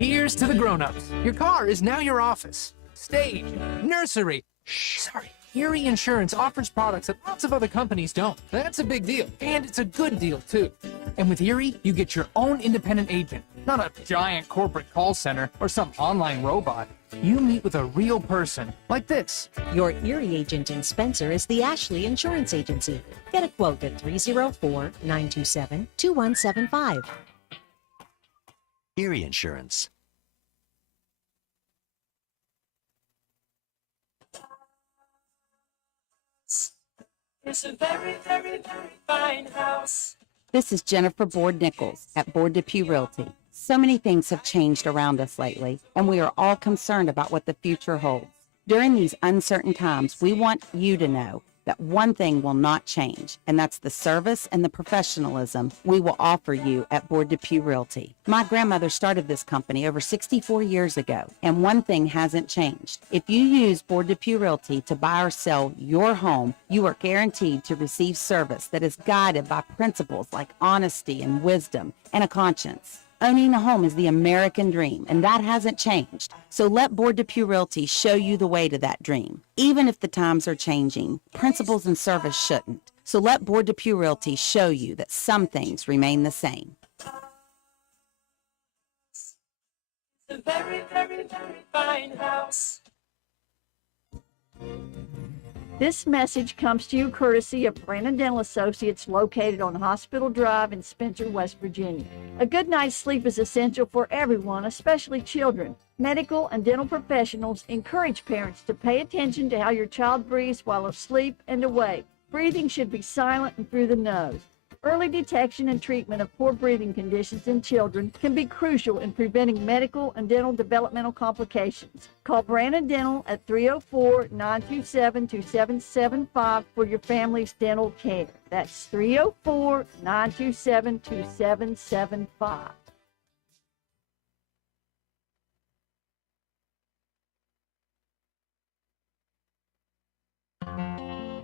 Here's to the grown-ups. Your car is now your office, stage, nursery. Erie Insurance offers products that lots of other companies don't. That's a big deal, and it's a good deal, too. And with Erie, you get your own independent agent, not a giant corporate call center or some online robot. You meet with a real person, like this. Your Erie agent in Spencer is the Ashley Insurance Agency. Get a quote at 304-927-2175. Erie Insurance. It's a very, very, very fine house. This is Jennifer Board-Nichols at Board Depew Realty. So many things have changed around us lately, and we are all concerned about what the future holds. During these uncertain times, we want you to know that one thing will not change, and that's the service and the professionalism we will offer you at Board Depew Realty. My grandmother started this company over 64 years ago, and one thing hasn't changed. If you use Board Depew Realty to buy or sell your home, you are guaranteed to receive service that is guided by principles like honesty and wisdom and a conscience. Owning a home is the American dream, and that hasn't changed. So let Board Depew Realty show you the way to that dream. Even if the times are changing, principles and service shouldn't. So let Board Depew Realty show you that some things remain the same. It's a very, very, very fine house. This message comes to you courtesy of Brandon Dental Associates located on Hospital Drive in Spencer, West Virginia. A good night's sleep is essential for everyone, especially children. Medical and dental professionals encourage parents to pay attention to how your child breathes while asleep and awake. Breathing should be silent and through the nose. Early detection and treatment of poor breathing conditions in children can be crucial in preventing medical and dental developmental complications. Call Brandon Dental at 304-927-2775 for your family's dental care. That's 304-927-2775.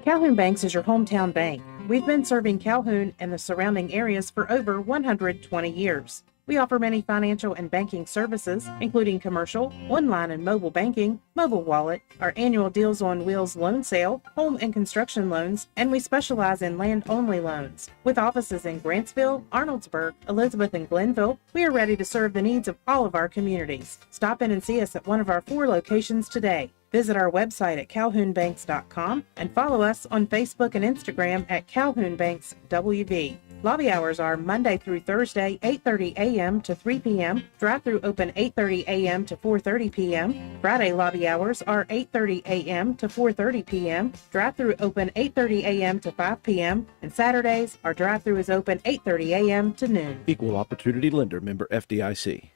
Calhoun Banks is your hometown bank. We've been serving Calhoun and the surrounding areas for over 120 years. We offer many financial and banking services, including commercial, online and mobile banking, mobile wallet, our annual Deals on Wheels loan sale, home and construction loans, and we specialize in land-only loans. With offices in Grantsville, Arnoldsburg, Elizabeth, and Glenville, we are ready to serve the needs of all of our communities. Stop in and see us at one of our 4 locations today. Visit our website at calhounbanks.com and follow us on Facebook and Instagram at Calhoun Banks WV. Lobby hours are Monday through Thursday, 8:30 a.m. to 3 p.m. Drive-through open 8:30 a.m. to 4:30 p.m. Friday lobby hours are 8:30 a.m. to 4:30 p.m. Drive-through open 8:30 a.m. to 5 p.m. And Saturdays, our drive-through is open 8:30 a.m. to noon. Equal Opportunity Lender, member FDIC.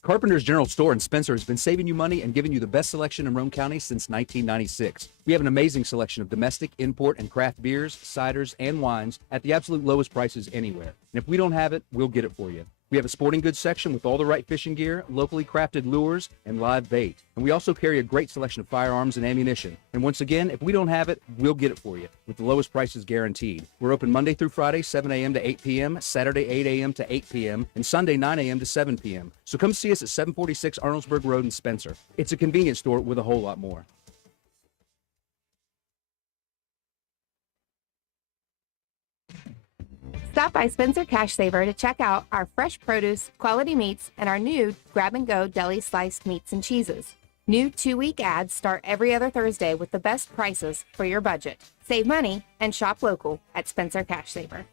Carpenter's General Store in Spencer has been saving you money and giving you the best selection in Roane County since 1996. We have an amazing selection of domestic, import, and craft beers, ciders, and wines at the absolute lowest prices anywhere. And if we don't have it, we'll get it for you. We have a sporting goods section with all the right fishing gear, locally crafted lures, and live bait. And we also carry a great selection of firearms and ammunition. And once again, if we don't have it, we'll get it for you with the lowest prices guaranteed. We're open Monday through Friday, 7 a.m. to 8 p.m., Saturday, 8 a.m. to 8 p.m., and Sunday, 9 a.m. to 7 p.m. So come see us at 746 Arnoldsburg Road in Spencer. It's a convenience store with a whole lot more. Stop by Spencer Cash Saver to check out our fresh produce, quality meats, and our new grab-and-go deli sliced meats and cheeses. New 2-week ads start every other Thursday with the best prices for your budget. Save money and shop local at Spencer Cash Saver.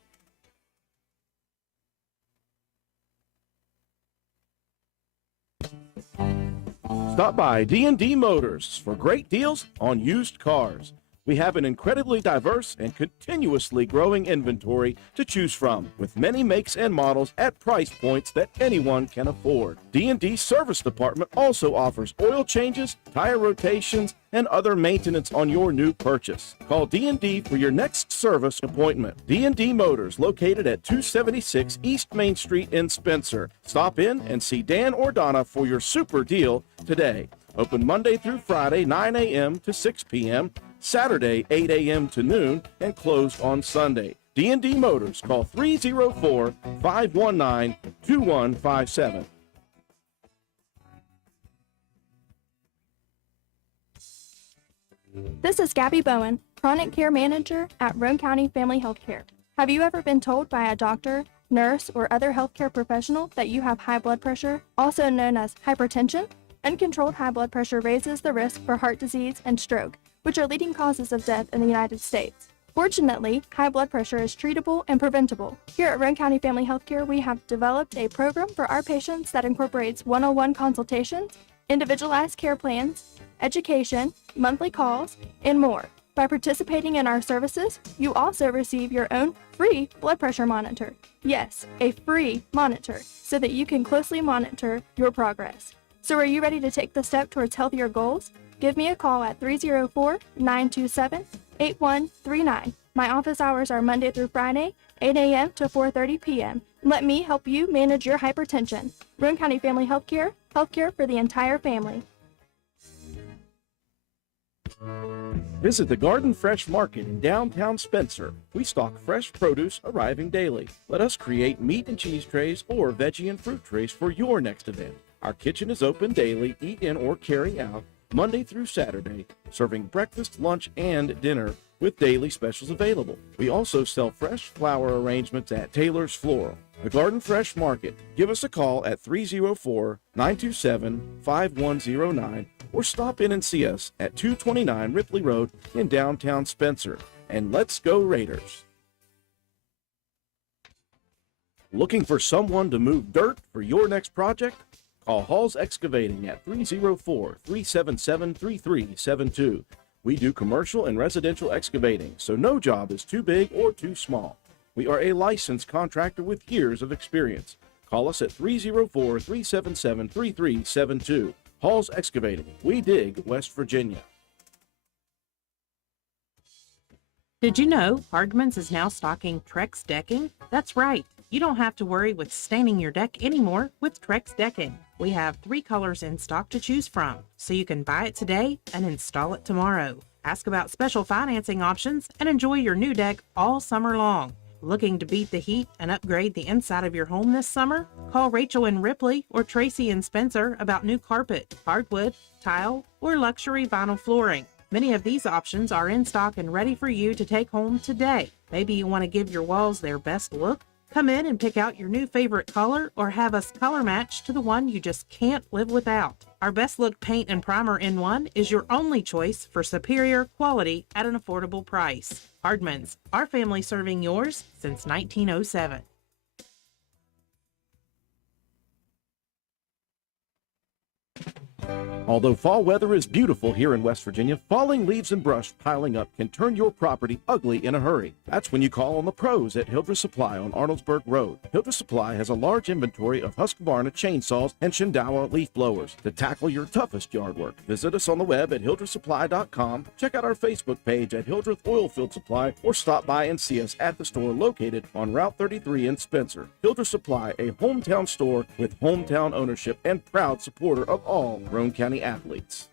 Stop by D&D Motors for great deals on used cars. We have an incredibly diverse and continuously growing inventory to choose from, with many makes and models at price points that anyone can afford. D&D Service Department also offers oil changes, tire rotations, and other maintenance on your new purchase. Call D&D for your next service appointment. D&D Motors, located at 276 East Main Street in Spencer. Stop in and see Dan or Donna for your super deal today. Open Monday through Friday, 9 a.m. to 6 p.m., Saturday, 8 a.m. to noon, and closed on Sunday. D&D Motors, call 304-519-2157. This is Gabby Bowen, Chronic Care Manager at Roane County Family Healthcare. Have you ever been told by a doctor, nurse, or other healthcare professional that you have high blood pressure, also known as hypertension? Uncontrolled high blood pressure raises the risk for heart disease and stroke, which are leading causes of death in the United States. Fortunately, high blood pressure is treatable and preventable. Here at Roane County Family Healthcare, we have developed a program for our patients that incorporates one-on-one consultations, individualized care plans, education, monthly calls, and more. By participating in our services, you also receive your own free blood pressure monitor. Yes, a free monitor, so that you can closely monitor your progress. So are you ready to take the step towards healthier goals? Give me a call at 304-927-8139. My office hours are Monday through Friday, 8 a.m. to 4:30 p.m. Let me help you manage your hypertension. Roane County Family Healthcare, healthcare for the entire family. Visit the Garden Fresh Market in downtown Spencer. We stock fresh produce arriving daily. Let us create meat and cheese trays or veggie and fruit trays for your next event. Our kitchen is open daily, eat in or carry out, Monday through Saturday, serving breakfast, lunch, and dinner with daily specials available. We also sell fresh flower arrangements at Taylor's Floral. The Garden Fresh Market. Give us a call at 304-927-5109 or stop in and see us at 229 Ripley Road in downtown Spencer. And let's go Raiders! Looking for someone to move dirt for your next project? Call Hall's Excavating at 304-377-3372. We do commercial and residential excavating, so no job is too big or too small. We are a licensed contractor with years of experience. Call us at 304-377-3372. Hall's Excavating. We dig West Virginia. Did you know Hardman's is now stocking Trex decking? That's right. You don't have to worry with staining your deck anymore with Trex decking. We have 3 colors in stock to choose from, so you can buy it today and install it tomorrow. Ask about special financing options and enjoy your new deck all summer long. Looking to beat the heat and upgrade the inside of your home this summer? Call Rachel in Ripley or Tracy in Spencer about new carpet, hardwood, tile, or luxury vinyl flooring. Many of these options are in stock and ready for you to take home today. Maybe you want to give your walls their best look? Come in and pick out your new favorite color or have us color match to the one you just can't live without. Our Best Look Paint and Primer in One is your only choice for superior quality at an affordable price. Hardman's, our family serving yours since 1907. Although fall weather is beautiful here in West Virginia, falling leaves and brush piling up can turn your property ugly in a hurry. That's when you call on the pros at Hildreth Supply on Arnoldsburg Road. Hildreth Supply has a large inventory of Husqvarna chainsaws and Shindawa leaf blowers to tackle your toughest yard work. Visit us on the web at hildrethsupply.com, check out our Facebook page at Hildreth Oilfield Supply, or stop by and see us at the store located on Route 33 in Spencer. Hildreth Supply, a hometown store with hometown ownership and proud supporter of all Roane County athletes.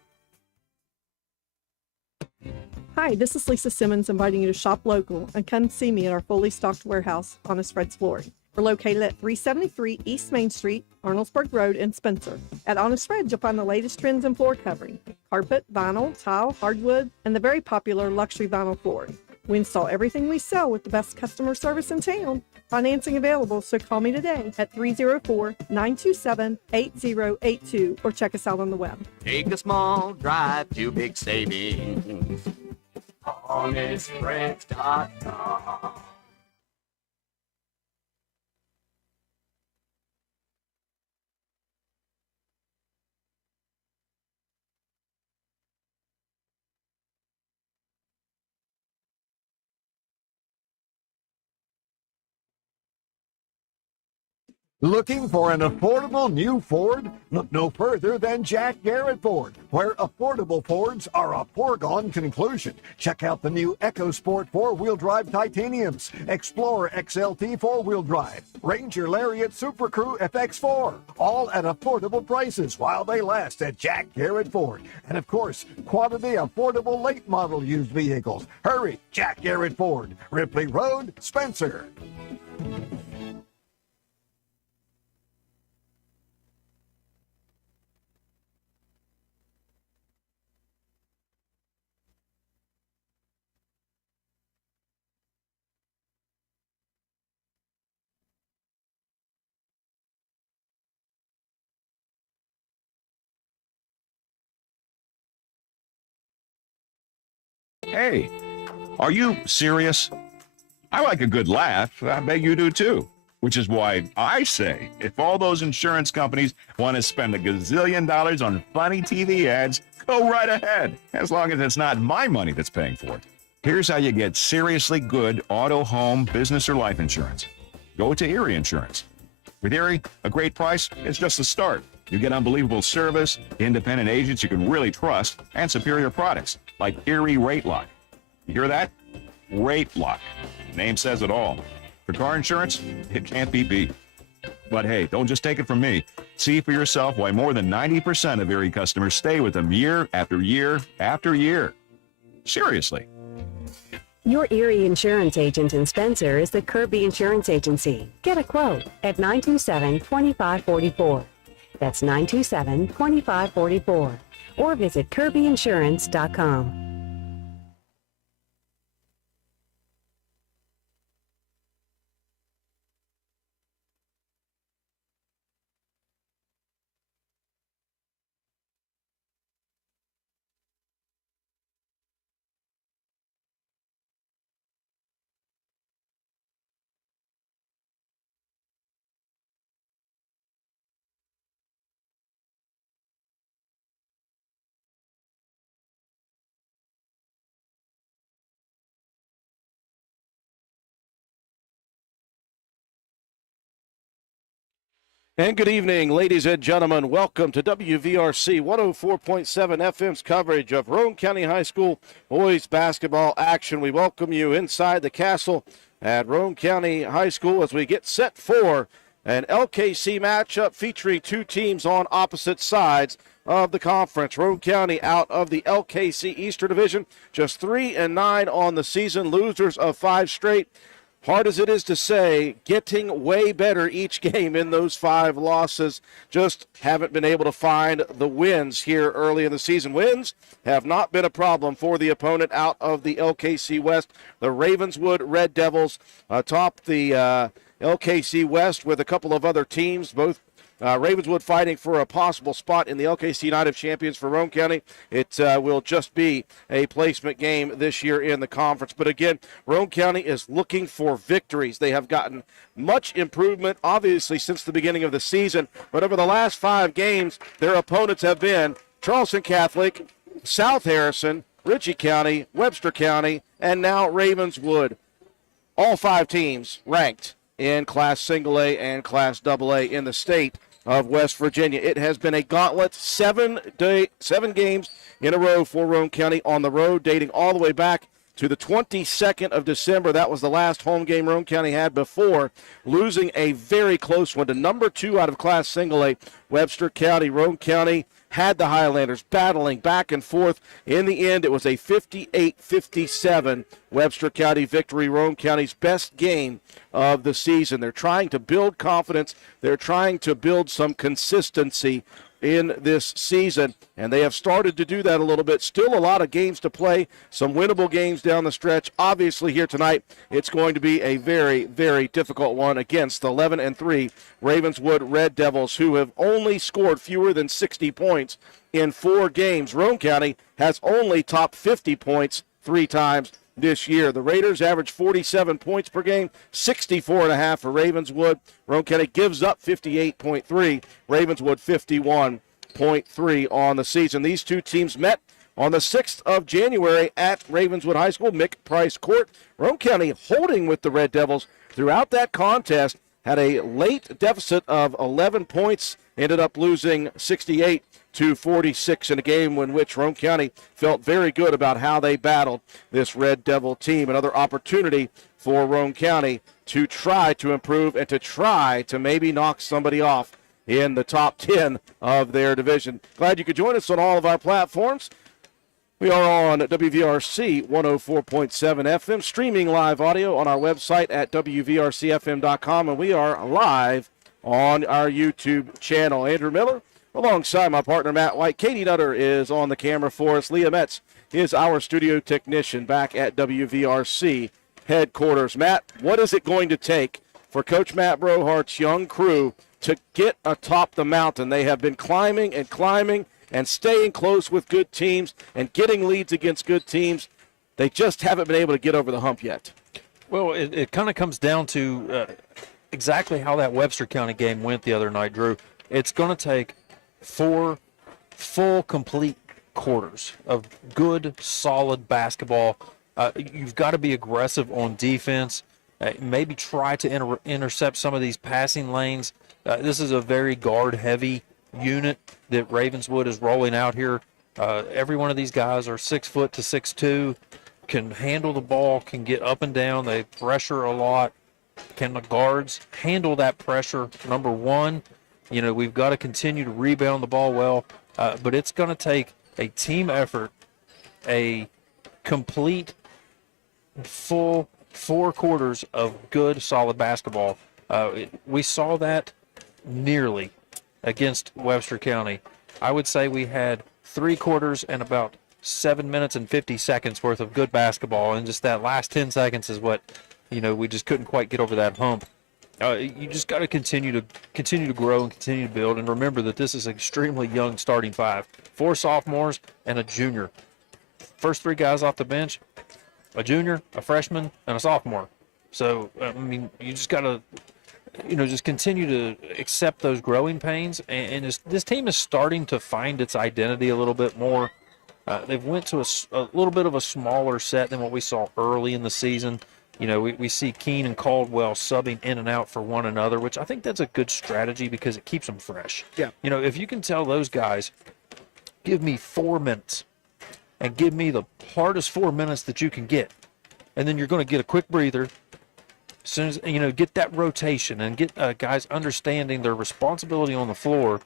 Hi, this is Lisa Simmons inviting you to shop local and come see me at our fully stocked warehouse, Honest Fred's Flooring. We're located at 373 East Main Street, Arnoldsburg Road in Spencer. At Honest Fred's, you'll find the latest trends in floor covering, carpet, vinyl, tile, hardwood, and the very popular luxury vinyl flooring. We install everything we sell with the best customer service in town. Financing available, so call me today at 304-927-8082 or check us out on the web. Take a small drive to big savings. HonestFriends.com. Looking for an affordable new Ford? Look no further than Jack Garrett Ford, where affordable Fords are a foregone conclusion. Check out the new EcoSport 4-wheel drive Titaniums, Explorer XLT 4-wheel drive, Ranger Lariat Super Crew FX4, all at affordable prices while they last at Jack Garrett Ford. And of course, quality affordable late model used vehicles. Hurry, Jack Garrett Ford, Ripley Road, Spencer. Hey, are you serious? I like a good laugh. I bet you do too. Which is why I say, if all those insurance companies want to spend $1 gazillion on funny TV ads, go right ahead, as long as it's not my money that's paying for it. Here's how you get seriously good auto, home, business, or life insurance. Go to Erie Insurance. With Erie, a great price is just the start. You get unbelievable service, independent agents you can really trust, and superior products like Erie Rate Lock. You hear that? Rate Lock. Name says it all. For car insurance, it can't be beat. But hey, don't just take it from me. See for yourself why more than 90% of Erie customers stay with them year after year after year. Seriously. Your Erie Insurance agent in Spencer is the Kirby Insurance Agency. Get a quote at 927-2544. That's 927-2544. Or visit kirbyinsurance.com. And good evening, ladies and gentlemen. Welcome to WVRC 104.7 FM's coverage of Roane County High School boys basketball action. We welcome you inside the castle at Roane County High School as we get set for an LKC matchup featuring two teams on opposite sides of the conference. Roane County out of the LKC Eastern Division, just 3-9 on the season, losers of 5 straight. Hard as it is to say, getting way better each game in those 5 losses. Just haven't been able to find the wins here early in the season. Wins have not been a problem for the opponent out of the LKC West. The Ravenswood Red Devils atop the LKC West with a couple of other teams, both Ravenswood fighting for a possible spot in the LKC Night of Champions for Roane County. It will just be a placement game this year in the conference. But again, Roane County is looking for victories. They have gotten much improvement, obviously, since the beginning of the season. But over the last 5 games, their opponents have been Charleston Catholic, South Harrison, Ritchie County, Webster County, and now Ravenswood. All 5 teams ranked in Class Single A and Class AA in the state of West Virginia. It has been a gauntlet, 7 games in a row for Roane County on the road, dating all the way back to the 22nd of December. That was the last home game Roane County had before losing a very close one to number 2 out of Class Single A, Webster County. Roane County had the Highlanders battling back and forth. In the end, it was a 58-57 Webster County victory, Roane County's best game of the season. They're trying to build confidence. They're trying to build some consistency in this season, and they have started to do that a little bit. Still a lot of games to play, some winnable games down the stretch. Obviously here tonight, it's going to be a very, very difficult one against the 11-3 Ravenswood Red Devils, who have only scored fewer than 60 points in 4 games. Roane County has only topped 50 points 3 times this year. The Raiders average 47 points per game, 64.5 for Ravenswood. Roane County gives up 58.3, Ravenswood 51.3 on the season. These two teams met on the 6th of January at Ravenswood High School, Mick Price Court. Roane County holding with the Red Devils throughout that contest, had a late deficit of 11 points, ended up losing 68-46 in a game in which Roane County felt very good about how they battled this Red Devil team. Another opportunity for Roane County to try to improve and to try to maybe knock somebody off in the top 10 of their division. Glad you could join us on all of our platforms. We are on WVRC 104.7 FM, streaming live audio on our website at WVRCFM.com, and we are live on our YouTube channel. Andrew Miller, alongside my partner Matt White. Katie Nutter is on the camera for us. Leah Metz is our studio technician back at WVRC headquarters. Matt, what is it going to take for Coach Matt Brohart's young crew to get atop the mountain? They have been climbing and staying close with good teams and getting leads against good teams. They just haven't been able to get over the hump yet. Well, it kind of comes down to exactly how that Webster County game went the other night, Drew. It's going to take 4 full, complete quarters of good, solid basketball. You've got to be aggressive on defense. Maybe try to intercept some of these passing lanes. This is a very guard-heavy unit that Ravenswood is rolling out here. Every one of these guys are 6 foot to 6'2", can handle the ball, can get up and down. They pressure a lot. Can the guards handle that pressure? Number one, we've got to continue to rebound the ball well, but it's going to take a team effort, a complete, full 4 quarters of good, solid basketball. We saw that nearly against Webster County. I would say we had 3 quarters and about 7 minutes and 50 seconds worth of good basketball, and just that last 10 seconds is what, we just couldn't quite get over that hump. You just got to continue to grow and continue to build, and remember that this is an extremely young starting 5. 4 sophomores and a junior. First 3 guys off the bench, a junior, a freshman, and a sophomore. So, you just got to just continue to accept those growing pains. And this team is starting to find its identity a little bit more. They've went to a little bit of a smaller set than what we saw early in the season. We see Keene and Caldwell subbing in and out for one another, which I think that's a good strategy because it keeps them fresh. Yeah. If you can tell those guys, give me 4 minutes and give me the hardest 4 minutes that you can get, and then you're going to get a quick breather. As soon as, get that rotation and get guys understanding their responsibility on the floor,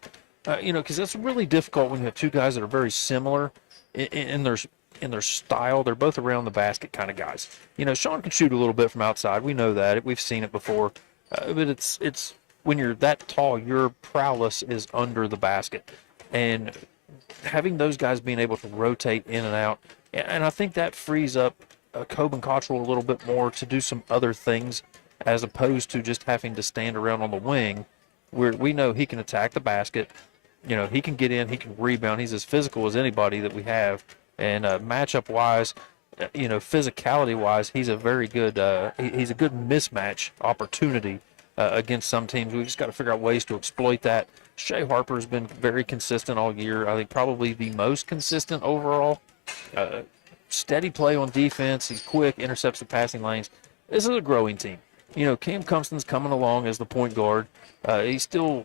because that's really difficult when you have 2 guys that are very similar in their style. They're both around the basket kind of guys. Sean can shoot a little bit from outside. We know that. We've seen it before. But it's when you're that tall, your prowess is under the basket. And having those guys being able to rotate in and out, and I think that frees up Coben Cottrell a little bit more to do some other things as opposed to just having to stand around on the wing, where we know he can attack the basket. He can get in, he can rebound. He's as physical as anybody that we have. And matchup-wise, physicality-wise, he's a very good he's a good mismatch opportunity against some teams. We've just got to figure out ways to exploit that. Shea Harper's been very consistent all year. I think probably the most consistent overall. Steady play on defense. He's quick, intercepts the passing lanes. This is a growing team. Cam Cumston's coming along as the point guard. He's still,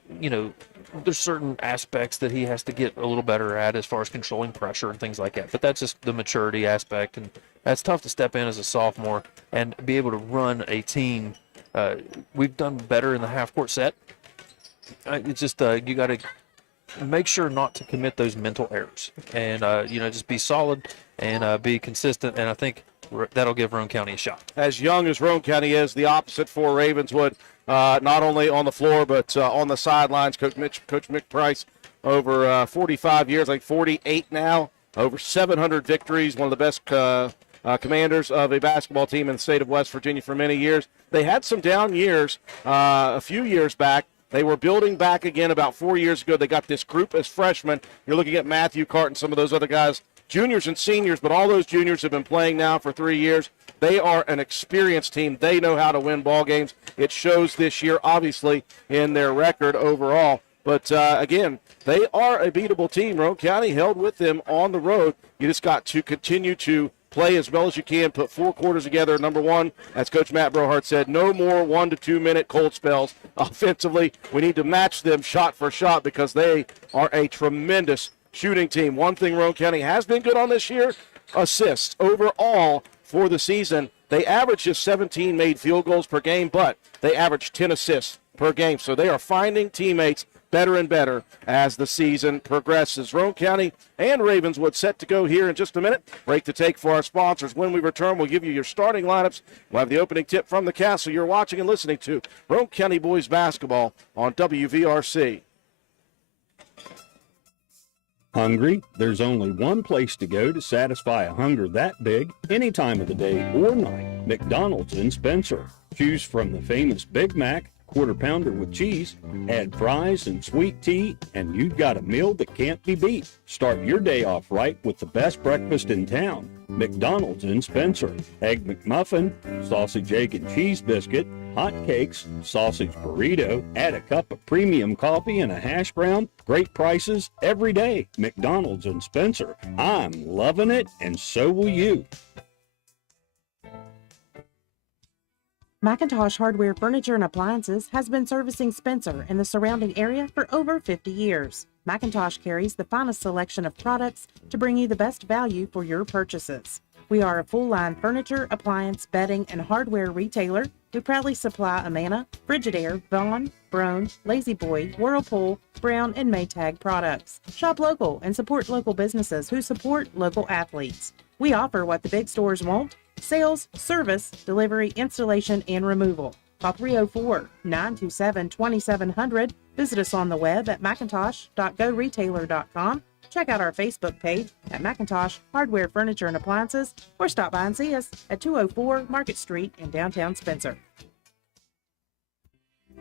there's certain aspects that he has to get a little better at as far as controlling pressure and things like that. But that's just the maturity aspect, and that's tough to step in as a sophomore and be able to run a team. We've done better in the half-court set. It's just you got to make sure not to commit those mental errors and, just be solid and be consistent. And I think that'll give Roane County a shot. As young as Roane County is, the opposite for Ravenswood, not only on the floor but on the sidelines. Coach Mick Price, over 45 years, like 48 now, over 700 victories, one of the best commanders of a basketball team in the state of West Virginia for many years. They had some down years a few years back. They were building back again about 4 years ago. They got this group as freshmen. You're looking at Matthew Cart and some of those other guys, juniors and seniors, but all those juniors have been playing now for 3 years. They are an experienced team. They know how to win ball games. It shows this year, obviously, in their record overall. But, again, they are a beatable team. Roane County held with them on the road. You just got to continue to play as well as you can, put 4 quarters together. Number one, as Coach Matt Brohart said, no more 1 to 2 minute cold spells. Offensively, we need to match them shot for shot because they are a tremendous shooting team. One thing Roane County has been good on this year, assists. Overall for the season, they average just 17 made field goals per game, but they average 10 assists per game. So they are finding teammates better and better as the season progresses. Roane County and Ravenswood set to go here in just a minute. Break to take for our sponsors. When we return, we'll give you your starting lineups. We'll have the opening tip from the Castle. You're watching and listening to Roane County Boys Basketball on WVRC. Hungry? There's only one place to go to satisfy a hunger that big, any time of the day or night. McDonald's in Spencer. Choose from the famous Big Mac, Quarter Pounder with cheese, add fries and sweet tea, and you've got a meal that can't be beat. Start your day off right with the best breakfast in town. McDonald's in Spencer. Egg McMuffin, sausage, egg, and cheese biscuit, hot cakes, sausage burrito, add a cup of premium coffee and a hash brown. Great prices every day. McDonald's in Spencer. I'm loving it, and so will you. McIntosh Hardware Furniture and Appliances has been servicing Spencer and the surrounding area for over 50 years. McIntosh carries the finest selection of products to bring you the best value for your purchases. We are a full-line furniture, appliance, bedding, and hardware retailer. We proudly supply Amana, Frigidaire, Vaughn, Brone, Lazy Boy, Whirlpool, Brown, and Maytag products. Shop local and support local businesses who support local athletes. We offer what the big stores won't: sales, service, delivery, installation, and removal. Call 304-927-2700. Visit us on the web at macintosh.goretailer.com. Check out our Facebook page at McIntosh Hardware Furniture and Appliances, or stop by and see us at 204 Market Street in downtown Spencer.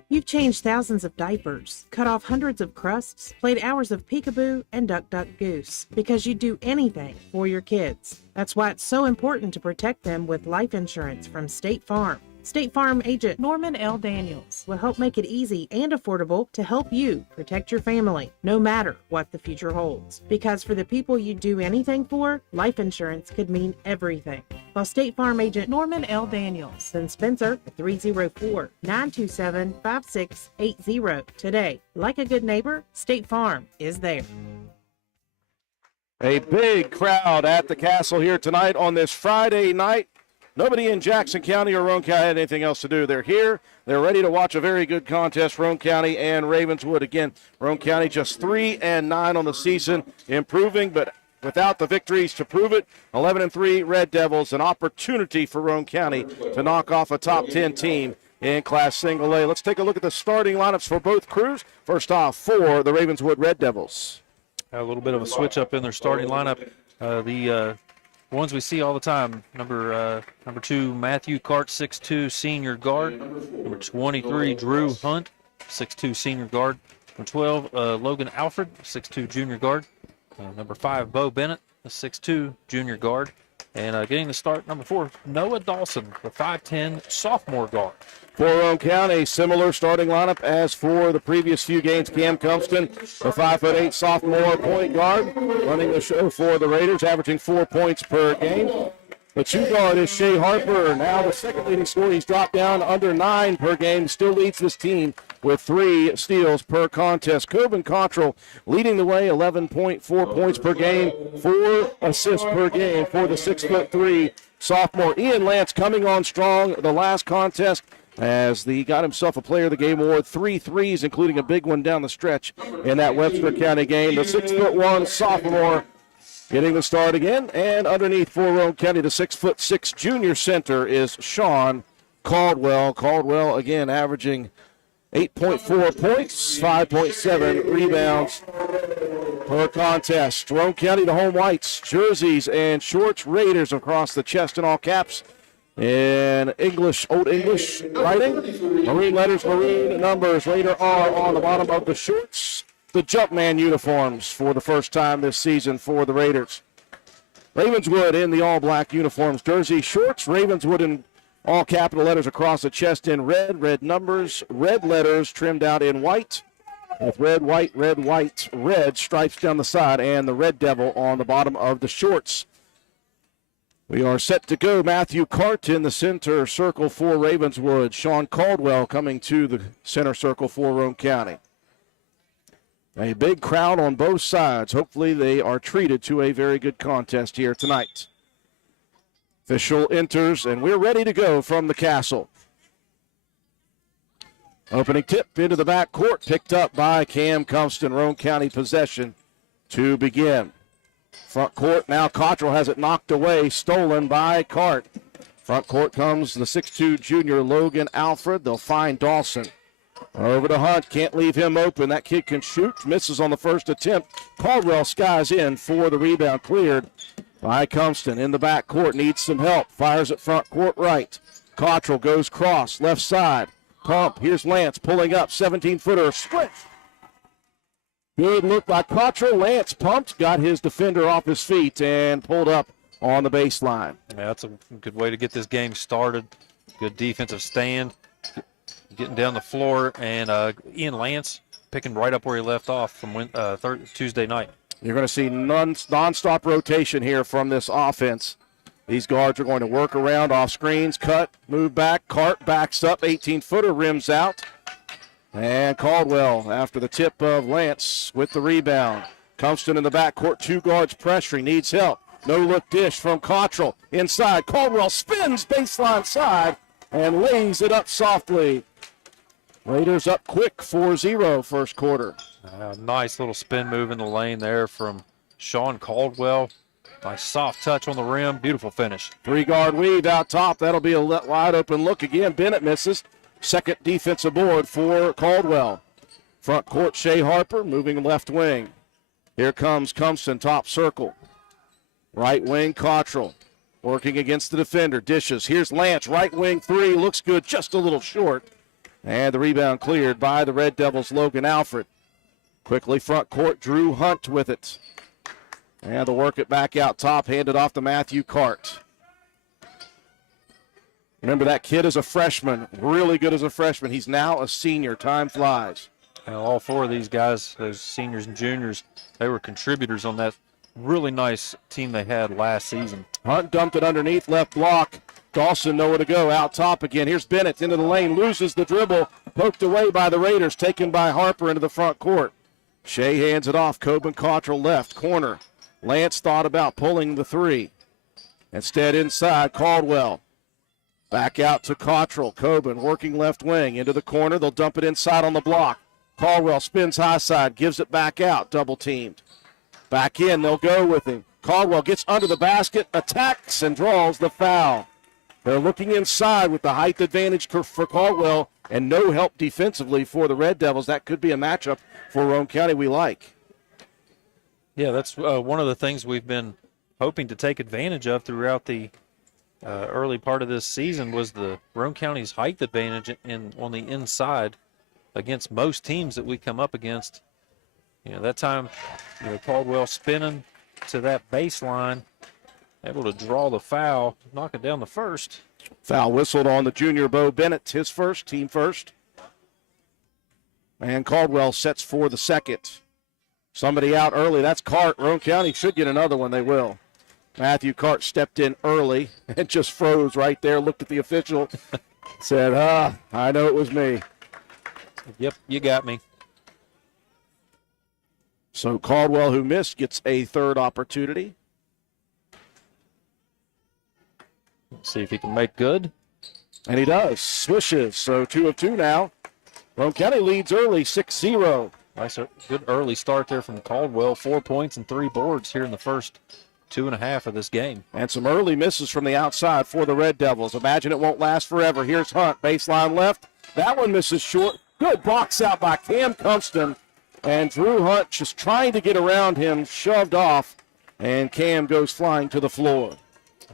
You've changed thousands of diapers, cut off hundreds of crusts, played hours of peekaboo and duck duck goose because you'd do anything for your kids. That's why it's so important to protect them with life insurance from State Farm. State Farm agent Norman L. Daniels will help make it easy and affordable to help you protect your family, no matter what the future holds. Because for the people you do anything for, life insurance could mean everything. Call State Farm agent Norman L. Daniels in Spencer at 304-927-5680 today. Like a good neighbor, State Farm is there. A big crowd at the Castle here tonight on this Friday night. Nobody in Jackson County or Roane County had anything else to do. They're here. They're ready to watch a very good contest, Roane County and Ravenswood. Again, Roane County just 3-9 on the season, improving, but without the victories to prove it. 11-3 Red Devils, an opportunity for Roane County to knock off a top 10 team in Class Single A. Let's take a look at the starting lineups for both crews. First off, for the Ravenswood Red Devils. A little bit of a switch up in their starting lineup. The ones we see all the time. Number 2, Matthew Cart, 6'2", senior guard. Number 23, Drew Hunt, 6'2", senior guard. Number 12, Logan Alfred, 6'2", junior guard. Number 5, Bo Bennett, a 6'2", junior guard. And getting the start, number 4, Noah Dawson, the 5'10", sophomore guard. For Roane County, similar starting lineup as for the previous few games. Cam Cumston, the 5'8" sophomore point guard, running the show for the Raiders, averaging 4 points per game. The 2 guard is Shea Harper, now the second leading scorer. He's dropped down under 9 per game, still leads this team with 3 steals per contest. Coben Cottrell leading the way, 11.4 points per game, 4 assists per game for the 6'3" sophomore. Ian Lance coming on strong the last contest, as he got himself a Player of the Game award, 3 threes, including a big one down the stretch in that Webster County game. The 6'1" sophomore getting the start again, and underneath for Roane County, the 6'6" junior center is Sean Caldwell. Caldwell again averaging 8.4 points, 5.7 rebounds per contest. Roane County, the home whites, jerseys and shorts, Raiders across the chest in all caps. In English, Old English writing, maroon letters, maroon numbers, Raider R on the bottom of the shorts. The Jumpman uniforms for the first time this season for the Raiders. Ravenswood in the all-black uniforms, jersey, shorts, Ravenswood in all capital letters across the chest in red numbers, red letters trimmed out in white, with red, white, red stripes down the side, and the Red Devil on the bottom of the shorts. We are set to go. Matthew Cart in the center circle for Ravenswood. Sean Caldwell coming to the center circle for Roane County. A big crowd on both sides. Hopefully they are treated to a very good contest here tonight. Official enters, and we're ready to go from the castle. Opening tip into the back court, picked up by Cam Cumston. Roane County possession to begin. Front court, now Cottrell has it knocked away, stolen by Cart. Front court comes the 6'2 junior Logan Alfred. They'll find Dawson. Over to Hunt, can't leave him open. That kid can shoot, misses on the first attempt. Caldwell skies in for the rebound, cleared by Cumston. In the back court, needs some help. Fires at front court right. Cottrell goes cross, left side. Pump, here's Lance pulling up, 17-footer, switch. Good look by Cottrell. Lance pumped, got his defender off his feet, and pulled up on the baseline. Yeah, that's a good way to get this game started. Good defensive stand, getting down the floor, and Ian Lance picking right up where he left off from Tuesday night. You're going to see non-stop rotation here from this offense. These guards are going to work around off screens, cut, move back. Cart backs up, 18-footer, rims out. And Caldwell, after the tip of Lance, with the rebound. Cumston in the backcourt, two guards pressuring, needs help. No-look dish from Cottrell. Inside, Caldwell spins baseline side and lays it up softly. Raiders up quick, 4-0 first quarter. Nice little spin move in the lane there from Sean Caldwell. Nice soft touch on the rim, beautiful finish. Three-guard weave out top. That'll be a wide-open look again. Bennett misses. Second defensive board for Caldwell. Front court, Shea Harper moving left wing. Here comes Cumston, top circle. Right wing, Cottrell working against the defender. Dishes. Here's Lance, right wing three. Looks good, just a little short. And the rebound cleared by the Red Devils' Logan Alfred. Quickly front court, Drew Hunt with it. And they'll work it back out top, handed off to Matthew Cart. Remember, that kid is a freshman, really good as a freshman. He's now a senior. Time flies. And all four of these guys, those seniors and juniors, they were contributors on that really nice team they had last season. Hunt dumped it underneath, left block. Dawson nowhere to go, out top again. Here's Bennett into the lane, loses the dribble, poked away by the Raiders, taken by Harper into the front court. Shea hands it off, Coben Cottrell left corner. Lance thought about pulling the three. Instead, inside, Caldwell. Back out to Cottrell. Coben working left wing into the corner. They'll dump it inside on the block. Caldwell spins high side, gives it back out, double teamed. Back in, they'll go with him. Caldwell gets under the basket, attacks, and draws the foul. They're looking inside with the height advantage for Caldwell and no help defensively for the Red Devils. That could be a matchup for Roane County we like. Yeah, that's one of the things we've been hoping to take advantage of throughout the early part of this season was the Roane County's height advantage on the inside against most teams that we come up against. You know, that time, Caldwell spinning to that baseline, able to draw the foul, knocking down the first. Foul whistled on the junior Bo Bennett, his first, team first. And Caldwell sets for the second. Somebody out early, that's Cart. Roane County should get another one, they will. Matthew Cart stepped in early and just froze right there, looked at the official, said, I know it was me. Yep, you got me. So Caldwell, who missed, gets a third opportunity. Let's see if he can make good. And he does. Swishes. So 2 of 2 now. Roane County leads early, 6-0. Nice, good early start there from Caldwell. 4 points and 3 boards here in the first 2.5 of this game. And some early misses from the outside for the Red Devils. Imagine it won't last forever. Here's Hunt, baseline left. That one misses short. Good box out by Cam Cumston. And Drew Hunt just trying to get around him, shoved off, and Cam goes flying to the floor.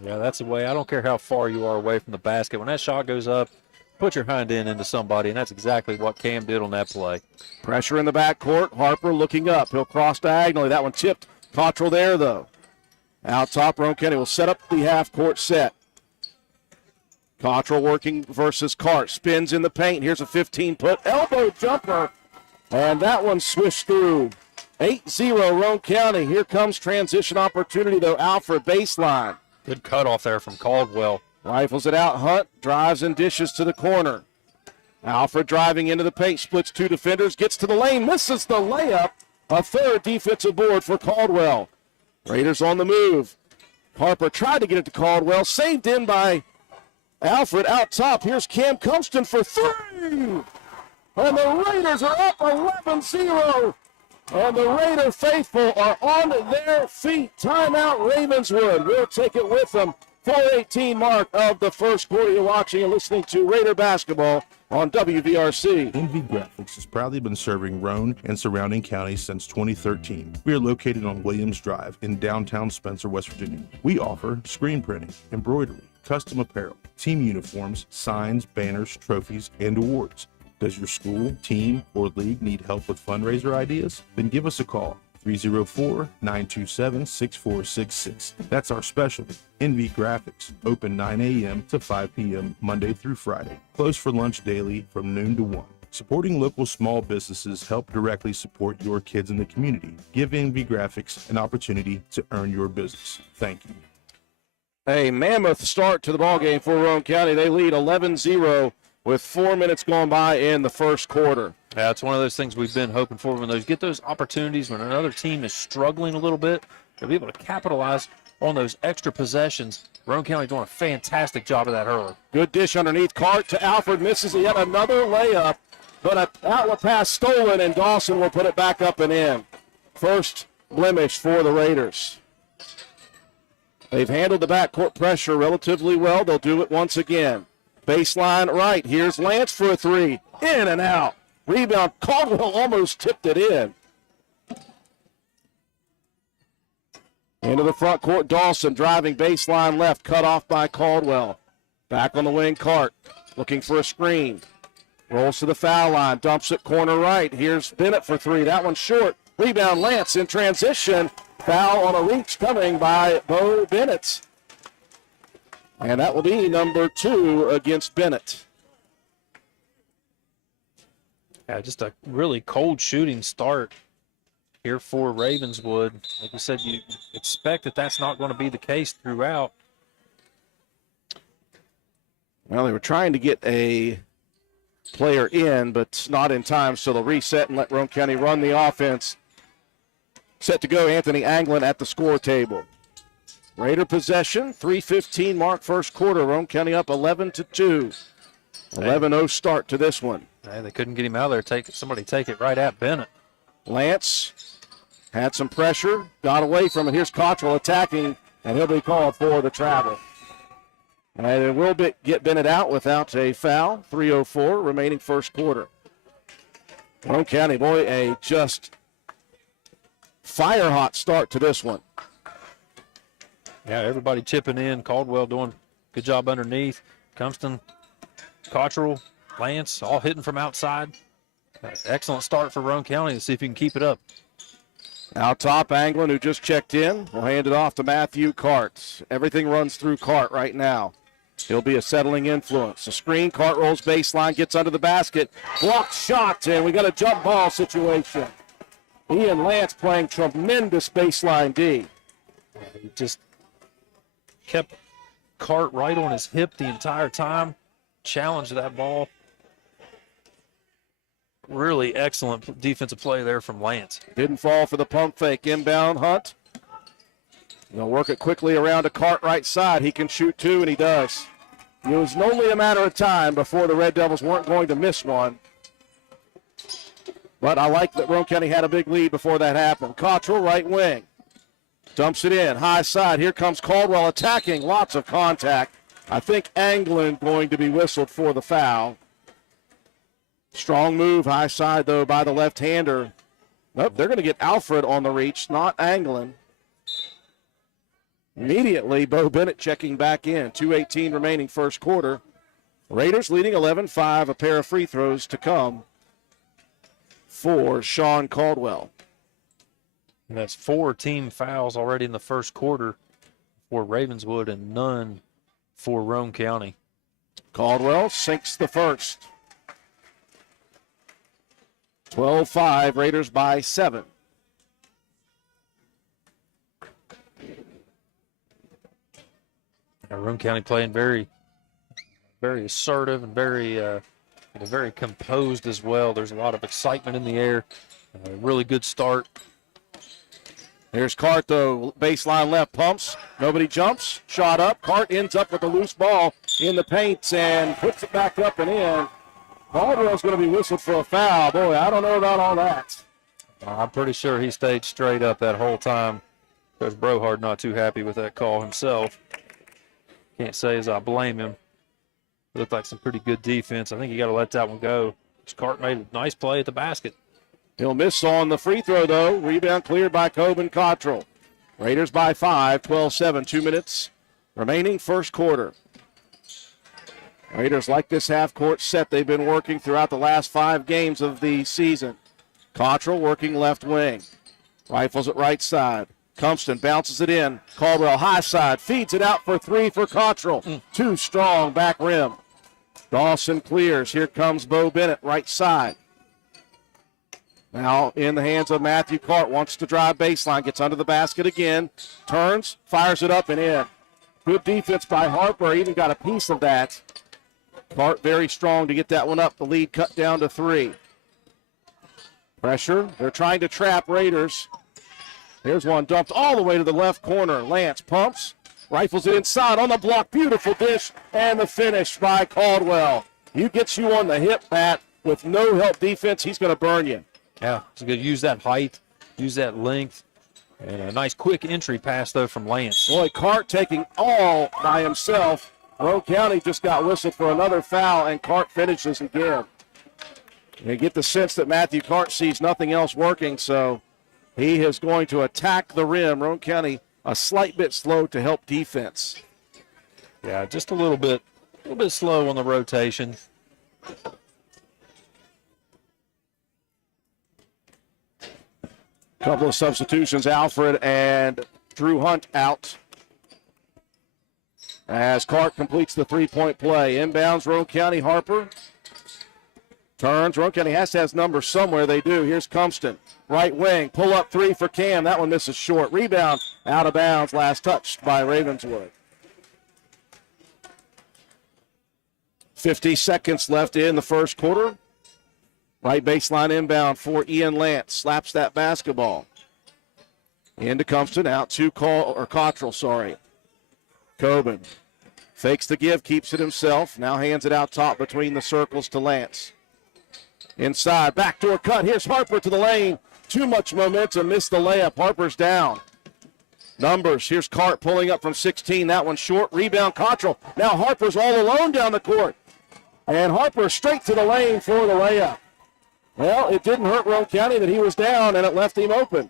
Yeah, that's the way. I don't care how far you are away from the basket. When that shot goes up, put your hind end into somebody, and that's exactly what Cam did on that play. Pressure in the backcourt. Harper looking up. He'll cross diagonally. That one tipped. Cottrell there, though. Out top, Roane County will set up the half-court set. Cottrell working versus Cart. Spins in the paint. Here's a 15-foot elbow jumper. And that one swished through. 8-0 Roane County. Here comes transition opportunity, though. Alfred baseline. Good cutoff there from Caldwell. Rifles it out. Hunt drives and dishes to the corner. Alfred driving into the paint, splits two defenders, gets to the lane, misses the layup. A third defensive board for Caldwell. Raiders on the move. Harper tried to get it to Caldwell, saved in by Alfred out top. Here's Cam Cumston for three. And the Raiders are up 11-0. And the Raider faithful are on their feet. Timeout Ravenswood. We'll take it with them. 4:18 mark of the first quarter. You're watching and listening to Raider basketball on WVRC. NV Graphics has proudly been serving Roane and surrounding counties since 2013. We are located on Williams Drive in downtown Spencer, West Virginia. We offer screen printing, embroidery, custom apparel, team uniforms, signs, banners, trophies, and awards. Does your school, team, or league need help with fundraiser ideas? Then give us a call. 304-927-6466. That's our specialty. NV Graphics. Open 9 a.m. to 5 p.m. Monday through Friday. Closed for lunch daily from noon to 1. Supporting local small businesses help directly support your kids in the community. Give NV Graphics an opportunity to earn your business. Thank you. A mammoth start to the ballgame for Roane County. They lead 11-0 with 4 minutes gone by in the first quarter. Yeah, it's one of those things we've been hoping for. When those get those opportunities, when another team is struggling a little bit, they'll be able to capitalize on those extra possessions. Roane County doing a fantastic job of that early. Good dish underneath. Cart to Alfred, misses yet another layup, but an outlet pass stolen, and Dawson will put it back up and in. First blemish for the Raiders. They've handled the backcourt pressure relatively well. They'll do it once again. Baseline right. Here's Lance for a three. In and out. Rebound. Caldwell almost tipped it in. Into the front court. Dawson driving baseline left. Cut off by Caldwell. Back on the wing. Cart looking for a screen. Rolls to the foul line. Dumps it corner right. Here's Bennett for three. That one's short. Rebound. Lance in transition. Foul on a reach coming by Bo Bennett. And that will be number 2 against Bennett. Yeah, just a really cold shooting start here for Ravenswood. Like you said, you expect that that's not going to be the case throughout. Well, they were trying to get a player in, but not in time, so they'll reset and let Roane County run the offense. Set to go, Anthony Anglin at the score table. Raider possession, 3:15 mark first quarter. Roane County up 11-2. 11-0 start to this one. Hey, they couldn't get him out of there. Somebody take it right at Bennett. Lance had some pressure, got away from it. Here's Cottrell attacking, and he'll be called for the travel. And it will get Bennett out without a foul. 3:04 remaining first quarter. Roane County, boy, a just fire-hot start to this one. Yeah, everybody chipping in. Caldwell doing a good job underneath. Cumston, Cottrell, Lance, all hitting from outside. Excellent start for Roane County. Let's see if he can keep it up. Out top, Anglin, who just checked in, will hand it off to Matthew Cart. Everything runs through Cart right now. He'll be a settling influence. A screen, Cart rolls baseline, gets under the basket, blocked shot, and we got a jump ball situation. He and Lance playing tremendous baseline D. He just kept Cart right on his hip the entire time, challenged that ball. Really excellent defensive play there from Lance. Didn't fall for the pump fake. Inbound Hunt. They'll work it quickly around to Cart right side. He can shoot two, and he does. It was only a matter of time before the Red Devils weren't going to miss one. But I like that Roane County had a big lead before that happened. Cottrell, right wing. Dumps it in, high side. Here comes Caldwell attacking. Lots of contact. I think Anglin going to be whistled for the foul. Strong move, high side, though, by the left-hander. Nope, they're going to get Alfred on the reach, not Anglin. Immediately, Bo Bennett checking back in. 2:18 remaining first quarter. Raiders leading 11-5. A pair of free throws to come for Sean Caldwell. And that's 4 team fouls already in the first quarter for Ravenswood and none for Roane County. Caldwell sinks the first. 12-5, Raiders by 7. Roane County playing very, very assertive and very composed as well. There's a lot of excitement in the air. Really good start. Here's Cart, though, baseline left, pumps. Nobody jumps. Shot up. Cart ends up with a loose ball in the paint and puts it back up and in. Caldwell's going to be whistled for a foul. Boy, I don't know about all that. I'm pretty sure he stayed straight up that whole time. Coach Brohard not too happy with that call himself. Can't say as I blame him. Looked like some pretty good defense. I think you got to let that one go. Cart made a nice play at the basket. He'll miss on the free throw, though. Rebound cleared by Coben Cottrell. Raiders by 5, 12-7, 2 minutes remaining first quarter. Raiders like this half-court set they've been working throughout the last 5 games of the season. Cottrell working left wing. Rifles it right side. Compston bounces it in. Caldwell high side. Feeds it out for 3 for Cottrell. Too strong back rim. Dawson clears. Here comes Bo Bennett right side. Now in the hands of Matthew Cart. Wants to drive baseline. Gets under the basket again. Turns. Fires it up and in. Good defense by Harper. Even got a piece of that. Cart very strong to get that one up. The lead cut down to 3. Pressure. They're trying to trap Raiders. Here's one dumped all the way to the left corner. Lance pumps. Rifles it inside on the block. Beautiful dish. And the finish by Caldwell. He gets you on the hip, Matt. With no help defense, he's going to burn you. Yeah, he's going to use that height, use that length. And a nice quick entry pass, though, from Lance. Boy, Cart taking all by himself. Roane County just got whistled for another foul, and Cart finishes again. You get the sense that Matthew Cart sees nothing else working, so he is going to attack the rim. Roane County a slight bit slow to help defense. Yeah, just a little bit slow on the rotation. Couple of substitutions, Alfred and Drew Hunt out. As Clark completes the three-point play. Inbounds, Roane County, Harper. Turns, Roane County has to have numbers somewhere. They do. Here's Compston. Right wing, pull up 3 for Cam. That one misses short. Rebound, out of bounds, last touched by Ravenswood. 50 seconds left in the first quarter. Right baseline inbound for Ian Lance. Slaps that basketball. Into Compston, out to Cottrell, Coben fakes the give, keeps it himself. Now hands it out top between the circles to Lance. Inside, backdoor cut. Here's Harper to the lane. Too much momentum, missed the layup. Harper's down. Numbers, here's Cart pulling up from 16. That one short. Rebound, Cottrell. Now Harper's all alone down the court. And Harper straight to the lane for the layup. Well, it didn't hurt Roane County that he was down, and it left him open.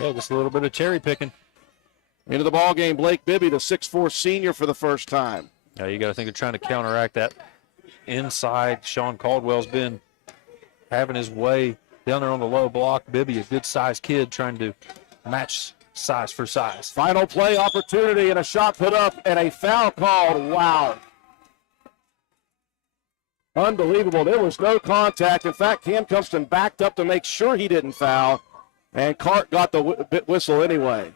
Yeah, just a little bit of cherry picking. Into the ball game, Blake Bibby, the 6'4 senior for the first time. Yeah, you got to think they're trying to counteract that inside. Sean Caldwell's been having his way down there on the low block. Bibby, a good-sized kid, trying to match size for size. Final play opportunity and a shot put up and a foul called. Wow. Unbelievable. There was no contact. In fact, Cam Compston backed up to make sure he didn't foul, and Cart got the whistle anyway.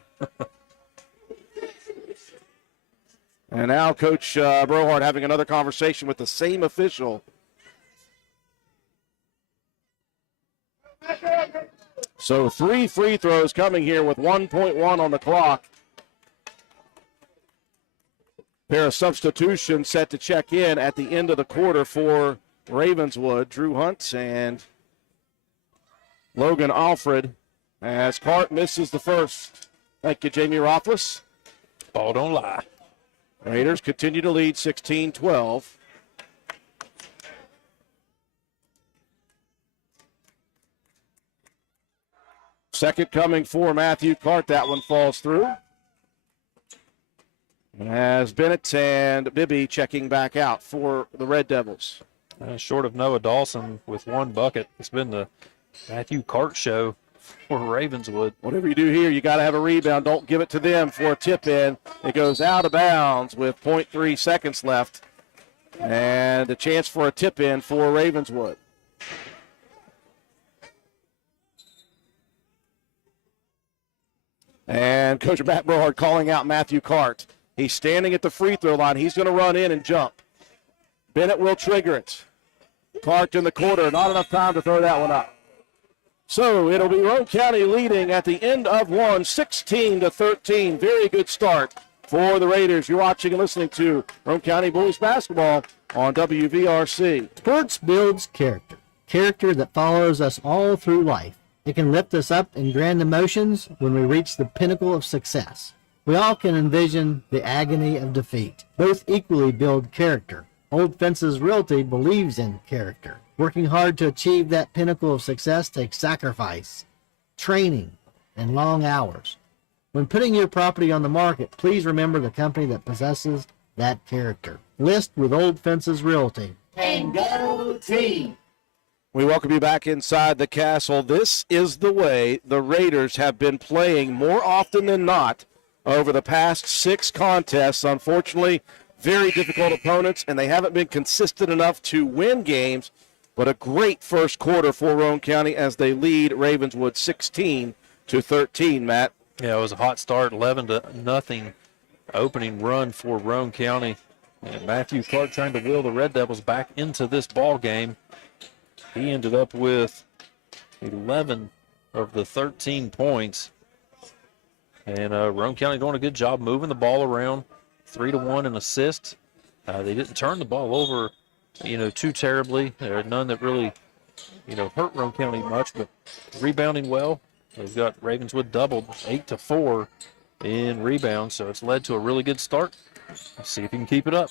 And now Coach Brohard having another conversation with the same official. So 3 free throws coming here with 1.1 on the clock. Pair of substitutions set to check in at the end of the quarter for Ravenswood. Drew Hunt and Logan Alfred as Cart misses the first. Thank you, Jamie Rothfuss. Ball don't lie. Raiders continue to lead 16-12. Second coming for Matthew Cart. That one falls through. As Bennett and Bibby checking back out for the Red Devils. Short of Noah Dawson with 1 bucket. It's been the Matthew Cart show for Ravenswood. Whatever you do here, you got to have a rebound. Don't give it to them for a tip in. It goes out of bounds with 0.3 seconds left. And a chance for a tip in for Ravenswood. And Coach Matt Brohard calling out Matthew Cart. He's standing at the free throw line. He's going to run in and jump. Bennett will trigger it. Clark in the corner. Not enough time to throw that one up. So it'll be Roane County leading at the end of one, 16-13. Very good start for the Raiders. You're watching and listening to Roane County Boys Basketball on WVRC. Sports builds character. Character that follows us all through life. It can lift us up in grand emotions when we reach the pinnacle of success. We all can envision the agony of defeat. Both equally build character. Old Fences Realty believes in character. Working hard to achieve that pinnacle of success takes sacrifice, training, and long hours. When putting your property on the market, please remember the company that possesses that character. List with Old Fences Realty. And go team! We welcome you back inside the castle. This is the way the Raiders have been playing more often than not over the past 6 contests. Unfortunately, very difficult opponents, and they haven't been consistent enough to win games. But a great first quarter for Roane County as they lead Ravenswood 16-13, Matt. Yeah, it was a hot start, 11-0 opening run for Roane County. And Matthew Clark trying to wheel the Red Devils back into this ball game. He ended up with 11 of the 13 points. And Roane County doing a good job moving the ball around, 3-1 in assists. They didn't turn the ball over, too terribly. There are none that really, hurt Roane County much, but rebounding well. They've got Ravenswood doubled 8-4 in rebounds, so it's led to a really good start. Let's see if he can keep it up.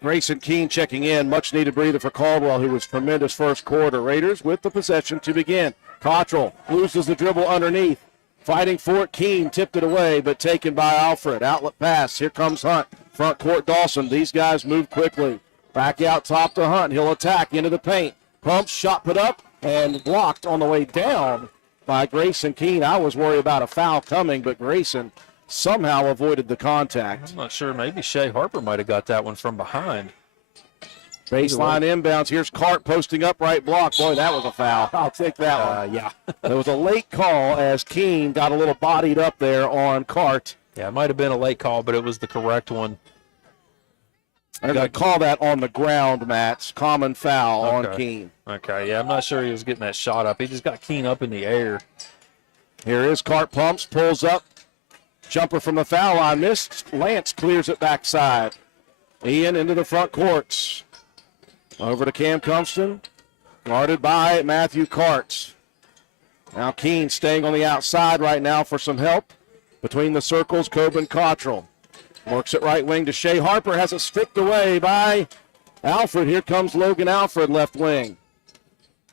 Grayson Keene checking in. Much needed breather for Caldwell, who was tremendous first quarter. Raiders with the possession to begin. Cottrell loses the dribble underneath. Fighting for it. Keene tipped it away, but taken by Alfred. Outlet pass. Here comes Hunt. Front court Dawson. These guys move quickly. Back out top to Hunt. He'll attack into the paint. Pumps, shot put up, and blocked on the way down by Grayson Keene. I was worried about a foul coming, but Grayson somehow avoided the contact. I'm not sure. Maybe Shea Harper might have got that one from behind. Baseline inbounds. Here's Cart posting up right block. Boy, that was a foul. I'll take that one. Yeah. There was a late call as Keene got a little bodied up there on Cart. Yeah, it might have been a late call, but it was the correct one. They're going to call that on the ground, Matt. Common foul on Keene. Okay, yeah, I'm not sure he was getting that shot up. He just got Keene up in the air. Here is Cart pumps, pulls up. Jumper from the foul line missed. Lance clears it backside. Ian into the front courts. Over to Cam Cumston. Guarded by Matthew Cart. Now Keene staying on the outside right now for some help. Between the circles, Coben Cottrell. Works it right wing to Shea Harper. Has it stripped away by Alfred. Here comes Logan Alfred, left wing.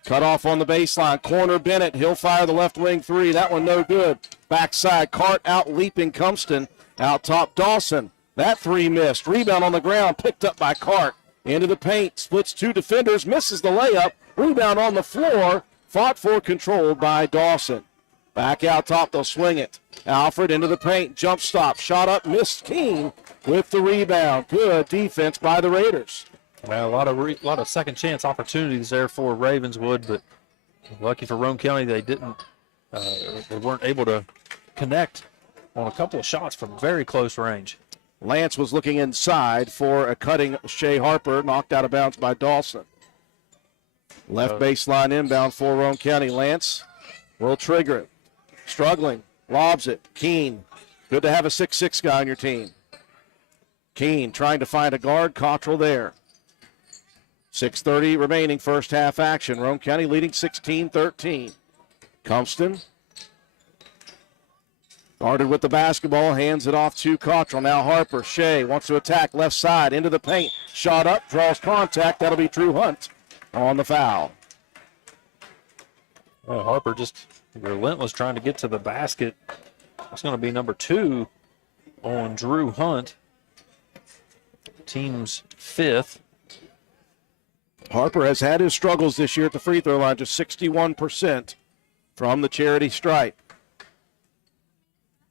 Cut off on the baseline. Corner Bennett. He'll fire the left wing three. That one no good. Backside. Cart out leaping Cumston. Out top Dawson. That three missed. Rebound on the ground. Picked up by Cart. Into the paint. Splits 2 defenders. Misses the layup. Rebound on the floor. Fought for, controlled by Dawson. Back out top. They'll swing it. Alfred into the paint. Jump stop. Shot up. Missed. Keene with the rebound. Good defense by the Raiders. Well, a lot of second chance opportunities there for Ravenswood, but lucky for Roane County, they weren't able to connect on a couple of shots from very close range. Lance was looking inside for a cutting Shea Harper, knocked out of bounds by Dawson. Left baseline inbound for Roane County. Lance will trigger it. Struggling, lobs it. Keene, good to have a 6'6" guy on your team. Keene trying to find a guard. Cottrell there. 6:30 remaining, first half action. Roane County leading 16-13. Cumston guarded with the basketball, hands it off to Cottrell. Now Harper. Shea wants to attack left side into the paint. Shot up, draws contact. That'll be Drew Hunt on the foul. Well, Harper just relentless trying to get to the basket. It's going to be number 2 on Drew Hunt. Team's 5th. Harper has had his struggles this year at the free throw line, just 61% from the charity stripe.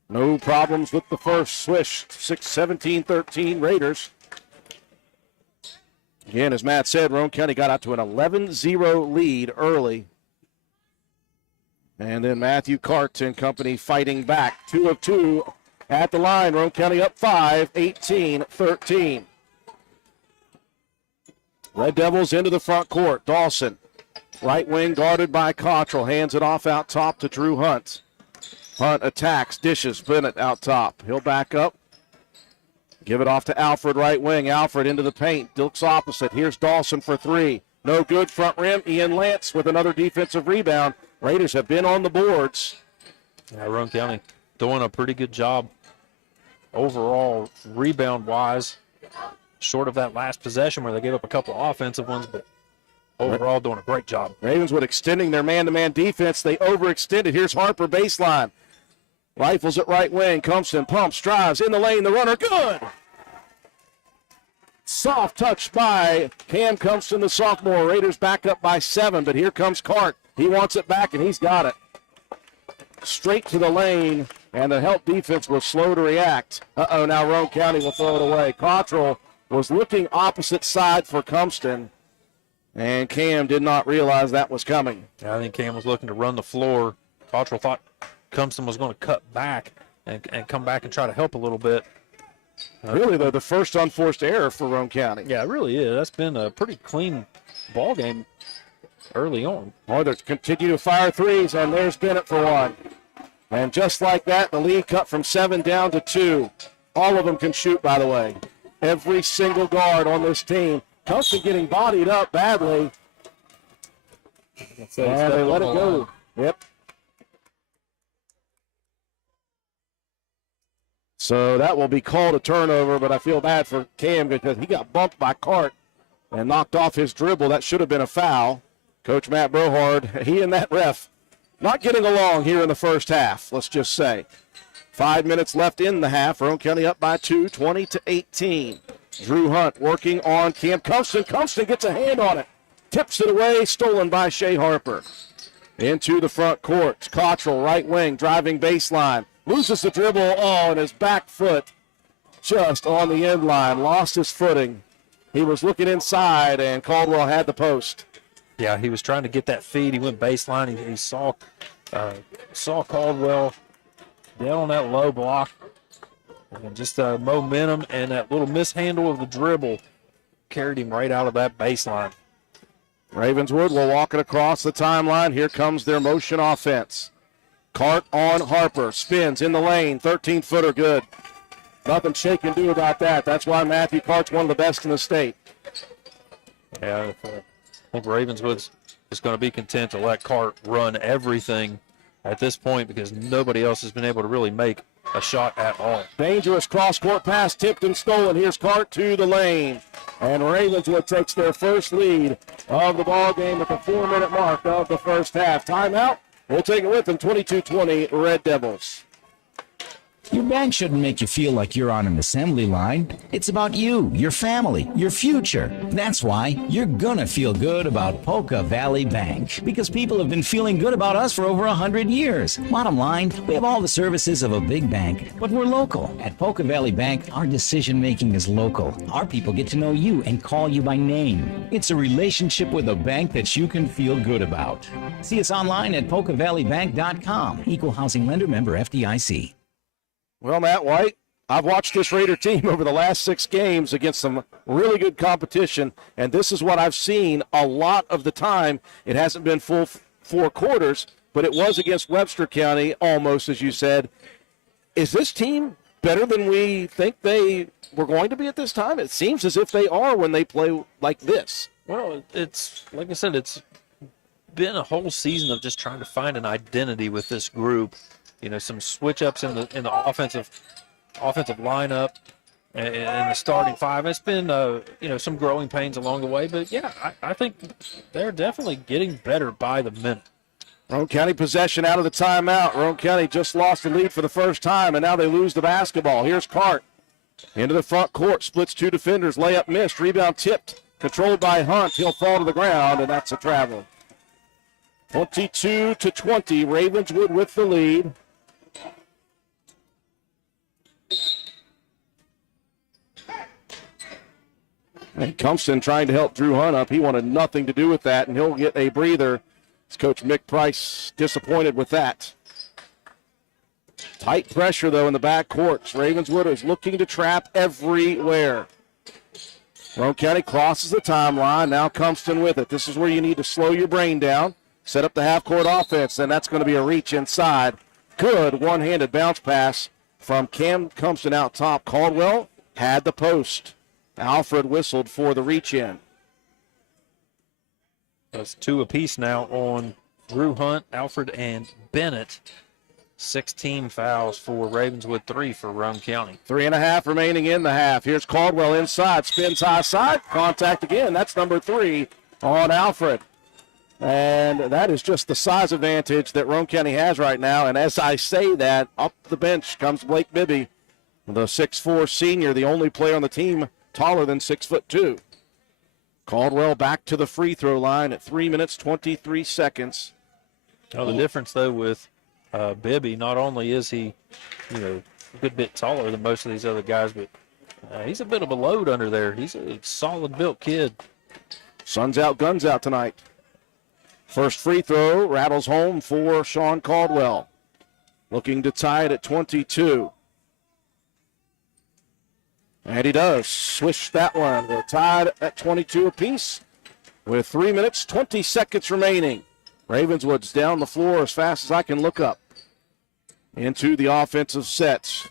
No problems with the first swish. 17-13 Raiders. Again, as Matt said, Roane County got out to an 11-0 lead early. And then Matthew Cart and company fighting back. 2 of 2 at the line. Roane County up 5, 18-13. Red Devils into the front court. Dawson, right wing guarded by Cottrell. Hands it off out top to Drew Hunt. Hunt attacks, dishes, Bennett out top. He'll back up. Give it off to Alfred, right wing. Alfred into the paint. Looks opposite. Here's Dawson for three. No good, front rim. Ian Lance with another defensive rebound. Raiders have been on the boards. Yeah, Roane County doing a pretty good job overall rebound-wise, short of that last possession where they gave up a couple offensive ones, but overall doing a great job. Ravenswood extending their man-to-man defense. They overextended. Here's Harper baseline. Rifles at right wing. Compton pumps, drives in the lane. The runner, good. Soft touch by Cam Compton, the sophomore. Raiders back up by 7, but here comes Cart. He wants it back, and he's got it. Straight to the lane, and the help defense was slow to react. Now Roane County will throw it away. Cottrell was looking opposite side for Compton, and Cam did not realize that was coming. Yeah, I think Cam was looking to run the floor. Cottrell thought Compton was going to cut back and come back and try to help a little bit. Really, though, the first unforced error for Roane County. Yeah, it really is. That's been a pretty clean ball game early on. Oilers continue to fire threes, and there's Bennett for one. And just like that, the lead cut from 7 down to 2. All of them can shoot, by the way. Every single guard on this team. Compton getting bodied up badly. And they let it go. Yep. So that will be called a turnover, but I feel bad for Cam because he got bumped by Cart and knocked off his dribble. That should have been a foul. Coach Matt Brohard, he and that ref not getting along here in the first half, let's just say. 5 minutes left in the half. Roane County up by 2, 20-18. Drew Hunt working on Cam Compton. Compton gets a hand on it. Tips it away, stolen by Shea Harper. Into the front court. Cottrell, right wing, driving baseline. Loses the dribble, and his back foot just on the end line. Lost his footing. He was looking inside, and Caldwell had the post. Yeah, he was trying to get that feed. He went baseline. He saw Caldwell down on that low block. And just momentum and that little mishandle of the dribble carried him right out of that baseline. Ravenswood will walk it across the timeline. Here comes their motion offense. Cart on Harper. Spins in the lane. 13-footer good. Nothing Shea can do about that. That's why Matthew Cart's one of the best in the state. Yeah, I think Ravenswood's is going to be content to let Cart run everything at this point because nobody else has been able to really make a shot at all. Dangerous cross-court pass, tipped and stolen. Here's Cart to the lane. And Ravenswood takes their first lead of the ball game at the 4-minute mark of the first half. Timeout. We'll take it with them, 22-20 Red Devils. Your bank shouldn't make you feel like you're on an assembly line. It's about you, your family, your future. That's why you're gonna feel good about Polka Valley Bank, because people have been feeling good about us for over 100 years. Bottom line, we have all the services of a big bank, but we're local. At Polka Valley Bank, our decision-making is local. Our people get to know you and call you by name. It's a relationship with a bank that you can feel good about. See us online at polkavalleybank.com. Equal housing lender, member FDIC. Well, Matt White, I've watched this Raider team over the last 6 games against some really good competition, and this is what I've seen a lot of the time. It hasn't been full 4 quarters, but it was against Webster County almost, as you said. Is this team better than we think they were going to be at this time? It seems as if they are when they play like this. Well, it's like I said, it's been a whole season of just trying to find an identity with this group. You know, some switch-ups in the offensive lineup and the starting 5. It's been, some growing pains along the way. But, yeah, I think they're definitely getting better by the minute. Roane County possession out of the timeout. Roane County just lost the lead for the first time, and now they lose the basketball. Here's Cart into the front court. Splits 2 defenders. Layup missed. Rebound tipped. Controlled by Hunt. He'll fall to the ground, and that's a travel. 22-20. Ravenswood with the lead. And Compton trying to help Drew Hunt up. He wanted nothing to do with that, and he'll get a breather. Coach Mick Price disappointed with that. Tight pressure, though, in the back courts. Ravenswood is looking to trap everywhere. Roane County crosses the timeline. Now Compton with it. This is where you need to slow your brain down, set up the half-court offense, and that's going to be a reach inside. Good one-handed bounce pass from Cam Compton out top. Caldwell had the post. Alfred whistled for the reach-in. That's 2 apiece now on Drew Hunt, Alfred, and Bennett. 16 fouls for Ravenswood, 3 for Roane County. 3.5 remaining in the half. Here's Caldwell inside, spins high side, contact again. That's number 3 on Alfred. And that is just the size advantage that Roane County has right now. And as I say that, up the bench comes Blake Bibby, the 6'4 senior, the only player on the team taller than 6'2". Caldwell back to the free throw line at 3 minutes, 23 seconds. Oh, the difference, though, with Bibby, not only is he, a good bit taller than most of these other guys, but he's a bit of a load under there. He's a solid built kid. Sun's out, guns out tonight. First free throw rattles home for Sean Caldwell. Looking to tie it at 22. And he does. Swish that one. We're tied at 22 apiece with 3 minutes, 20 seconds remaining. Ravenswood's down the floor as fast as I can look up into the offensive sets.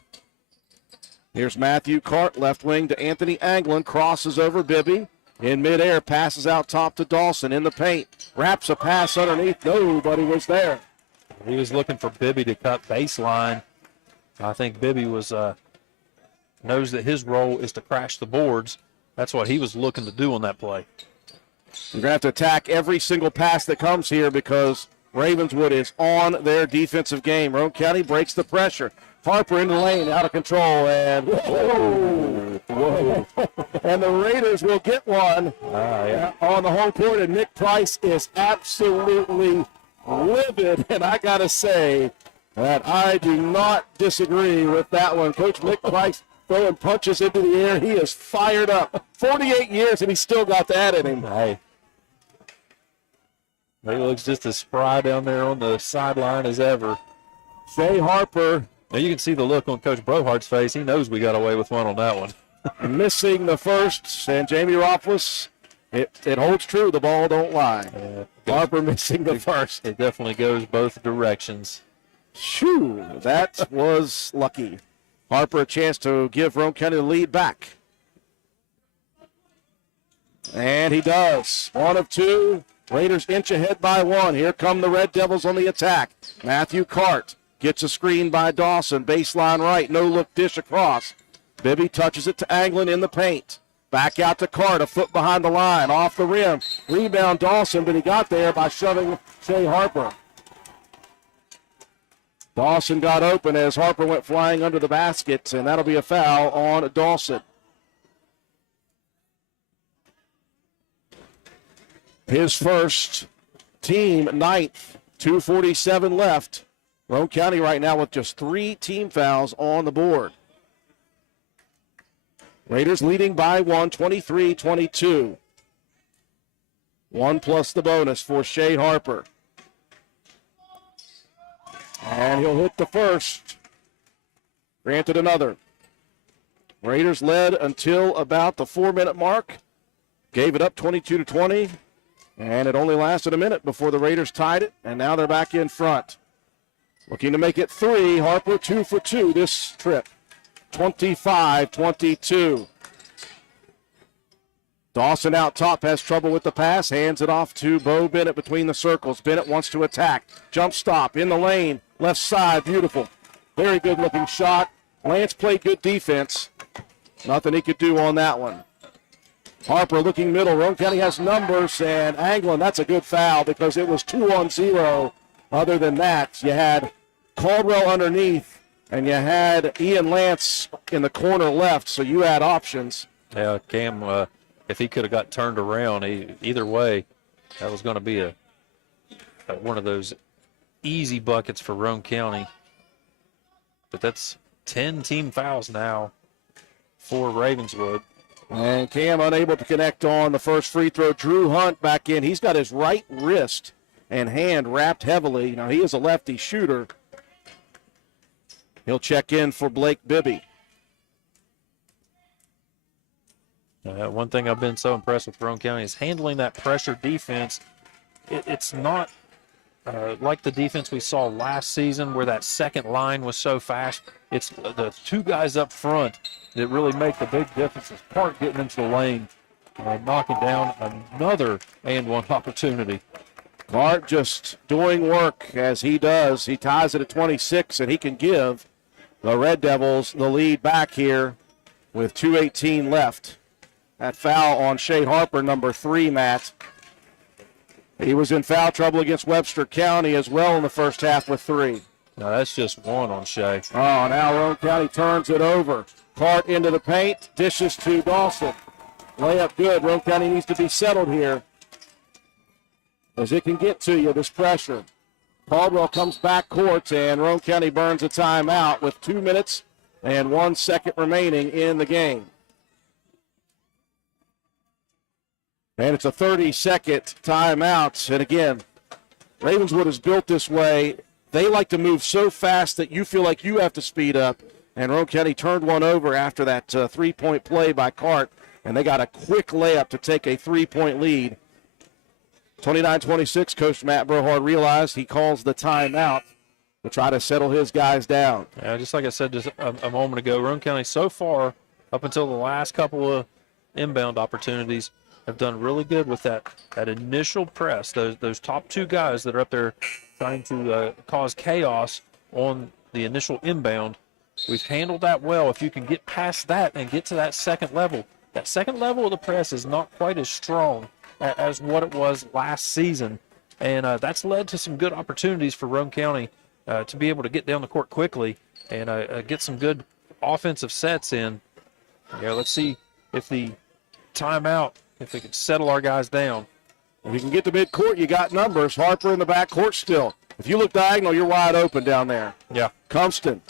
Here's Matthew Cart, left wing to Anthony Anglin, crosses over Bibby. In midair, passes out top to Dawson in the paint. Wraps a pass underneath. Nobody was there. He was looking for Bibby to cut baseline. I think Bibby knows that his role is to crash the boards. That's what he was looking to do on that play. You're going to have to attack every single pass that comes here because Ravenswood is on their defensive game. Roane County breaks the pressure. Harper in the lane, out of control, and whoa. And the Raiders will get one on the home court, and Nick Price is absolutely livid. And I got to say that I do not disagree with that one. Coach Nick Price throwing punches into the air. He is fired up. 48 years, and he's still got that in him. Hey. He looks just as spry down there on the sideline as ever. Shea Harper. Now you can see the look on Coach Brohart's face. He knows we got away with one on that one. Missing the first, and Jamie Rothfuss, it holds true. The ball don't lie. Harper missing the first. It definitely goes both directions. Shoo, that was lucky. Harper a chance to give Roane County the lead back. And he does. 1 of 2. Raiders inch ahead by 1. Here come the Red Devils on the attack. Matthew Cart gets a screen by Dawson. Baseline right. No look dish across. Bibby touches it to Anglin in the paint. Back out to Cart. A foot behind the line. Off the rim. Rebound Dawson, but he got there by shoving Shea Harper. Dawson got open as Harper went flying under the basket, and that'll be a foul on Dawson. His first, team 9th, 2:47 left. Roane County right now with just 3 team fouls on the board. Raiders leading by 1, 23-22. 1 plus the bonus for Shea Harper. And he'll hit the first. Granted another. Raiders led until about the 4-minute mark. Gave it up 22-20. And it only lasted a minute before the Raiders tied it. And now they're back in front. Looking to make it 3. Harper 2 for 2 this trip. 25-22. Dawson out top, has trouble with the pass, hands it off to Bo Bennett between the circles. Bennett wants to attack. Jump stop in the lane, left side, beautiful. Very good looking shot. Lance played good defense. Nothing he could do on that one. Harper looking middle. Roane County has numbers, and Anglin, that's a good foul because it was 2-on-0. Other than that, you had Caldwell underneath, and you had Ian Lance in the corner left, so you had options. Yeah, Cam, if he could have got turned around, either way, that was going to be one of those easy buckets for Roane County. But that's 10 team fouls now for Ravenswood. And Cam unable to connect on the first free throw. Drew Hunt back in. He's got his right wrist and hand wrapped heavily. Now, he is a lefty shooter. He'll check in for Blake Bibby. One thing I've been so impressed with Roane County is handling that pressure defense. It's not like the defense we saw last season where that second line was so fast. It's the two guys up front that really make the big difference. It's Park getting into the lane, knocking down another and one opportunity. Clark just doing work as he does. He ties it at 26, and he can give the Red Devils the lead back here with 2:18 left. That foul on Shea Harper, number 3, Matt. He was in foul trouble against Webster County as well in the first half with 3. No, that's just one on Shea. Oh, now Roane County turns it over. Cart into the paint, dishes to Dawson. Layup good. Roane County needs to be settled here as it can get to you, this pressure. Caldwell comes back court, and Roane County burns a timeout with 2 minutes and 1 second remaining in the game. And it's a 30-second timeout. And again, Ravenswood is built this way. They like to move so fast that you feel like you have to speed up. And Roane County turned one over after that three-point play by Cart, and they got a quick layup to take a 3-point lead. 29-26, Coach Matt Brohard realized he calls the timeout to try to settle his guys down. Yeah, just like I said just a moment ago, Roane County so far, up until the last couple of inbound opportunities, have done really good with that initial press. Those top 2 guys that are up there trying to cause chaos on the initial inbound. We've handled that well. If you can get past that and get to that second level of the press is not quite as strong as what it was last season. And that's led to some good opportunities for Roane County to be able to get down the court quickly and get some good offensive sets in. Let's see if the timeout, if they can settle our guys down. If you can get to midcourt, you got numbers. Harper in the backcourt still. If you look diagonal, you're wide open down there. Yeah. Cumston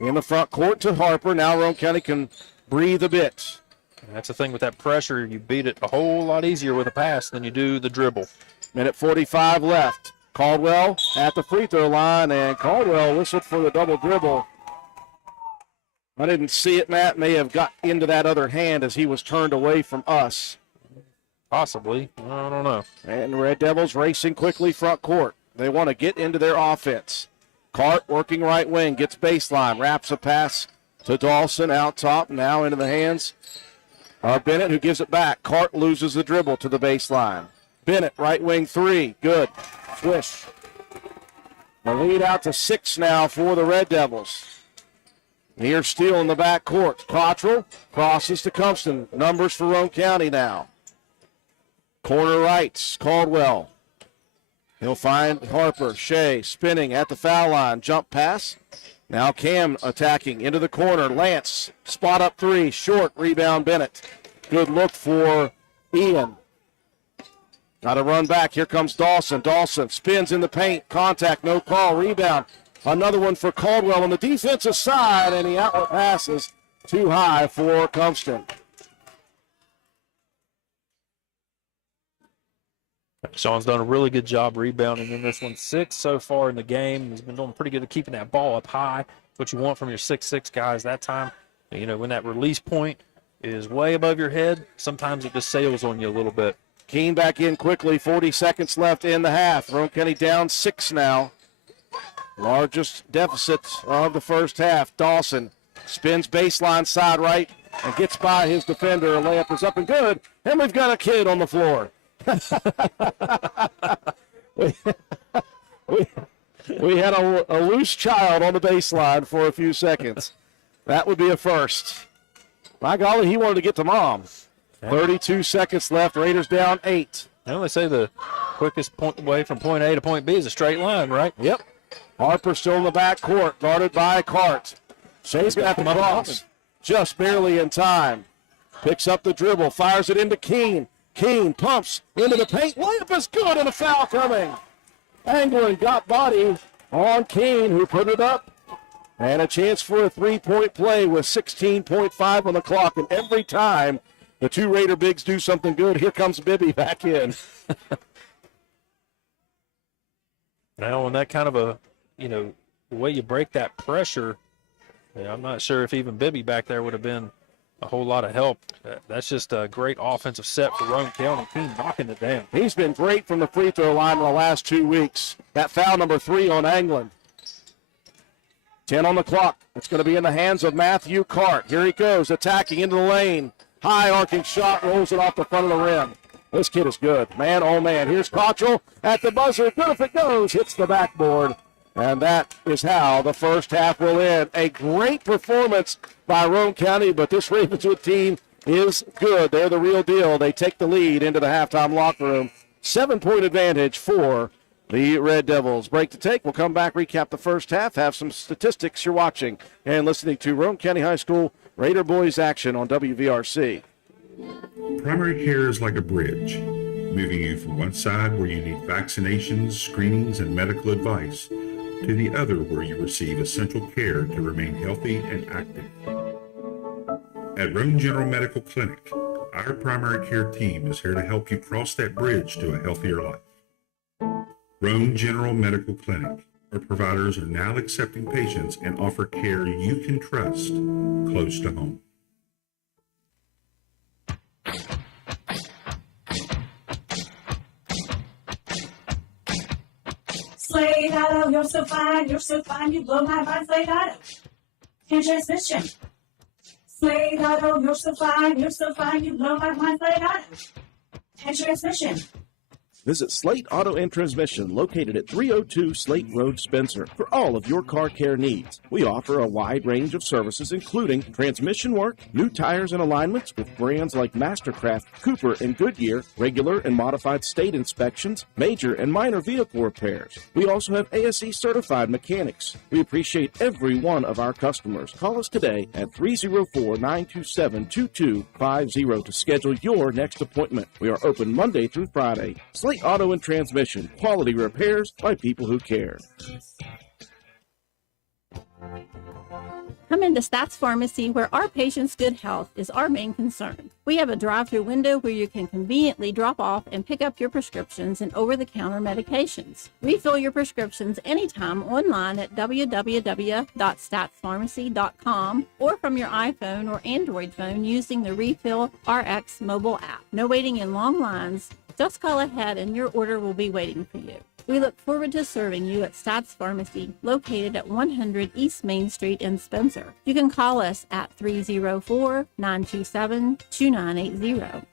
in the front court to Harper. Now Roane County can breathe a bit. And that's the thing with that pressure. You beat it a whole lot easier with a pass than you do the dribble. Minute 45 left. Caldwell at the free throw line, and Caldwell whistled for the double dribble. I didn't see it, Matt. May have got into that other hand as he was turned away from us. Possibly. I don't know. And Red Devils racing quickly front court. They want to get into their offense. Cart working right wing, gets baseline, wraps a pass to Dawson out top, now into the hands of Bennett, who gives it back. Cart loses the dribble to the baseline. Bennett, right wing 3, good. Swish. The lead out to 6 now for the Red Devils. Here's Steele in the back court. Cottrell crosses to Cumston. Numbers for Roane County now. Corner right, Caldwell. He'll find Harper. Shea spinning at the foul line. Jump pass. Now Cam attacking into the corner. Lance, spot up 3, short. Rebound Bennett. Good look for Ian. Got to run back. Here comes Dawson. Dawson spins in the paint. Contact, no call. Rebound. Another one for Caldwell on the defensive side, and the outlet passes too high for Cumston. Sean's done a really good job rebounding in this one. 6 so far in the game. He's been doing pretty good at keeping that ball up high. What you want from your 6'6" guys that time. When that release point is way above your head, sometimes it just sails on you a little bit. Keene back in quickly. 40 seconds left in the half. Roane County down 6 now. Largest deficit of the first half. Dawson spins baseline side right and gets by his defender. A layup is up and good. And we've got a kid on the floor. we had a loose child on the baseline for a few seconds. That would be a first. My golly, he wanted to get to mom. 32 seconds left. Raiders down 8. They say the quickest point away from point A to point B is a straight line, right? Yep. Harper still in the back court, guarded by Cart. Shea's got the cross, just barely in time. Picks up the dribble, fires it into Keene. Keene pumps into the paint. Layup is good, and a foul coming. Anglin got body on Keene, who put it up. And a chance for a three-point play with 16.5 on the clock. And every time the two Raider bigs do something good, here comes Bibby back in. Now, on that kind of a, the way you break that pressure, I'm not sure if even Bibby back there would have been a whole lot of help. That's just a great offensive set for Roane County. Team knocking it down. He's been great from the free throw line in the last 2 weeks. That foul number 3 on Anglin. 10 on the clock. It's going to be in the hands of Matthew Cart. Here he goes, attacking into the lane. High arcing shot, rolls it off the front of the rim. This kid is good. Man, oh man. Here's Cottrell at the buzzer. Good if it goes. Hits the backboard. And that is how the first half will end. A great performance by Roane County, but this Ravenswood team is good. They're the real deal. They take the lead into the halftime locker room. 7-point advantage for the Red Devils. Break to take. We'll come back, recap the first half, have some statistics. You're watching and listening to Roane County High School Raider Boys action on WVRC. Primary care is like a bridge, moving you from one side where you need vaccinations, screenings, and medical advice to the other where you receive essential care to remain healthy and active. At Roane General Medical Clinic, our primary care team is here to help you cross that bridge to a healthier life. Roane General Medical Clinic. Our providers are now accepting patients and offer care you can trust close to home. Slade Auto, you're so fine, you blow my mind, Slade Auto. And transmission. Slade Auto, you're so fine, you blow my mind, Slade Auto. And transmission. Visit Slate Auto and Transmission, located at 302 Slate Road, Spencer, for all of your car care needs. We offer a wide range of services, including transmission work, new tires and alignments with brands like Mastercraft, Cooper, and Goodyear, regular and modified state inspections, major and minor vehicle repairs. We also have ASE certified mechanics. We appreciate every one of our customers. Call us today at 304-927-2250 to schedule your next appointment. We are open Monday through Friday. Slate Auto and Transmission, quality repairs by people who care. Come into Stats Pharmacy, where our patients' good health is our main concern. We have a drive-through window where you can conveniently drop off and pick up your prescriptions and over-the-counter medications. Refill your prescriptions anytime online at www.statspharmacy.com or from your iPhone or Android phone using the Refill RX mobile app. No waiting in long lines. Just call ahead and your order will be waiting for you. We look forward to serving you at Stats Pharmacy, located at 100 East Main Street in Spencer. You can call us at 304-927-2980.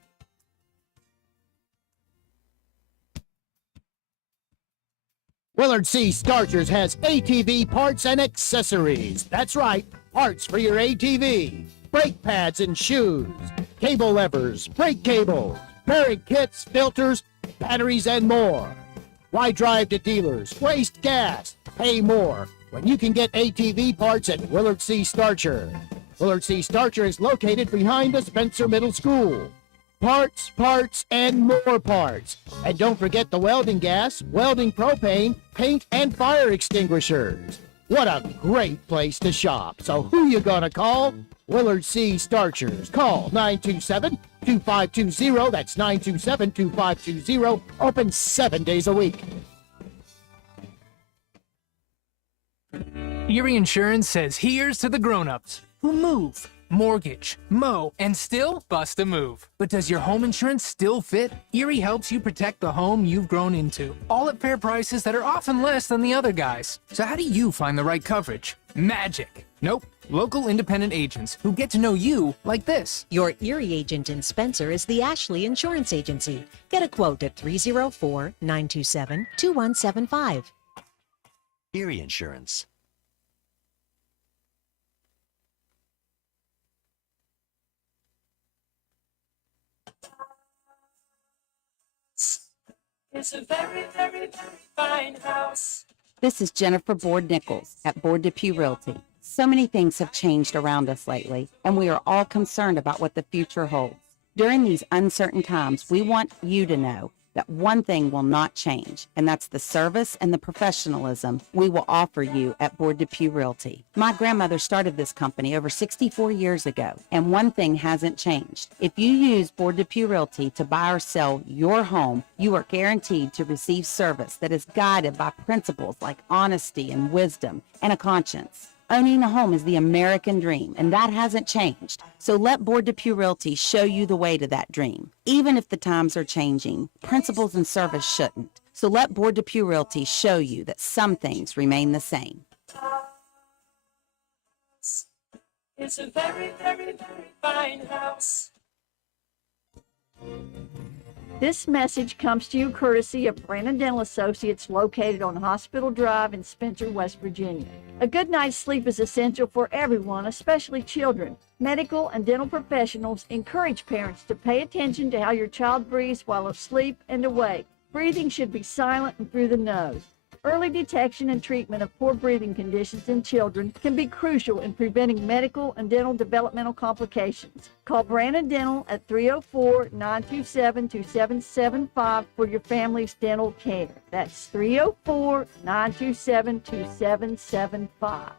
Willard C. Starchers has ATV parts and accessories. That's right, parts for your ATV. Brake pads and shoes, cable levers, brake cables, bearing kits, filters, batteries, and more. Why drive to dealers, waste gas, pay more when you can get ATV parts at Willard C. Starcher? Willard C. Starcher is located behind the Spencer Middle School. Parts, parts, and more parts. And don't forget the welding gas, welding propane, paint, and fire extinguishers. What a great place to shop. So who you gonna call? Willard C. Starchers. Call 927-2520. That's 927-2520. Open 7 days a week. Erie Insurance says here's to the grown-ups who move, mortgage, mow, and still bust a move. But does your home insurance still fit? Erie helps you protect the home you've grown into, all at fair prices that are often less than the other guys. So how do you find the right coverage? Magic. Nope. Local independent agents who get to know you like this. Your Erie agent in Spencer is the Ashley Insurance Agency. Get a quote at 304-927-2175. Erie Insurance. It's a very, very, very fine house. This is Jennifer Board-Nichols at Board-Depew Realty. So many things have changed around us lately, and we are all concerned about what the future holds. During these uncertain times, we want you to know that that one thing will not change, and that's the service and the professionalism we will offer you at Board Depew Realty. My grandmother started this company over 64 years ago, and one thing hasn't changed. If you use Board Depew Realty to buy or sell your home, you are guaranteed to receive service that is guided by principles like honesty and wisdom and a conscience. Owning a home is the American dream, and that hasn't changed. So let Board Depew Realty show you the way to that dream. Even if the times are changing, principles and service shouldn't. So let Board Depew Realty show you that some things remain the same. It's a very, very, very fine house. This message comes to you courtesy of Brandon Dental Associates located on Hospital Drive in Spencer, West Virginia. A good night's sleep is essential for everyone, especially children. Medical and dental professionals encourage parents to pay attention to how your child breathes while asleep and awake. Breathing should be silent and through the nose. Early detection and treatment of poor breathing conditions in children can be crucial in preventing medical and dental developmental complications. Call Brandon Dental at 304-927-2775 for your family's dental care. That's 304-927-2775.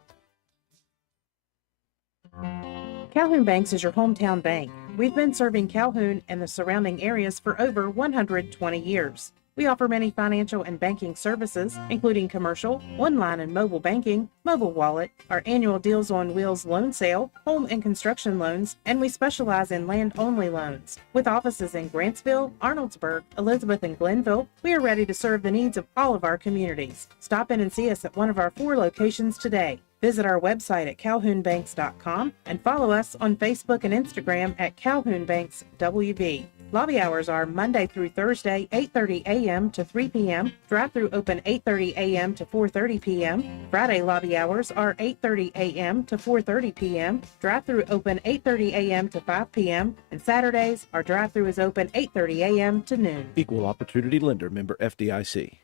Calhoun Banks is your hometown bank. We've been serving Calhoun and the surrounding areas for over 120 years. We offer many financial and banking services, including commercial, online and mobile banking, mobile wallet, our annual Deals on Wheels loan sale, home and construction loans, and we specialize in land-only loans. With offices in Grantsville, Arnoldsburg, Elizabeth, and Glenville, we are ready to serve the needs of all of our communities. Stop in and see us at one of our 4 locations today. Visit our website at calhounbanks.com and follow us on Facebook and Instagram at Calhoun Banks WV. Lobby hours are Monday through Thursday, 8:30 a.m. to 3 p.m. Drive-through open 8:30 a.m. to 4:30 p.m. Friday lobby hours are 8:30 a.m. to 4:30 p.m. Drive-through open 8:30 a.m. to 5 p.m. And Saturdays, our drive-through is open 8:30 a.m. to noon. Equal Opportunity Lender, member FDIC.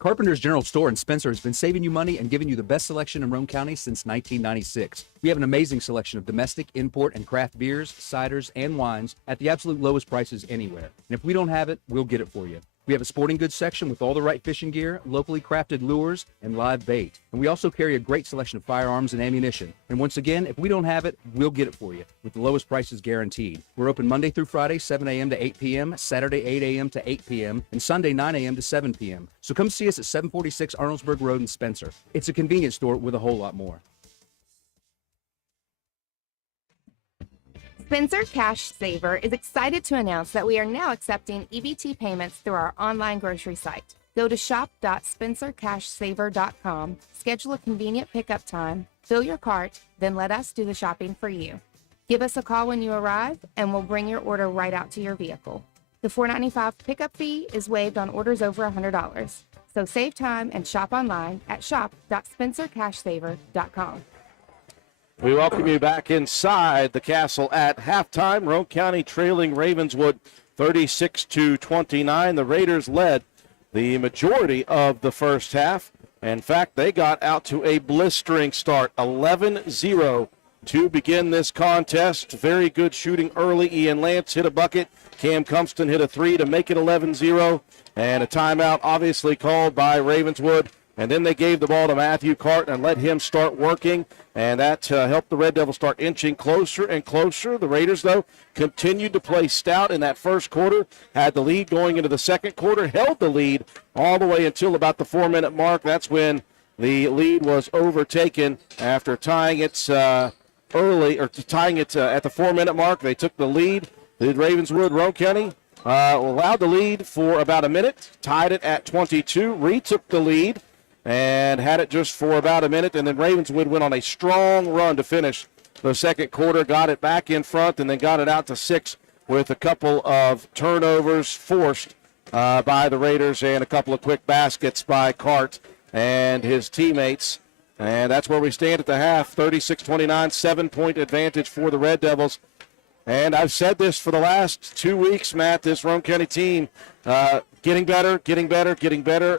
Carpenter's General Store in Spencer has been saving you money and giving you the best selection in Roane County since 1996. We have an amazing selection of domestic, import, and craft beers, ciders, and wines at the absolute lowest prices anywhere. And if we don't have it, we'll get it for you. We have a sporting goods section with all the right fishing gear, locally crafted lures, and live bait. And we also carry a great selection of firearms and ammunition. And once again, if we don't have it, we'll get it for you with the lowest prices guaranteed. We're open Monday through Friday, 7 a.m. to 8 p.m., Saturday, 8 a.m. to 8 p.m., and Sunday, 9 a.m. to 7 p.m. So come see us at 746 Arnoldsburg Road in Spencer. It's a convenience store with a whole lot more. Spencer Cash Saver is excited to announce that we are now accepting EBT payments through our online grocery site. Go to shop.spencercashsaver.com, schedule a convenient pickup time, fill your cart, then let us do the shopping for you. Give us a call when you arrive, and we'll bring your order right out to your vehicle. The $4.95 pickup fee is waived on orders over $100. So save time and shop online at shop.spencercashsaver.com. We welcome you back inside the castle at halftime. Roane County trailing Ravenswood 36-29. The Raiders led the majority of the first half. In fact, they got out to a blistering start, 11-0 to begin this contest. Very good shooting early. Ian Lance hit a bucket. Cam Cumston hit a 3 to make it 11-0. And a timeout obviously called by Ravenswood. And then they gave the ball to Matthew Carton and let him start working. And that helped the Red Devils start inching closer and closer. The Raiders, though, continued to play stout in that first quarter, had the lead going into the second quarter, held the lead all the way until about the 4-minute mark. That's when the lead was overtaken after tying it at the 4-minute mark. They took the lead. The Ravenswood, Roane County allowed the lead for about a minute, tied it at 22, retook the lead, and had it just for about a minute, and then Ravenswood went on a strong run to finish the second quarter, got it back in front, and then got it out to 6 with a couple of turnovers forced by the Raiders and a couple of quick baskets by Cart and his teammates. And that's where we stand at the half, 36-29, 7-point advantage for the Red Devils. And I've said this for the last 2 weeks, Matt, this Roane County team getting better.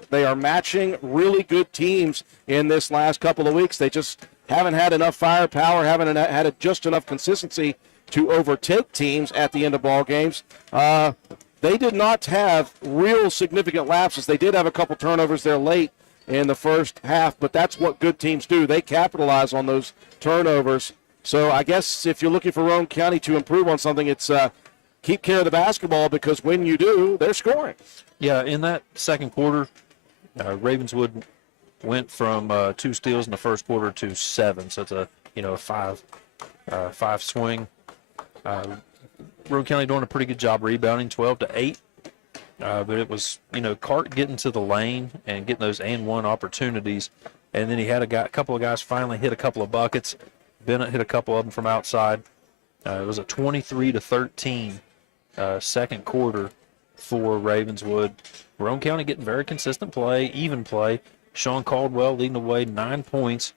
They are matching really good teams in this last couple of weeks. They just haven't had enough firepower, haven't had just enough consistency to overtake teams at the end of ball games. they did not have real significant lapses. They did have a couple turnovers there late in the first half, but that's what good teams do. They capitalize on those turnovers. So I guess if you're looking for Roane County to improve on something, it's keep care of the basketball, because when you do, they're scoring. Yeah, in that second quarter, Ravenswood went from 2 steals in the first quarter to 7. So it's a five swing. Roane County doing a pretty good job rebounding, 12-8. But it was, Cart getting to the lane and getting those and one opportunities. And then he had a couple of guys finally hit a couple of buckets. Bennett hit a couple of them from outside. It was a 23-13 second quarter for Ravenswood. Roane County getting very consistent play, even play. Sean Caldwell leading the way, 9 points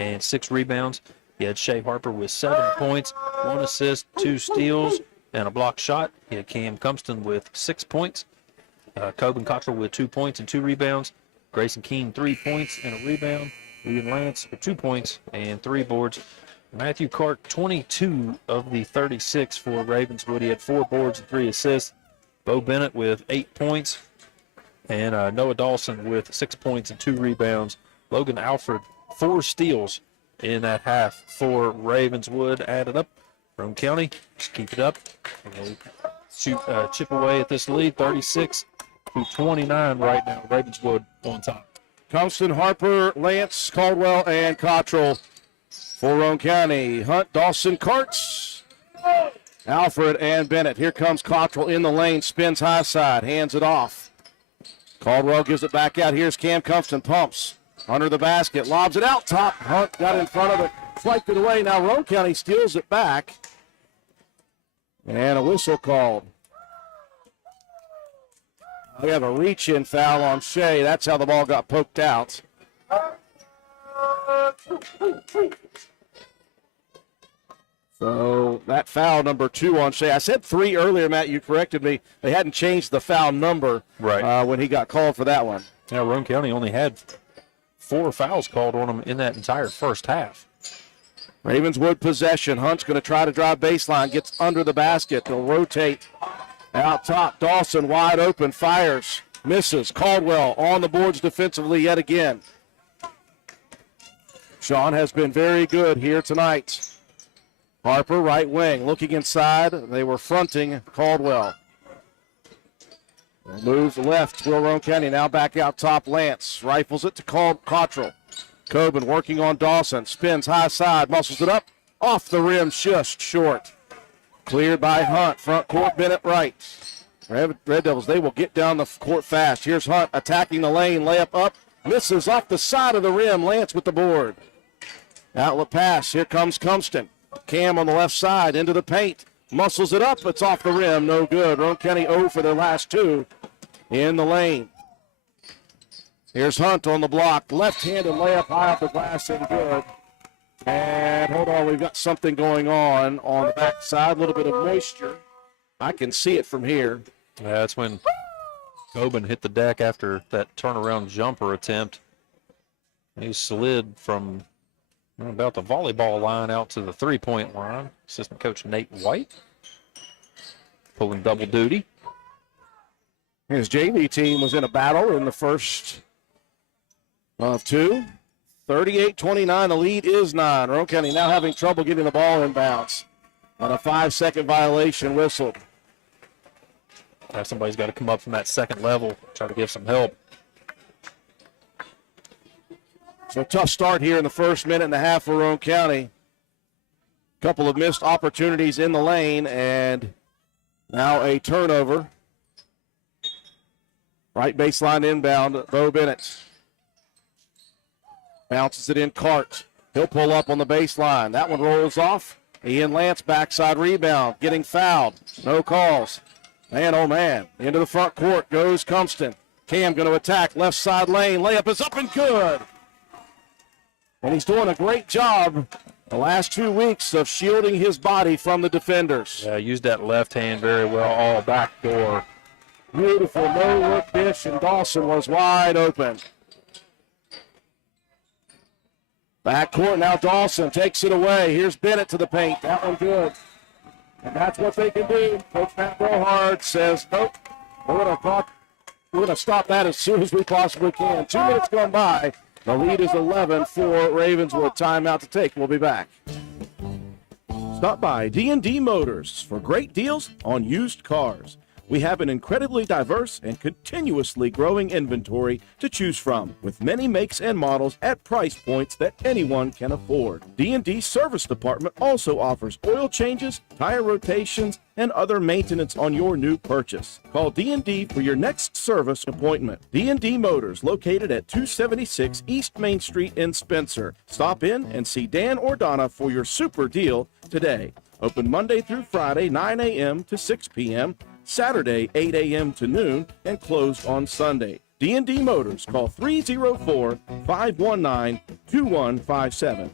and 6 rebounds. He had Shea Harper with 7 points, 1 assist, 2 steals, and a block shot. He had Cam Cumston with 6 points. Coben Cottrell with 2 points and 2 rebounds. Grayson Keene, 3 points and a rebound. Ian Lance with 2 points and 3 boards. Matthew Cart, 22 of the 36 for Ravenswood. He had 4 boards and 3 assists. Bo Bennett with 8 points. And Noah Dawson with 6 points and 2 rebounds. Logan Alfred, 4 steals in that half for Ravenswood. Added up. Roane County, just keep it up. Chip away at this lead, 36-29 right now. Ravenswood on top. Cumston, Harper, Lance, Caldwell, and Cottrell for Roane County. Hunt, Dawson, Karts, Alfred, and Bennett. Here comes Cottrell in the lane, spins high side, hands it off. Caldwell gives it back out. Here's Cam Cumston, pumps under the basket, lobs it out top. Hunt got in front of it, swiped it away. Now Roane County steals it back. And a whistle called. We have a reach-in foul on Shea. That's how the ball got poked out. So that foul number 2 on Shea. I said 3 earlier, Matt. You corrected me. They hadn't changed the foul number when he got called for that one. Now Roane County only had 4 fouls called on him in that entire first half. Ravenswood possession. Hunt's going to try to drive baseline. Gets under the basket. They'll rotate out top. Dawson wide open. Fires. Misses. Caldwell on the boards defensively yet again. Sean has been very good here tonight. Harper, right wing, looking inside. They were fronting Caldwell. Move left, Will Roane County. Now back out top. Lance rifles it to Cottrell. Coben working on Dawson. Spins high side, muscles it up. Off the rim, just short. Cleared by Hunt. Front court, Bennett right. Red Devils, they will get down the court fast. Here's Hunt attacking the lane. Layup up. Misses off the side of the rim. Lance with the board. Outlet pass. Here comes Cumston. Cam on the left side into the paint. Muscles it up. It's off the rim. No good. Roane County 0 for their last 2 in the lane. Here's Hunt on the block. Left-handed layup high off the glass and good. And hold on, we've got something going on the backside. A little bit of moisture. I can see it from here. Yeah, that's when Coben hit the deck after that turnaround jumper attempt. He slid from about the volleyball line out to the three-point line. Assistant coach Nate White pulling double duty. His JV team was in a battle in the first of 2. 38-29, the lead is 9. Roane County now having trouble getting the ball inbounds. And a 5-second violation whistled. Somebody's got to come up from that second level, try to give some help. So tough start here in the first minute and a half for Roane County. Couple of missed opportunities in the lane, and now a turnover. Right baseline inbound, Bo Bennett. Bounces it in Cart. He'll pull up on the baseline. That one rolls off. Ian Lance backside rebound, getting fouled. No calls. Man, oh man. Into the front court goes Cumston. Cam going to attack left side lane. Layup is up and good. And he's doing a great job the last 2 weeks of shielding his body from the defenders. Yeah, used that left hand very well, all back door. Beautiful no-look dish, and Dawson was wide open. Back court now, Dawson takes it away. Here's Bennett to the paint. That one good. And that's what they can do. Coach Matt Brohard says, nope, we're going to stop that as soon as we possibly can. 2 minutes gone by. The lead is 11 for Ravenswood. Timeout to take. We'll be back. Stop by D&D Motors for great deals on used cars. We have an incredibly diverse and continuously growing inventory to choose from, with many makes and models at price points that anyone can afford. D&D Service Department also offers oil changes, tire rotations, and other maintenance on your new purchase. Call D&D for your next service appointment. D&D Motors, located at 276 East Main Street in Spencer. Stop in and see Dan or Donna for your super deal today. Open Monday through Friday, 9 a.m. to 6 p.m., Saturday, 8 a.m. to noon, and closed on Sunday. D&D Motors, call 304-519-2157.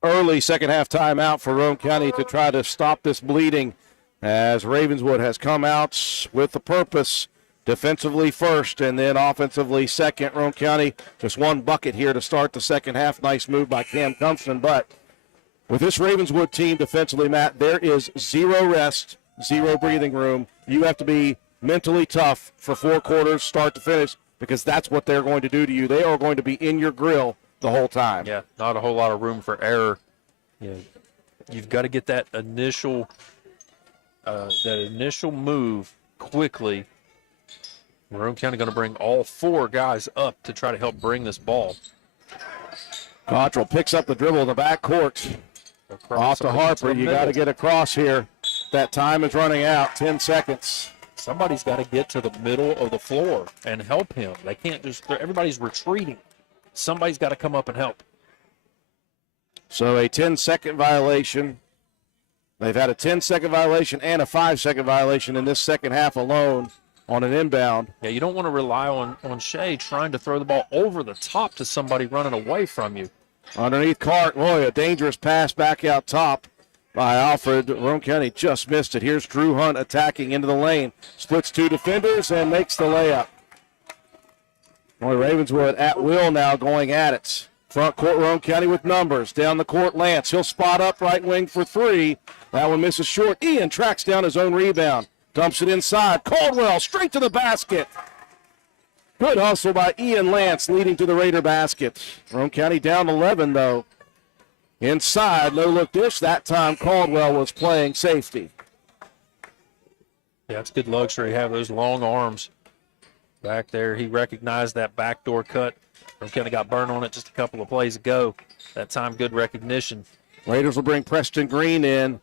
Early second half timeout for Roane County to try to stop this bleeding, as Ravenswood has come out with the purpose, defensively first and then offensively second. Roane County just one bucket here to start the second half. Nice move by Cam Compson, but with this Ravenswood team defensively, Matt, there is zero rest, zero breathing room. You have to be mentally tough for 4 quarters, start to finish, because that's what they're going to do to you. They are going to be in your grill the whole time. Yeah, not a whole lot of room for error. You've got to get that initial move quickly. Roane County going to bring all 4 guys up to try to help bring this ball. Cottrell picks up the dribble in the backcourt. Off to Harper. You got to get across here. That time is running out. 10 seconds. Somebody's got to get to the middle of the floor and help him. They can't just, everybody's retreating. Somebody's got to come up and help. So a 10-second violation. They've had a 10-second violation and a 5-second violation in this second half alone on an inbound. Yeah, you don't want to rely on Shea trying to throw the ball over the top to somebody running away from you. Underneath Cart, boy, a dangerous pass back out top by Alfred. Roane County just missed it. Here's Drew Hunt attacking into the lane. Splits 2 defenders and makes the layup. Boy, Ravenswood at will now going at it. Front court, Roane County with numbers. Down the court, Lance. He'll spot up right wing for 3. That one misses short. Ian tracks down his own rebound. Dumps it inside. Caldwell straight to the basket. Good hustle by Ian Lance, leading to the Raider basket. Roane County down 11, though. Inside, no-look dish. That time Caldwell was playing safety. Yeah, it's good luxury to have those long arms back there. He recognized that backdoor cut. Roane County got burned on it just a couple of plays ago. That time, good recognition. Raiders will bring Preston Green in,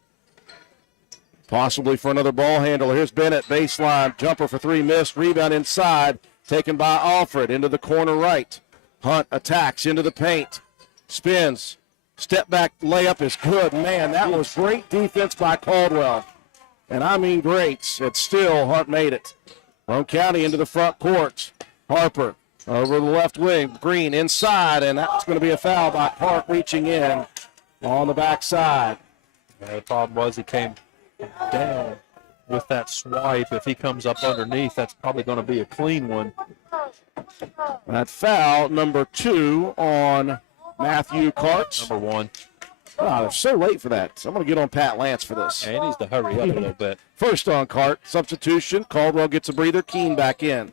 possibly for another ball handler. Here's Bennett, baseline, jumper for 3, missed. Rebound inside. Taken by Alfred into the corner right. Hunt attacks into the paint. Spins. Step back layup is good. Man, that was great defense by Caldwell. And I mean great. It's still Hunt made it. Roane County into the front court. Harper over the left wing. Green inside, and that's going to be a foul by Park reaching in on the backside. Yeah, the problem was he came down with that swipe. If he comes up underneath, that's probably going to be a clean one. That foul, number 2 on Matthew Karts. Number 1. Oh, they're so late for that. So I'm going to get on Pat Lance for this. Yeah, he needs to hurry up a little bit. First on Cart, substitution. Caldwell gets a breather. Keene back in.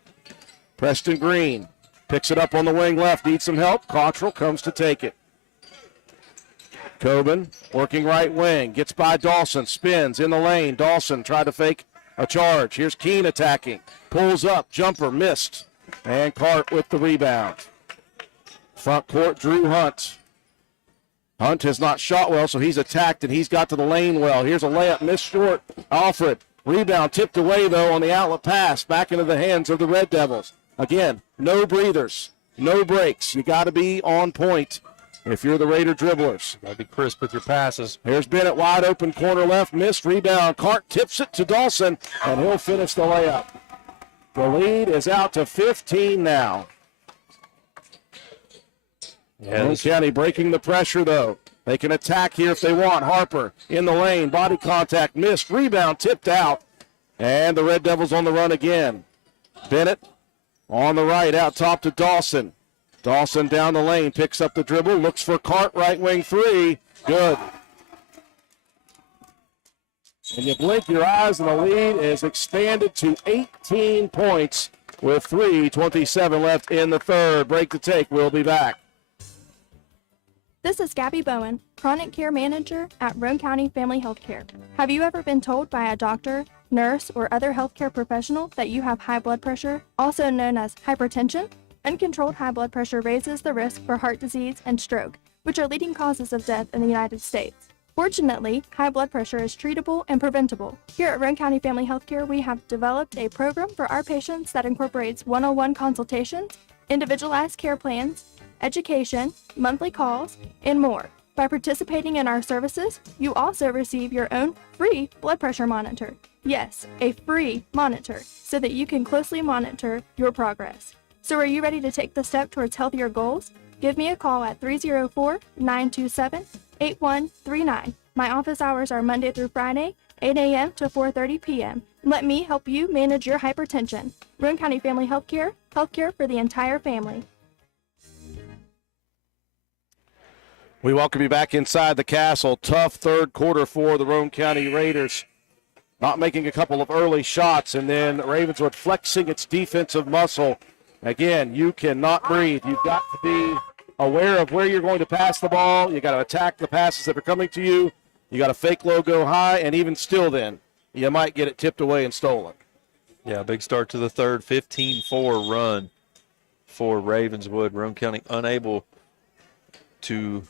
Preston Green picks it up on the wing left. Needs some help. Cottrell comes to take it. Coben working right wing. Gets by Dawson. Spins in the lane. Dawson tried to fake a charge. Here's Keene attacking. Pulls up. Jumper missed. And Cart with the rebound. Front court, Drew Hunt. Hunt has not shot well, so he's attacked, and he's got to the lane well. Here's a layup, missed short. Alfred, rebound tipped away, though, on the outlet pass, back into the hands of the Red Devils. Again, no breathers, no breaks. You got to be on point if you're the Raider dribblers. Got to be crisp with your passes. Here's Bennett, wide open, corner left, missed, rebound. Cart tips it to Dawson, and he'll finish the layup. The lead is out to 15 now. Roane County breaking the pressure, though. They can attack here if they want. Harper in the lane. Body contact missed. Rebound tipped out. And the Red Devils on the run again. Bennett on the right, out top to Dawson. Dawson down the lane. Picks up the dribble. Looks for Cart, right wing 3. Good. And you blink your eyes, and the lead is expanded to 18 points with 3:27 left in the third. Break the take. We'll be back. This is Gabby Bowen, Chronic Care Manager at Roane County Family Healthcare. Have you ever been told by a doctor, nurse, or other healthcare professional that you have high blood pressure, also known as hypertension? Uncontrolled high blood pressure raises the risk for heart disease and stroke, which are leading causes of death in the United States. Fortunately, high blood pressure is treatable and preventable. Here at Roane County Family Healthcare, we have developed a program for our patients that incorporates one-on-one consultations, individualized care plans, education, monthly calls, and more. By participating in our services, you also receive your own free blood pressure monitor. Yes, a free monitor, so that you can closely monitor your progress. So are you ready to take the step towards healthier goals? Give me a call at 304-927-8139. My office hours are Monday through Friday, 8 a.m. to 4:30 p.m. Let me help you manage your hypertension. Roane County Family Healthcare, healthcare for the entire family. We welcome you back inside the castle. Tough third quarter for the Roane County Raiders. Not making a couple of early shots, and then Ravenswood flexing its defensive muscle. Again, you cannot breathe. You've got to be aware of where you're going to pass the ball. You got to attack the passes that are coming to you. You got to fake low, go high, and even still then, you might get it tipped away and stolen. Yeah, big start to the third, 15-4 run for Ravenswood. Roane County unable to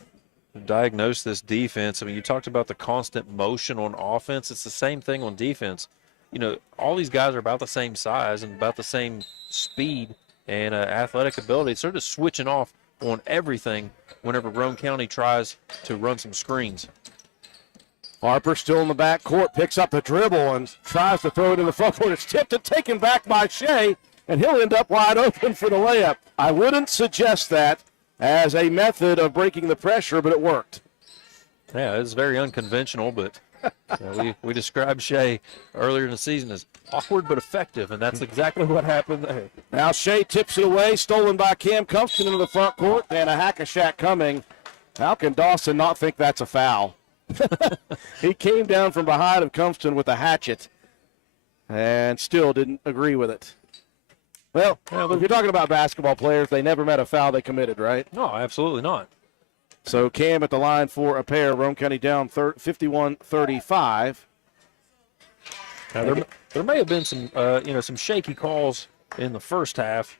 diagnose this defense. I mean, you talked about the constant motion on offense. It's the same thing on defense. You know, all these guys are about the same size and about the same speed and athletic ability. So they're just switching off on everything whenever Roane County tries to run some screens. Harper still in the back court, picks up the dribble and tries to throw it in the front court. It's tipped and taken back by Shea, and he'll end up wide open for the layup. I wouldn't suggest that as a method of breaking the pressure, but it worked. Yeah, it's very unconventional, but we described Shea earlier in the season as awkward but effective, and that's exactly what happened there. Now Shea tips it away, stolen by Cam Compton into the front court, and a hack-a-shack coming. How can Dawson not think that's a foul? He came down from behind of Compton with a hatchet and still didn't agree with it. Well, if you're talking about basketball players, they never met a foul they committed, right? No, absolutely not. So Cam at the line for a pair. Roane County down 51-35. Now, there may have been some, some shaky calls in the first half,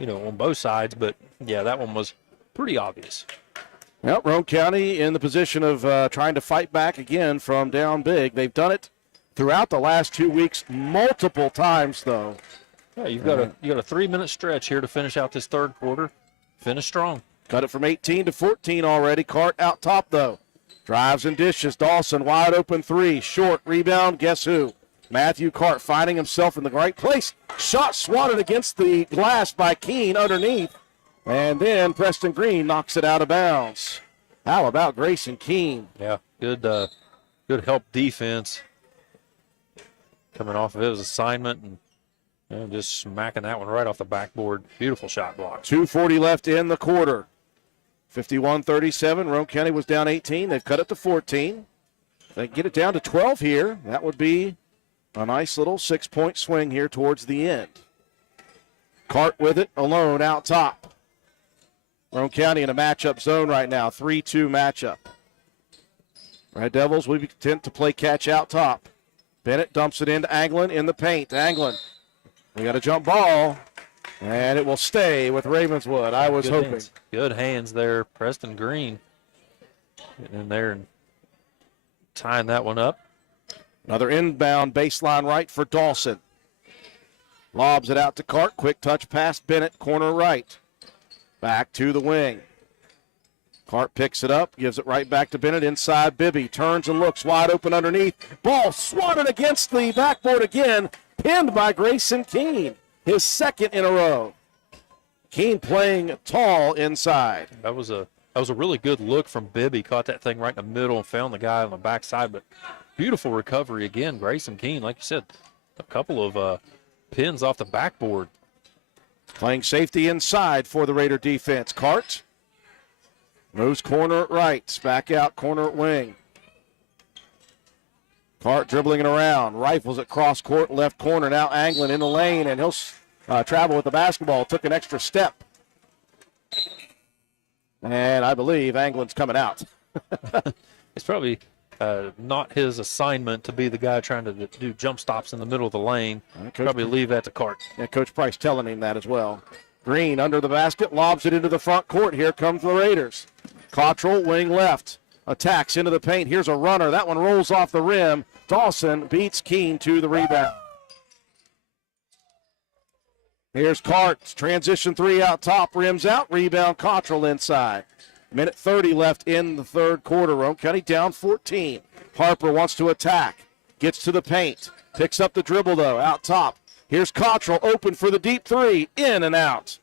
on both sides, but yeah, that one was pretty obvious. Well, Roane County in the position of trying to fight back again from down big. They've done it throughout the last 2 weeks multiple times, though. Yeah, you got a 3-minute stretch here to finish out this third quarter. Finish strong. Cut it from 18 to 14 already. Cart out top, though. Drives and dishes. Dawson wide open three. Short rebound. Guess who? Matthew Cart finding himself in the right place. Shot swatted against the glass by Keene underneath. And then Preston Green knocks it out of bounds. How about Grayson Keene? Yeah, good help defense. Coming off of his assignment and just smacking that one right off the backboard. Beautiful shot block. 2:40 left in the quarter. 51-37. Roane County was down 18. They've cut it to 14. If they get it down to 12 here, that would be a nice little 6-point swing here towards the end. Cart with it alone out top. Roane County in a matchup zone right now, 3-2 matchup. Red Devils, we tend to play catch out top. Bennett dumps it into Anglin in the paint. Anglin, we got a jump ball, and it will stay with Ravenswood. I was hoping. Hands. Good hands there, Preston Green. Getting in there and tying that one up. Another inbound baseline right for Dawson. Lobs it out to Cart. Quick touch pass, Bennett, corner right. Back to the wing. Cart picks it up, gives it right back to Bennett. Inside, Bibby turns and looks wide open underneath. Ball swatted against the backboard again. Pinned by Grayson Keene, his second in a row. Keene playing tall inside. That was a really good look from Bibby. Caught that thing right in the middle and found the guy on the backside. But beautiful recovery again. Grayson Keene, like you said, a couple of pins off the backboard. Playing safety inside for the Raider defense. Cart moves corner right, back out corner wing. Cart dribbling it around, rifles it cross court, left corner. Now Anglin in the lane, and he'll travel with the basketball. Took an extra step. And I believe Anglin's coming out. It's probably not his assignment to be the guy trying to do jump stops in the middle of the lane. Probably leave that to Cart. Yeah, Coach Price telling him that as well. Green under the basket, lobs it into the front court. Here comes the Raiders. Cottrell, wing left, attacks into the paint. Here's a runner. That one rolls off the rim. Dawson beats Keene to the rebound. Here's Cart. Transition three out top, rims out. Rebound Cottrell inside. Minute 30 left in the third quarter. Roane County down 14. Harper wants to attack. Gets to the paint. Picks up the dribble, though, out top. Here's Cottrell, open for the deep three. In and out.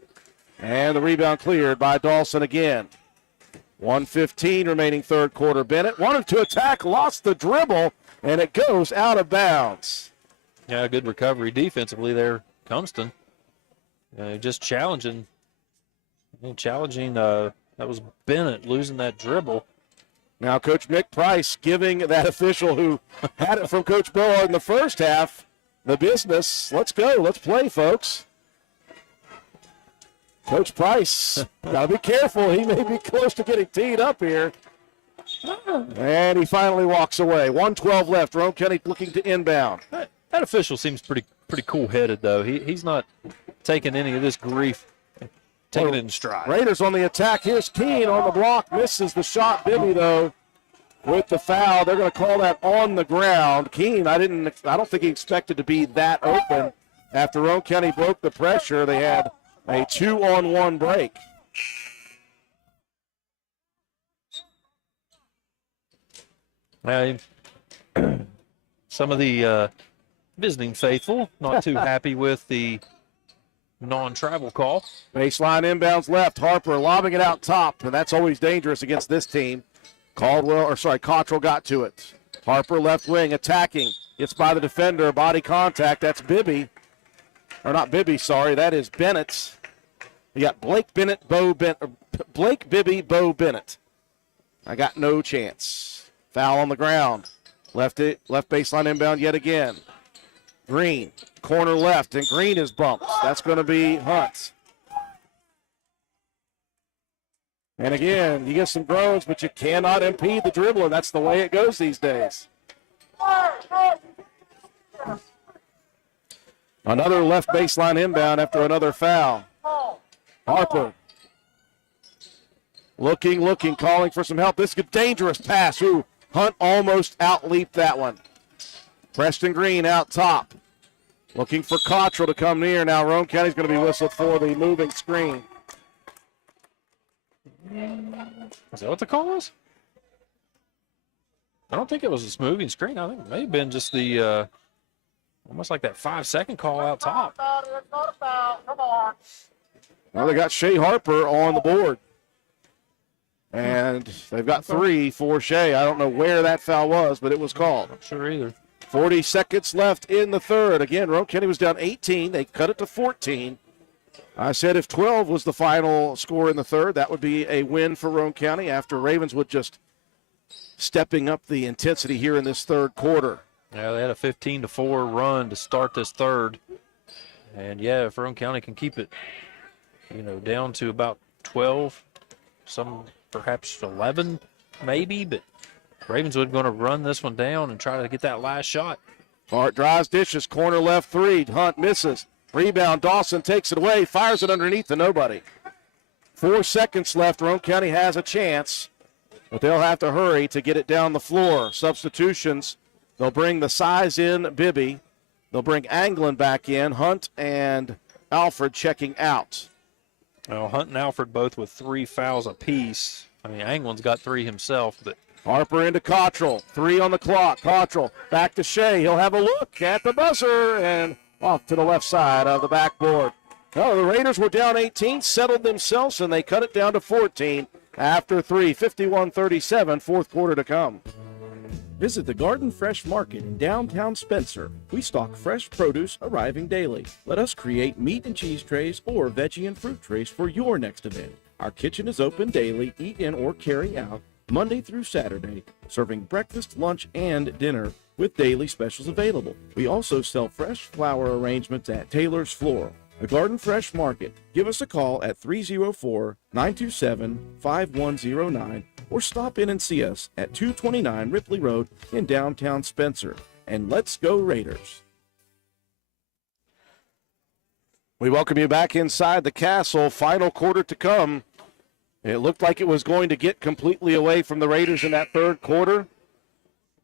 And the rebound cleared by Dawson again. 1:15 remaining third quarter. Bennett wanted to attack, lost the dribble, and it goes out of bounds. Yeah, good recovery defensively there, Cumston. Just challenging. That was Bennett losing that dribble. Now Coach Mick Price giving that official who had it from Coach Boa in the first half the business. Let's go. Let's play, folks. Coach Price, got to be careful. He may be close to getting teed up here. And he finally walks away. 1:12 left. Roane County looking to inbound. That official seems pretty cool-headed, though. He's not taking any of this grief, taking it in stride. Raiders on the attack. Here's Keene on the block. Misses the shot. Bibby, though, with the foul. They're going to call that on the ground. Keene, I don't think he expected to be that open. After Roane County broke the pressure, they had a 2-on-1 break. Some of the visiting faithful not too happy with the non-travel call. Baseline inbounds left. Harper lobbing it out top, and that's always dangerous against this team. Cottrell got to it. Harper left wing attacking. Gets by the defender, body contact. That's Bibby. Or not Bibby, sorry. That is Bennett. You got Blake Bibby, Bo Bennett. I got no chance. Foul on the ground. Left baseline inbound yet again. Green, corner left, and Green is bumped. That's going to be Hunt. And again, you get some groans, but you cannot impede the dribbler. That's the way it goes these days. Another left baseline inbound after another foul. Harper. Looking, calling for some help. This is a dangerous pass. Ooh, Hunt almost outleaped that one. Preston Green out top. Looking for Cottrell to come near. Now Roane County's going to be whistled for the moving screen. Is that what the call was? I don't think it was a moving screen. I think it may have been just the almost like that 5-second call out top. Well, they got Shea Harper on the board. And they've got 3 for Shea. I don't know where that foul was, but it was called. Not sure either. 40 seconds left in the third. Again, Roane County was down 18. They cut it to 14. I said if 12 was the final score in the third, that would be a win for Roane County after Ravenswood just stepping up the intensity here in this third quarter. Yeah, they had a 15-4 run to start this third. And, yeah, if Roane County can keep it, down to about 12, some perhaps 11 maybe, but Ravenswood going to run this one down and try to get that last shot. Hart drives, dishes, corner left 3. Hunt misses. Rebound, Dawson takes it away, fires it underneath to nobody. 4 seconds left. Roane County has a chance, but they'll have to hurry to get it down the floor. Substitutions, they'll bring the size in, Bibby. They'll bring Anglin back in. Hunt and Alfred checking out. Well, Hunt and Alfred both with 3 fouls apiece. I mean, Anglin's got 3 himself, but Harper into Cottrell. 3 on the clock. Cottrell back to Shea. He'll have a look at the buzzer and off to the left side of the backboard. No, the Raiders were down 18, settled themselves, and they cut it down to 14 after 3. 51-37, fourth quarter to come. Visit the Garden Fresh Market in downtown Spencer. We stock fresh produce arriving daily. Let us create meat and cheese trays or veggie and fruit trays for your next event. Our kitchen is open daily, eat in or carry out, Monday through Saturday, serving breakfast, lunch, and dinner with daily specials available. We also sell fresh flower arrangements at Taylor's Floral, the Garden Fresh Market. Give us a call at 304-927-5109 or stop in and see us at 229 Ripley Road in downtown Spencer. And let's go Raiders. We welcome you back inside the castle. Final quarter to come. It looked like it was going to get completely away from the Raiders in that third quarter,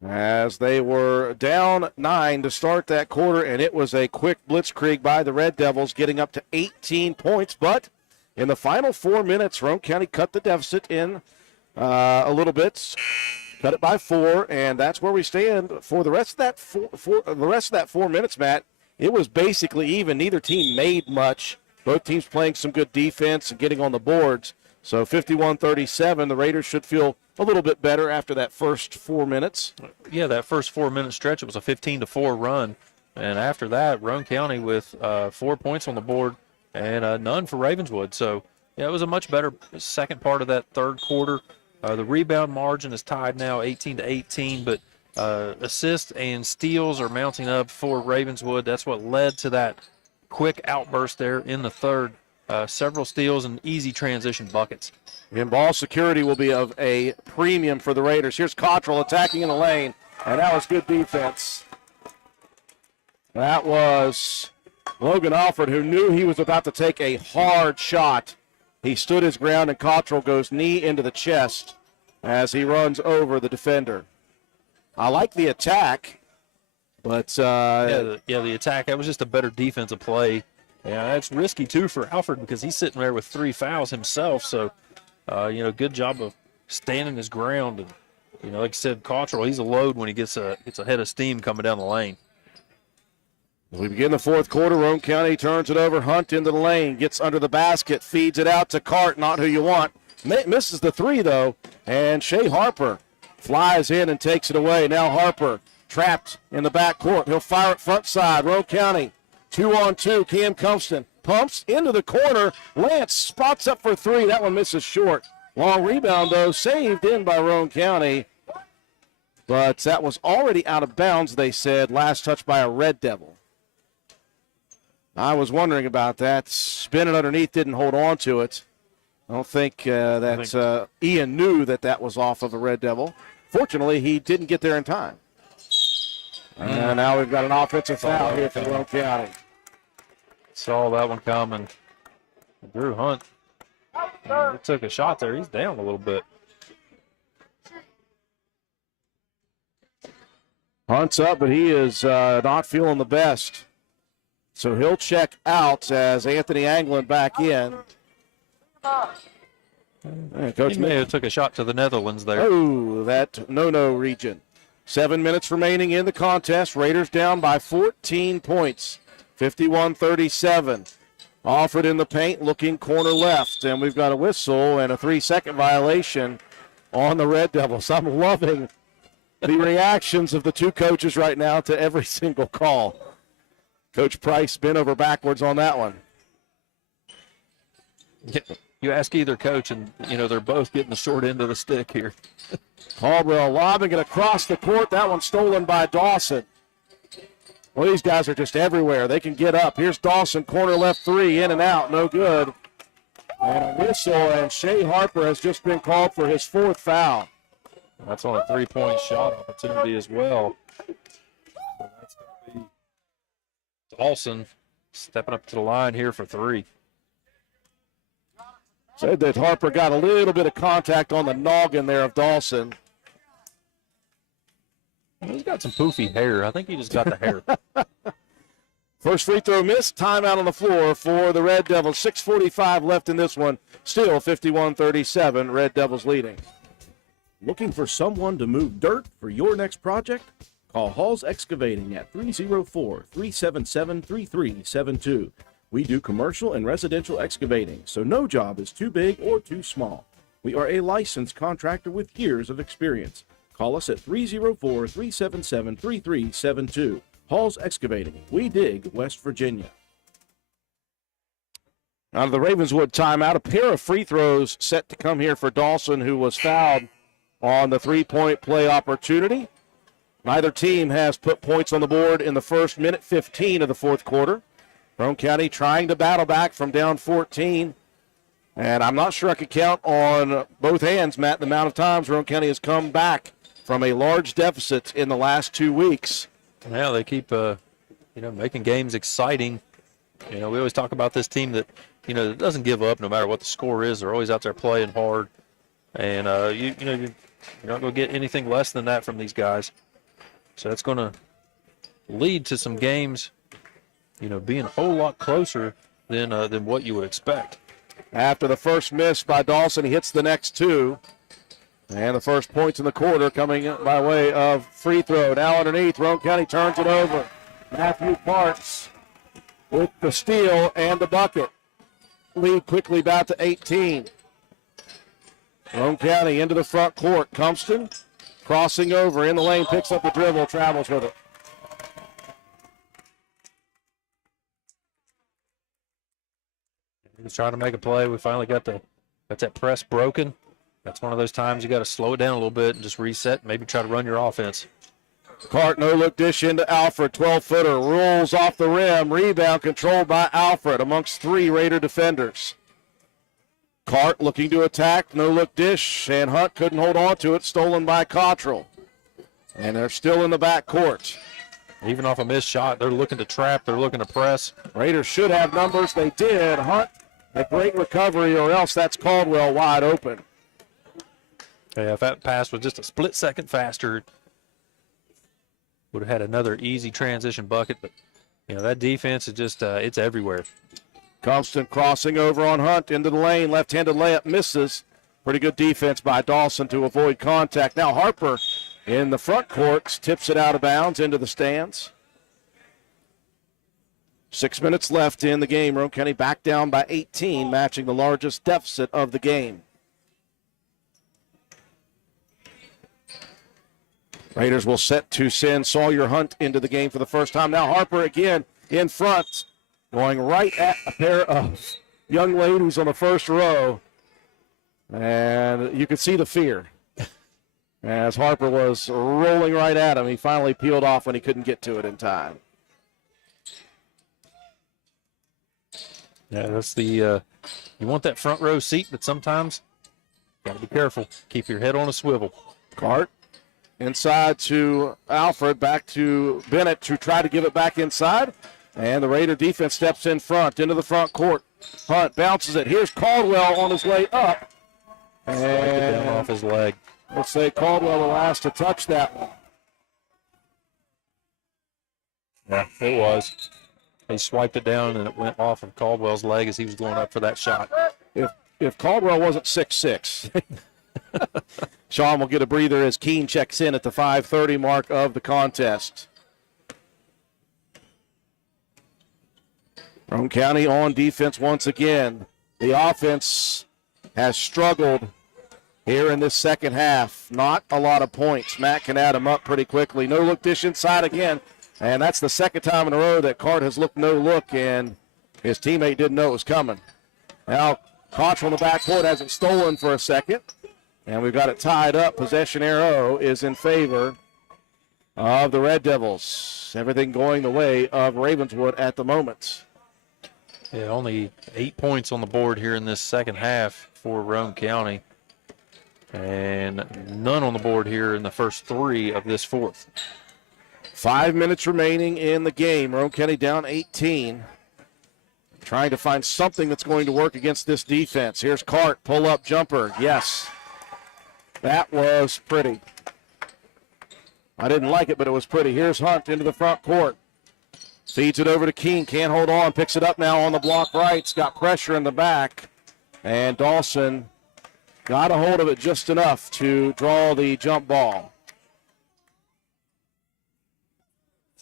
as they were down 9 to start that quarter, and it was a quick blitzkrieg by the Red Devils, getting up to 18 points. But in the final 4 minutes, Roane County cut the deficit in a little bit, cut it by 4, and that's where we stand for the rest of that the rest of that 4 minutes, Matt. It was basically even. Neither team made much. Both teams playing some good defense and getting on the boards. So 51-37, the Raiders should feel a little bit better after that first 4 minutes. Yeah, that first 4 minute stretch, it was a 15-4 run. And after that, Roane County with 4 points on the board and none for Ravenswood. So, yeah, it was a much better second part of that third quarter. The rebound margin is tied now 18-18, but assists and steals are mounting up for Ravenswood. That's what led to that quick outburst there in the third. Several steals and easy transition buckets. And ball security will be of a premium for the Raiders. Here's Cottrell attacking in the lane, and that was good defense. That was Logan Alford, who knew he was about to take a hard shot. He stood his ground, and Cottrell goes knee into the chest as he runs over the defender. I like the attack, but the attack, that was just a better defensive play. Yeah, that's risky too for Alford because he's sitting there with 3 fouls himself. So, good job of standing his ground. And like I said, Cottrell, he's a load when he gets a head of steam coming down the lane. As we begin the fourth quarter, Roane County turns it over. Hunt into the lane, gets under the basket, feeds it out to Cart, not who you want. Misses the 3 though, and Shea Harper flies in and takes it away. Now Harper trapped in the backcourt. He'll fire it front side. Roane County 2-on-2. Cam Cumston pumps into the corner. Lance spots up for 3. That one misses short. Long rebound, though, saved in by Roane County. But that was already out of bounds, they said. Last touch by a Red Devil. I was wondering about that. Spinning underneath, didn't hold on to it. I don't think Ian knew that was off of a Red Devil. Fortunately, he didn't get there in time. And now we've got an offensive foul here for Roane County. Saw that one coming. Drew Hunt took a shot there. He's down a little bit. Hunt's up, but he is not feeling the best. So he'll check out as Anthony Anglin back in. Coach may have took a shot to the Netherlands there. Oh, that no-no region. 7 minutes remaining in the contest. Raiders down by 14 points, 51-37. Alford in the paint, looking corner left, and we've got a whistle and a 3-second violation on the Red Devils. I'm loving the reactions of the two coaches right now to every single call. Coach Price bent over backwards on that one. You ask either coach, and, they're both getting the short end of the stick here. Caldwell lobbing it across the court. That one stolen by Dawson. Well, these guys are just everywhere. They can get up. Here's Dawson, corner left 3, in and out, no good. And a whistle, and Shea Harper has just been called for his 4th foul. That's on a 3-point shot opportunity as well. So that's going to be Dawson stepping up to the line here for 3. Said that Harper got a little bit of contact on the noggin there of Dawson. He's got some poofy hair. I think he just got the hair. First free throw missed. Timeout on the floor for the Red Devils. 6:45 left in this one. Still 51-37. Red Devils leading. Looking for someone to move dirt for your next project? Call Hall's Excavating at 304-377-3372. We do commercial and residential excavating, so no job is too big or too small. We are a licensed contractor with years of experience. Call us at 304-377-3372. Hall's Excavating. We dig West Virginia. Out of the Ravenswood timeout, a pair of free throws set to come here for Dawson, who was fouled on the 3-point play opportunity. Neither team has put points on the board in the first minute 15 of the fourth quarter. Roane County trying to battle back from down 14. And I'm not sure I could count on both hands, Matt, the amount of times Roane County has come back from a large deficit in the last 2 weeks. Yeah, they keep, making games exciting. We always talk about this team that, that doesn't give up no matter what the score is. They're always out there playing hard. And, you're not going to get anything less than that from these guys. So that's going to lead to some games, being a whole lot closer than what you would expect. After the first miss by Dawson, he hits the next two. And the first points in the quarter coming by way of free throw. Now underneath, Roane County turns it over. Matthew Parks with the steal and the bucket. Lead quickly back to 18. Roane County into the front court. Compton crossing over in the lane, picks up the dribble, travels with it. He's trying to make a play. We finally got that press broken. That's one of those times you got to slow it down a little bit and just reset, maybe try to run your offense. Cart no-look dish into Alfred, 12-footer, rolls off the rim, rebound controlled by Alfred amongst three Raider defenders. Cart looking to attack, no-look dish, and Hunt couldn't hold on to it, stolen by Cottrell. And they're still in the back court. Even off a missed shot, they're looking to trap, they're looking to press. Raiders should have numbers, they did. Hunt, a great recovery, or else that's Caldwell wide open. Yeah, if that pass was just a split second faster, would have had another easy transition bucket. But, that defense is just, it's everywhere. Compton crossing over on Hunt into the lane. Left-handed layup misses. Pretty good defense by Dawson to avoid contact. Now Harper in the front court tips it out of bounds into the stands. 6 minutes left in the game. Roane County back down by 18, matching the largest deficit of the game. Raiders will set to send Sawyer Hunt into the game for the first time. Now Harper again in front, going right at a pair of young ladies on the first row. And you could see the fear as Harper was rolling right at him. He finally peeled off when he couldn't get to it in time. Yeah, that's you want that front row seat, but sometimes got to be careful. Keep your head on a swivel. Cart inside to Alfred, back to Bennett to try to give it back inside. And the Raider defense steps in front, into the front court. Hunt bounces it. Here's Caldwell on his way up. And down off his leg. We'll say Caldwell the last to touch that one. Yeah, it was. He swiped it down and it went off of Caldwell's leg as he was going up for that shot. If Caldwell wasn't 6'6", Sean will get a breather as Keene checks in at the 5:30 mark of the contest. Roane County on defense once again. The offense has struggled here in this second half. Not a lot of points. Matt can add them up pretty quickly. No look dish inside again. And that's the second time in a row that Cart has looked no look, and his teammate didn't know it was coming. Now Cottrell in the backcourt hasn't stolen for a second. And we've got it tied up. Possession arrow is in favor of the Red Devils. Everything going the way of Ravenswood at the moment. Yeah, only 8 points on the board here in this second half for Roane County. And none on the board here in the first three of this fourth. 5 minutes remaining in the game. Roane County down 18. Trying to find something that's going to work against this defense. Here's Cart, pull-up jumper. Yes. That was pretty. I didn't like it, but it was pretty. Here's Hunt into the front court. Feeds it over to Keene. Can't hold on. Picks it up now on the block right. It's got pressure in the back. And Dawson got a hold of it just enough to draw the jump ball.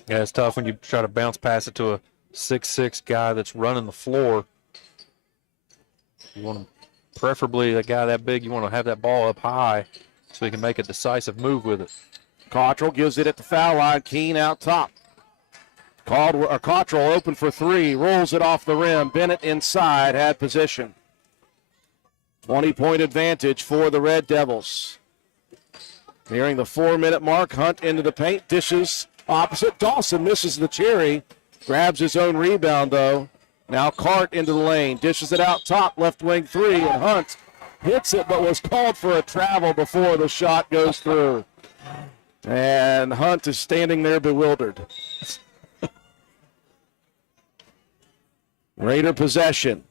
Yeah, it's tough when you try to bounce pass it to a 6'6" guy that's running the floor. You want to, preferably a guy that big, you want to have that ball up high so he can make a decisive move with it. Cottrell gives it at the foul line. Keene out top. Cottrell open for three. Rolls it off the rim. Bennett inside had position. 20-point advantage for the Red Devils. Nearing the 4-minute mark, Hunt into the paint, dishes opposite. Dawson misses the cherry, grabs his own rebound though. Now Cart into the lane, dishes it out top, left wing three, and Hunt hits it but was called for a travel before the shot goes through. And Hunt is standing there bewildered. Raider possession.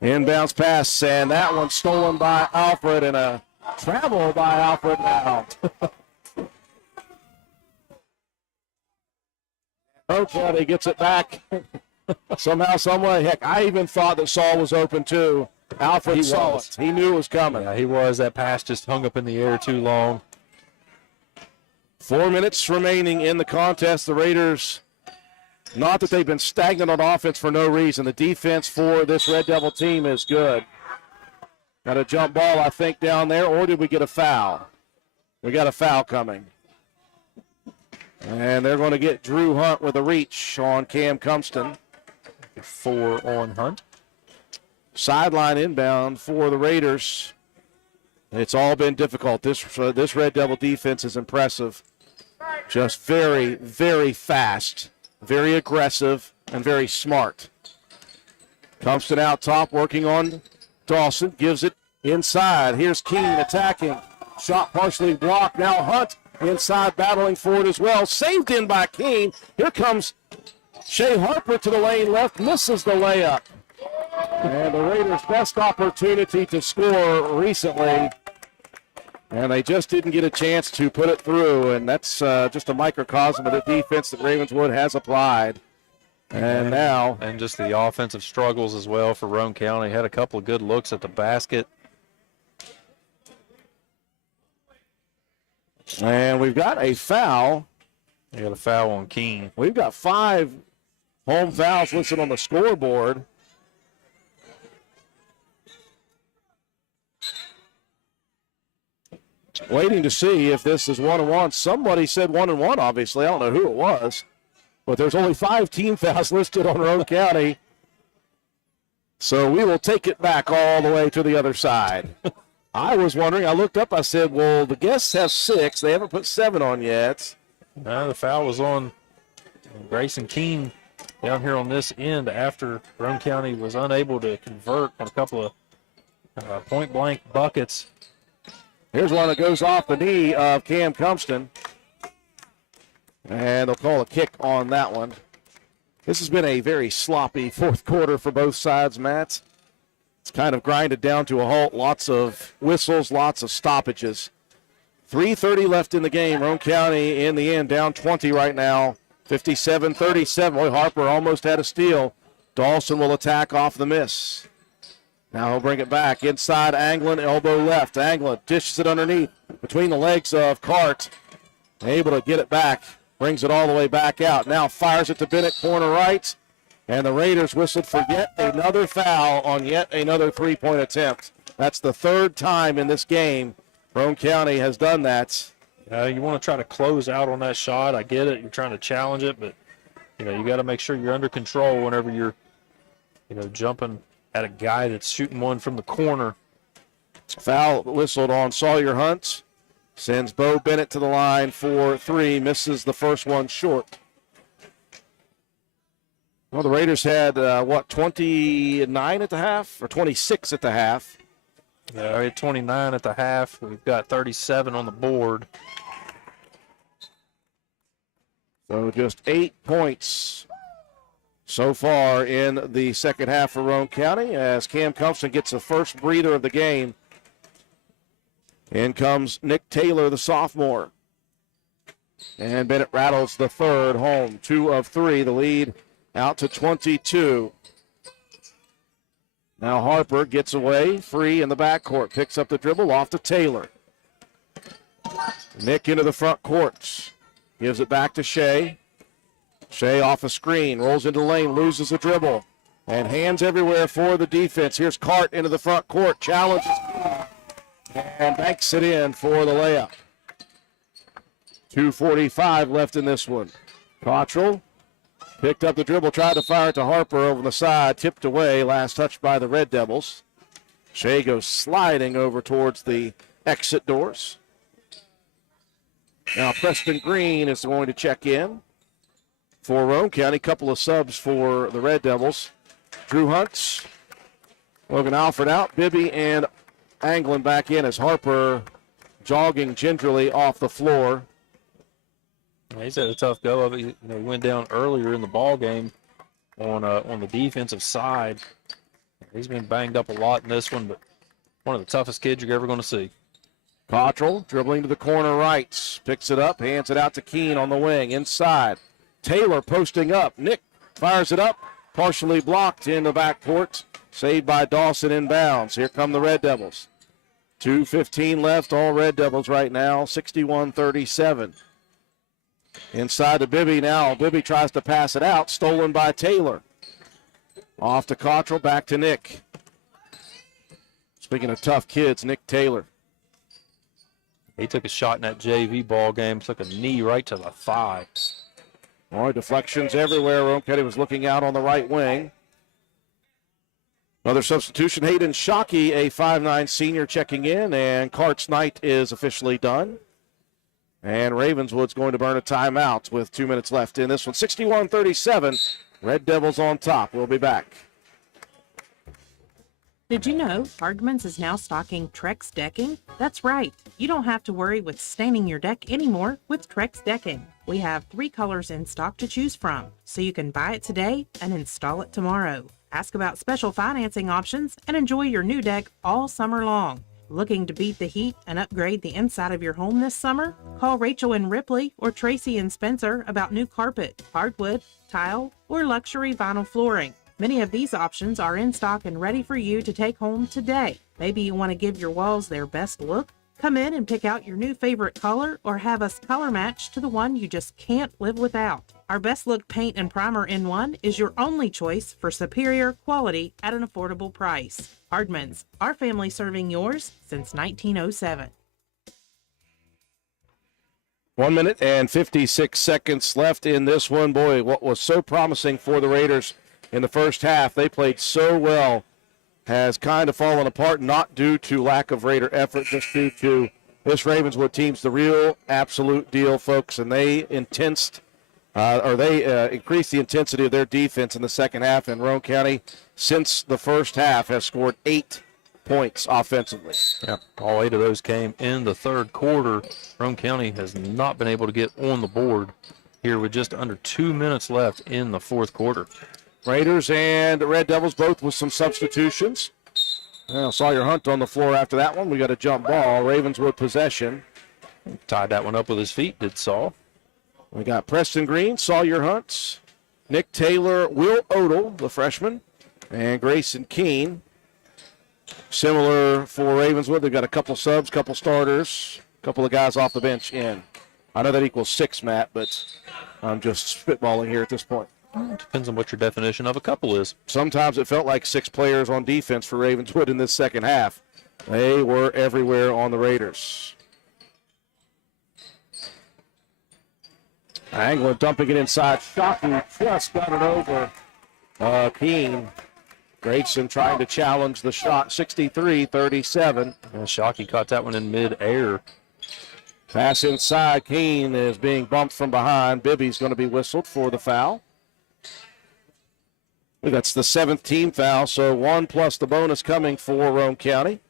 Inbounds pass, and that one stolen by Alfred, and a travel by Alfred now. Okay, he gets it back somehow, some way. Heck, I even thought that Saul was open too. Alfred saw it. He knew it was coming. Yeah, he was. That pass just hung up in the air too long. 4 minutes remaining in the contest. The Raiders, not that they've been stagnant on offense for no reason. The defense for this Red Devil team is good. Got a jump ball, I think, down there, or did we get a foul? We got a foul coming. And they're going to get Drew Hunt with a reach on Cam Cumston. 4 on Hunt. Sideline inbound for the Raiders. It's all been difficult. This Red Devil defense is impressive. Just very, very fast, very aggressive, and very smart. Cumston out top, working on Dawson. Gives it inside. Here's Keene attacking. Shot partially blocked. Now Hunt inside, battling for it as well. Saved in by Keene. Here comes Shea Harper to the lane left. Misses the layup. And the Raiders' best opportunity to score recently. And they just didn't get a chance to put it through. And that's just a microcosm of the defense that Ravenswood has applied. And now. And just the offensive struggles as well for Roane County. Had a couple of good looks at the basket. And we've got a foul. You got a foul on Keene. We've got 5 home fouls listed on the scoreboard. Waiting to see if this is 1-1. Somebody said 1-1, obviously. I don't know who it was. But there's only 5 team fouls listed on Roane County. So we will take it back all the way to the other side. I was wondering, I looked up, I said, well, the guests have 6. They haven't put 7 on yet. No, the foul was on Grayson Keene down here on this end after Roane County was unable to convert on a couple of point-blank buckets. Here's one that goes off the knee of Cam Cumston. And they'll call a kick on that one. This has been a very sloppy fourth quarter for both sides, Matt. It's kind of grinded down to a halt. Lots of whistles, lots of stoppages. 3:30 left in the game. Roane County in the end down 20 right now. 57-37. Boy, Harper almost had a steal. Dawson will attack off the miss. Now he'll bring it back. Inside Anglin, elbow left. Anglin dishes it underneath between the legs of Cart. Able to get it back. Brings it all the way back out. Now fires it to Bennett, corner right. And the Raiders whistled for yet another foul on yet another three-point attempt. That's the 3rd time in this game Roane County has done that. You want to try to close out on that shot. I get it. You're trying to challenge it, but you got to make sure you're under control whenever you're jumping at a guy that's shooting one from the corner. Foul whistled on Sawyer Hunt. Sends Bo Bennett to the line for 3. Misses the first one short. Well, the Raiders had, 29 at the half? Or 26 at the half? Yeah, we had 29 at the half. We've got 37 on the board. So just 8 points so far in the second half for Roane County as Cam Cumston gets the first breather of the game. In comes Nick Taylor, the sophomore. And Bennett rattles the third home. 2 of 3, the lead out to 22. Now Harper gets away, free in the backcourt. Picks up the dribble off to Taylor. Nick into the front court. Gives it back to Shea. Shea off a screen, rolls into the lane, loses the dribble. And hands everywhere for the defense. Here's Cart into the front court. Challenges and banks it in for the layup. 2:45 left in this one. Cottrell picked up the dribble, tried to fire it to Harper over the side, tipped away, last touch by the Red Devils. Shea goes sliding over towards the exit doors. Now Preston Green is going to check in for Roane County. Couple of subs for the Red Devils. Drew Huntz, Logan Alford out, Bibby and Anglin back in as Harper jogging gingerly off the floor. He's had a tough go of it. He went down earlier in the ball game on the defensive side. He's been banged up a lot in this one, but one of the toughest kids you're ever going to see. Cottrell dribbling to the corner right, picks it up, hands it out to Keene on the wing, inside. Taylor posting up. Nick fires it up, partially blocked in the backcourt, saved by Dawson inbounds. Here come the Red Devils. 2:15 left, all Red Devils right now, 61-37. Inside to Bibby now. Bibby tries to pass it out, stolen by Taylor. Off to Cottrell, back to Nick. Speaking of tough kids, Nick Taylor. He took a shot in that JV ball game, took a knee right to the thigh. Boy, deflections everywhere. Roane County was looking out on the right wing. Another substitution, Hayden Shockey, a 5'9 senior, checking in, and Cart's night is officially done. And Ravenswood's going to burn a timeout with 2 minutes left in this one. 61-37, Red Devils on top. We'll be back. Did you know Hardman's is now stocking Trex decking? That's right. You don't have to worry with staining your deck anymore with Trex decking. We have 3 colors in stock to choose from, so you can buy it today and install it tomorrow. Ask about special financing options and enjoy your new deck all summer long. Looking to beat the heat and upgrade the inside of your home this summer? Call Rachel and Ripley or Tracy and Spencer about new carpet, hardwood, tile, or luxury vinyl flooring. Many of these options are in stock and ready for you to take home today. Maybe you want to give your walls their best look? Come in and pick out your new favorite color or have us color match to the one you just can't live without. Our best look paint and primer in one is your only choice for superior quality at an affordable price. Hardman's, our family serving yours since 1907. 1 minute and 56 seconds left in this one. Boy, what was so promising for the Raiders in the first half, they played so well, has kind of fallen apart, not due to lack of Raider effort, just due to this Ravenswood team's the real absolute deal, folks, and they increased the intensity of their defense in the second half, and Roane County, since the first half, has scored 8 points offensively. Yeah, all 8 of those came in the third quarter. Roane County has not been able to get on the board here with just under 2 minutes left in the fourth quarter. Raiders and Red Devils both with some substitutions. Well, Sawyer Hunt on the floor after that one. We got a jump ball. Ravenswood possession. Tied that one up with his feet, did Saw. We got Preston Green, Sawyer Hunt, Nick Taylor, Will Odell, the freshman, and Grayson Keene. Similar for Ravenswood. They've got a couple subs, couple starters, a couple of guys off the bench in. I know that equals 6, Matt, but I'm just spitballing here at this point. Depends on what your definition of a couple is. Sometimes it felt like 6 players on defense for Ravenswood in this second half. They were everywhere on the Raiders. Anglin dumping it inside. Shockey just got it over Keene. Grayson trying to challenge the shot. 63-37. Shockey caught that one in mid-air. Pass inside. Keene is being bumped from behind. Bibby's going to be whistled for the foul. That's the 7th team foul, so 1 plus the bonus coming for Roane County.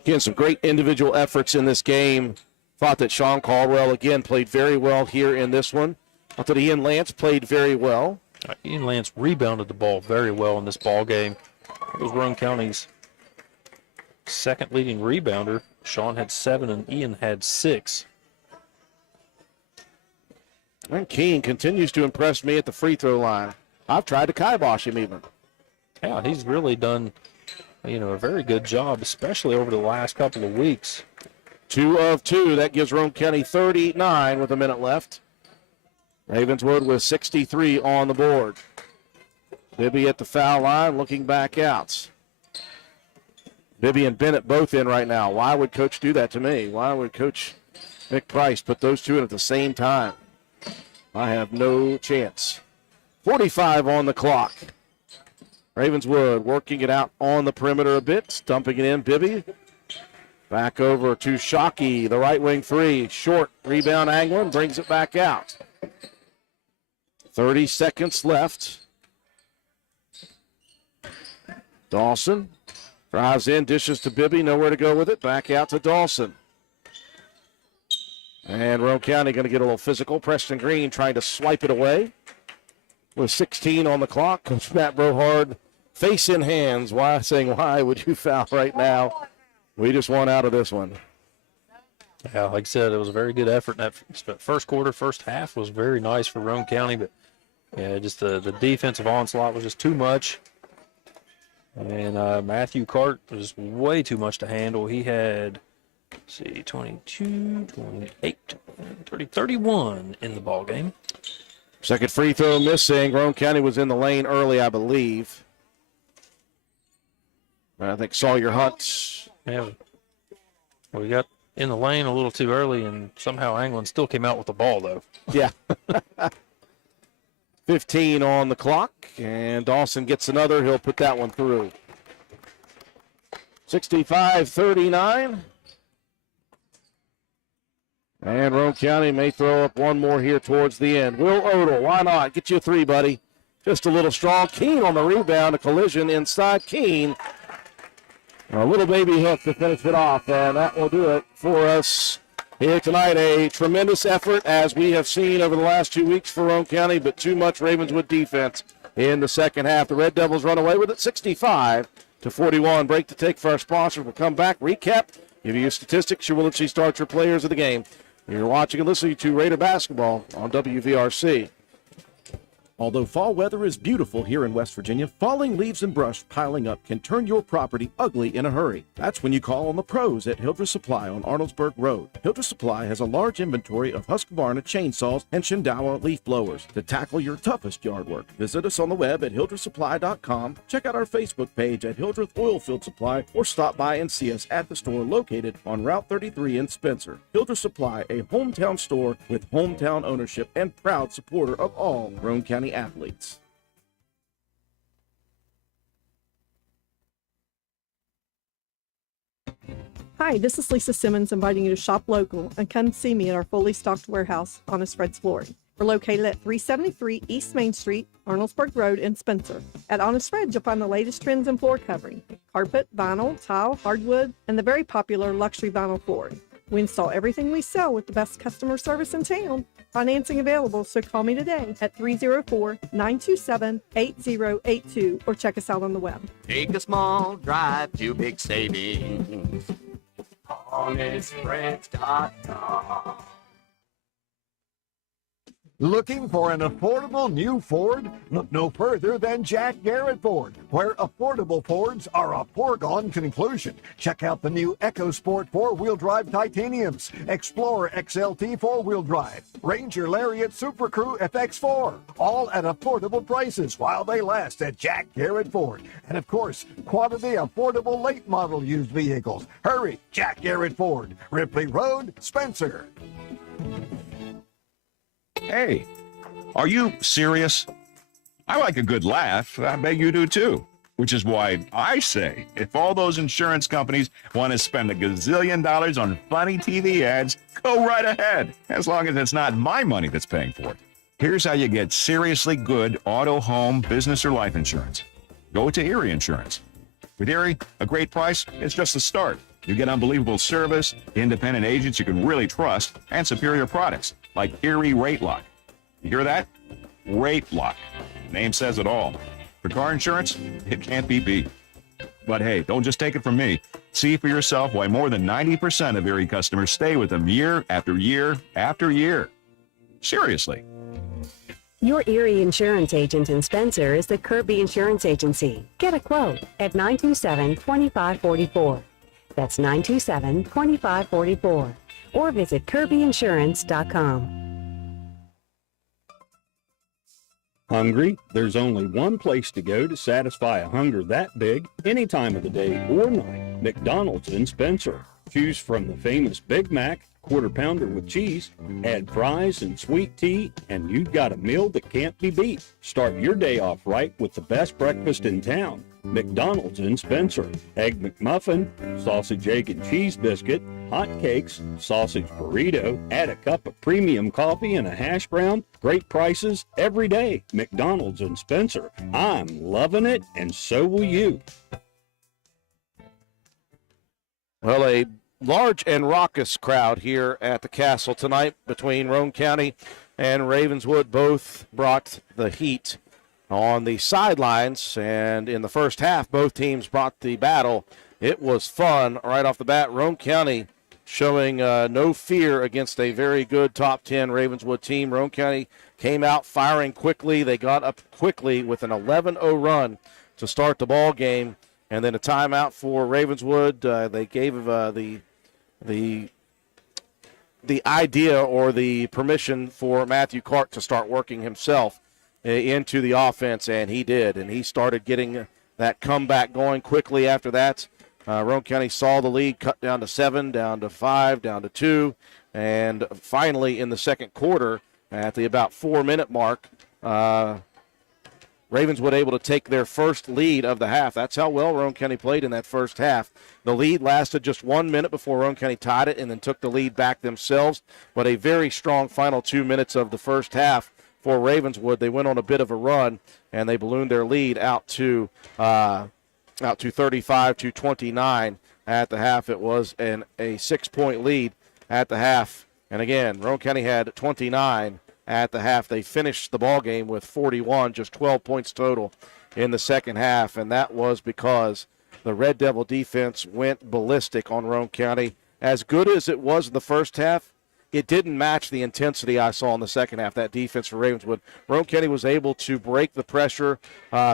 Again, some great individual efforts in this game. Thought that Sean Caldwell, again, played very well here in this one. I thought Ian Lance played very well. Ian Lance rebounded the ball very well in this ball game. It was Roane County's second leading rebounder. Sean had 7 and Ian had 6. And Keene continues to impress me at the free throw line. I've tried to kibosh him even. Yeah, he's really done, a very good job, especially over the last couple of weeks. 2 of 2. That gives Roane County 39 with a minute left. Ravenswood with 63 on the board. Bibby at the foul line looking back out. Bibby and Bennett both in right now. Why would Coach do that to me? Why would Coach Mick Price put those two in at the same time? I have no chance. 45 on the clock. Ravenswood working it out on the perimeter a bit, dumping it in. Bibby back over to Shockey, the right wing three. Short rebound, Anglin brings it back out. 30 seconds left. Dawson drives in, dishes to Bibby, nowhere to go with it. Back out to Dawson. And Roane County going to get a little physical. Preston Green trying to swipe it away. With 16 on the clock, Coach Matt Brohard, face in hands, why would you foul right now? We just want out of this one. Yeah, like I said, it was a very good effort. That first quarter, first half was very nice for Roane County, but yeah, just the defensive onslaught was just too much. And Matthew Cart was way too much to handle. He had, 22, 28, 30, 31 in the ball game. Second free throw missing. Roane County was in the lane early, I believe. I think Sawyer Hunt. Yeah, we got in the lane a little too early, and somehow Anglin still came out with the ball, though. Yeah. 15 on the clock, and Dawson gets another. He'll put that one through. 65-39. And Roane County may throw up one more here towards the end. Will Odell, why not? Get you a three, buddy. Just a little strong. Keene on the rebound, a collision inside. Keene, a little baby hook to finish it off, and that will do it for us here tonight. A tremendous effort, as we have seen over the last 2 weeks for Roane County, but too much Ravenswood defense in the second half. The Red Devils run away with it, 65-41. Break to take for our sponsor. We'll come back, recap, give you statistics, your Willard C. Starcher players of the game. You're watching and listening to Raider Basketball on WVRC. Although fall weather is beautiful here in West Virginia, falling leaves and brush piling up can turn your property ugly in a hurry. That's when you call on the pros at Hildreth Supply on Arnoldsburg Road. Hildreth Supply has a large inventory of Husqvarna chainsaws and Shindawa leaf blowers to tackle your toughest yard work. Visit us on the web at hildrethsupply.com, check out our Facebook page at Hildreth Oilfield Supply, or stop by and see us at the store located on Route 33 in Spencer. Hildreth Supply, a hometown store with hometown ownership and proud supporter of all Roane County athletes. Hi, this is Lisa Simmons inviting you to shop local and come see me at our fully stocked warehouse, Honest Fred's Flooring. We're located at 373 East Main Street, Arnoldsburg Road in Spencer. At Honest Fred, you'll find the latest trends in floor covering, carpet, vinyl, tile, hardwood, and the very popular luxury vinyl flooring. We install everything we sell with the best customer service in town. Financing available, so call me today at 304-927-8082 or check us out on the web. Take a small drive to big savings. HonestFriends.com. Looking for an affordable new Ford? Look no further than Jack Garrett Ford, where affordable Fords are a foregone conclusion. Check out the new EcoSport 4-wheel drive Titaniums, Explorer XLT 4-wheel drive, Ranger Lariat Super Crew FX4, all at affordable prices while they last at Jack Garrett Ford. And of course, quality affordable late model used vehicles. Hurry, Jack Garrett Ford, Ripley Road, Spencer. Hey, are you serious? I like a good laugh. I bet you do too. Which is why I say, if all those insurance companies want to spend $1 gazillion on funny TV ads, go right ahead, as long as it's not my money that's paying for it. Here's how you get seriously good auto, home, business, or life insurance. Go to Erie Insurance. With Erie, a great price is just the start. You get unbelievable service, independent agents you can really trust, and superior products like Erie Rate Lock. You hear that? Rate Lock. Name says it all. For car insurance, it can't be beat. But hey, don't just take it from me. See for yourself why more than 90% of Erie customers stay with them year after year after year. Seriously. Your Erie insurance agent in Spencer is the Kirby Insurance Agency. Get a quote at 927-2544. That's 927-2544. Or visit kirbyinsurance.com. Hungry? There's only one place to go to satisfy a hunger that big any time of the day or night. McDonald's in Spencer. Choose from the famous Big Mac, quarter pounder with cheese, add fries and sweet tea, and you've got a meal that can't be beat. Start your day off right with the best breakfast in town. McDonald's in Spencer. Egg McMuffin, sausage, egg, and cheese biscuit, hot cakes, sausage burrito, add a cup of premium coffee and a hash brown. Great prices every day. McDonald's in Spencer. I'm loving it, and so will you. Well, a large and raucous crowd here at the Castle tonight between Roane County and Ravenswood. Both brought the heat on the sidelines, and in the first half, both teams brought the battle. It was fun right off the bat. Roane County showing no fear against a very good top 10 Ravenswood team. Roane County came out firing quickly. They got up quickly with an 11-0 run to start the ball game, and then a timeout for Ravenswood. They gave the idea or the permission for Matthew Cart to start working himself into the offense, and he did, and he started getting that comeback going quickly after that. Roane County saw the lead cut down to 7, down to 5, down to 2, and finally in the second quarter, at the about 4-minute mark, Ravenswood able to take their first lead of the half. That's how well Roane County played in that first half. The lead lasted just 1 minute before Roane County tied it and then took the lead back themselves, but a very strong final 2 minutes of the first half for Ravenswood. They went on a bit of a run, and they ballooned their lead out to 35-29 at the half. It was a 6-point lead at the half. And again, Roane County had 29 at the half. They finished the ball game with 41, just 12 points total in the second half, and that was because the Red Devil defense went ballistic on Roane County. As good as it was in the first half, it didn't match the intensity I saw in the second half, that defense for Ravenswood. Roane County was able to break the pressure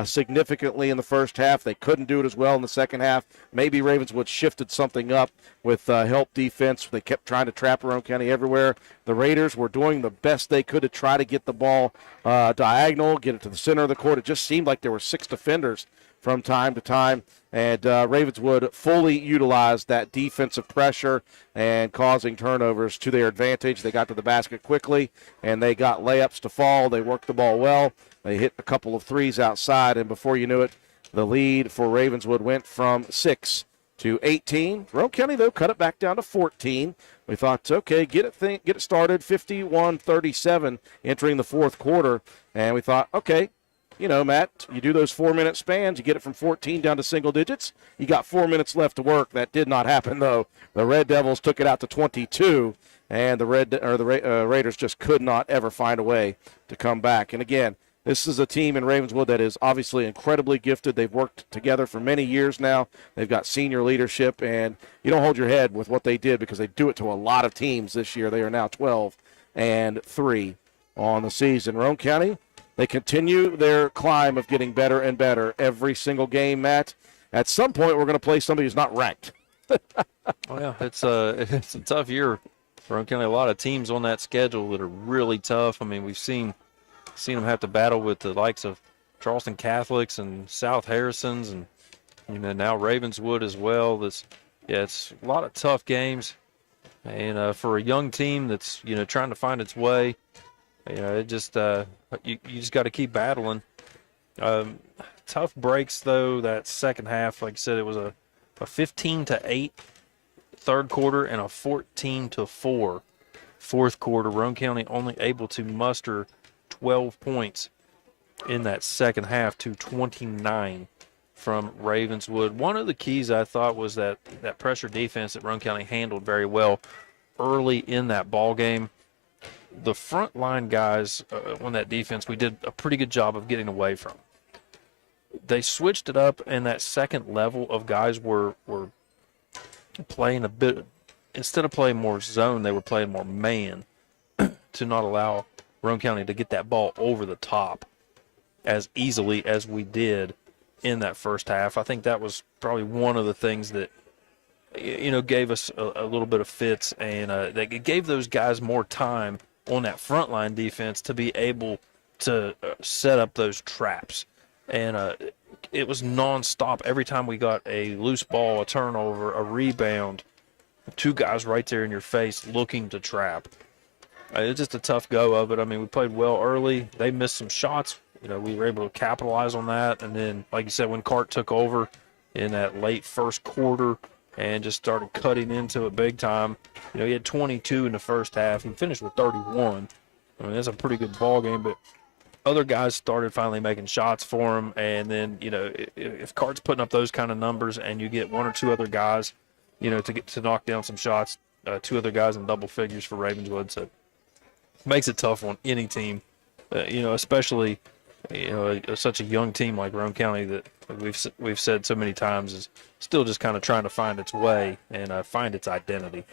significantly in the first half. They couldn't do it as well in the second half. Maybe Ravenswood shifted something up with help defense. They kept trying to trap Roane County everywhere. The Raiders were doing the best they could to try to get the ball diagonal, get it to the center of the court. It just seemed like there were 6 defenders from time to time, and Ravenswood fully utilized that defensive pressure and causing turnovers to their advantage. They got to the basket quickly, and they got layups to fall. They worked the ball well. They hit a couple of threes outside, and before you knew it, the lead for Ravenswood went from 6 to 18. Roane County, though, cut it back down to 14. We thought, okay, get it started, 51-37 entering the fourth quarter, and we thought, okay, you know, Matt, you do those 4-minute spans, you get it from 14 down to single digits. You got 4 minutes left to work. That did not happen, though. The Red Devils took it out to 22, and the Raiders just could not ever find a way to come back. And again, this is a team in Ravenswood that is obviously incredibly gifted. They've worked together for many years now. They've got senior leadership, and you don't hold your head with what they did because they do it to a lot of teams this year. They are now 12-3 on the season. Roane County, they continue their climb of getting better and better every single game, Matt. At some point, we're going to play somebody who's not ranked. Well, it's a tough year for Roane County. A lot of teams on that schedule that are really tough. I mean, we've seen them have to battle with the likes of Charleston Catholics and South Harrisons, and now Ravenswood as well. It's a lot of tough games, and for a young team that's trying to find its way. It just you just got to keep battling. Tough breaks though. That second half, like I said, it was a 15-8 third quarter and a 14-4 fourth quarter. Roane County only able to muster 12 points in that second half to 29 from Ravenswood. One of the keys I thought was that pressure defense that Roane County handled very well early in that ball game. The front line guys on that defense, we did a pretty good job of getting away from. They switched it up, and that second level of guys were playing a bit, instead of playing more zone, they were playing more man to not allow Roane County to get that ball over the top as easily as we did in that first half. I think that was probably one of the things that gave us a little bit of fits, and it gave those guys more time on that front line defense to be able to set up those traps. And it was nonstop. Every time we got a loose ball, a turnover, a rebound, two guys right there in your face looking to trap. It's just a tough go of it. I mean, we played well early. They missed some shots. We were able to capitalize on that. And then, like you said, when Cart took over in that late first quarter and just started cutting into it big time, he had 22 in the first half. He finished with 31. I mean, that's a pretty good ball game, but other guys started finally making shots for him. And then, if Cart's putting up those kind of numbers and you get one or two other guys, to knock down some shots, two other guys in double figures for Ravenswood. So makes it tough on any team, especially, such a young team like Roane County that we've said so many times is still just kind of trying to find its way and find its identity.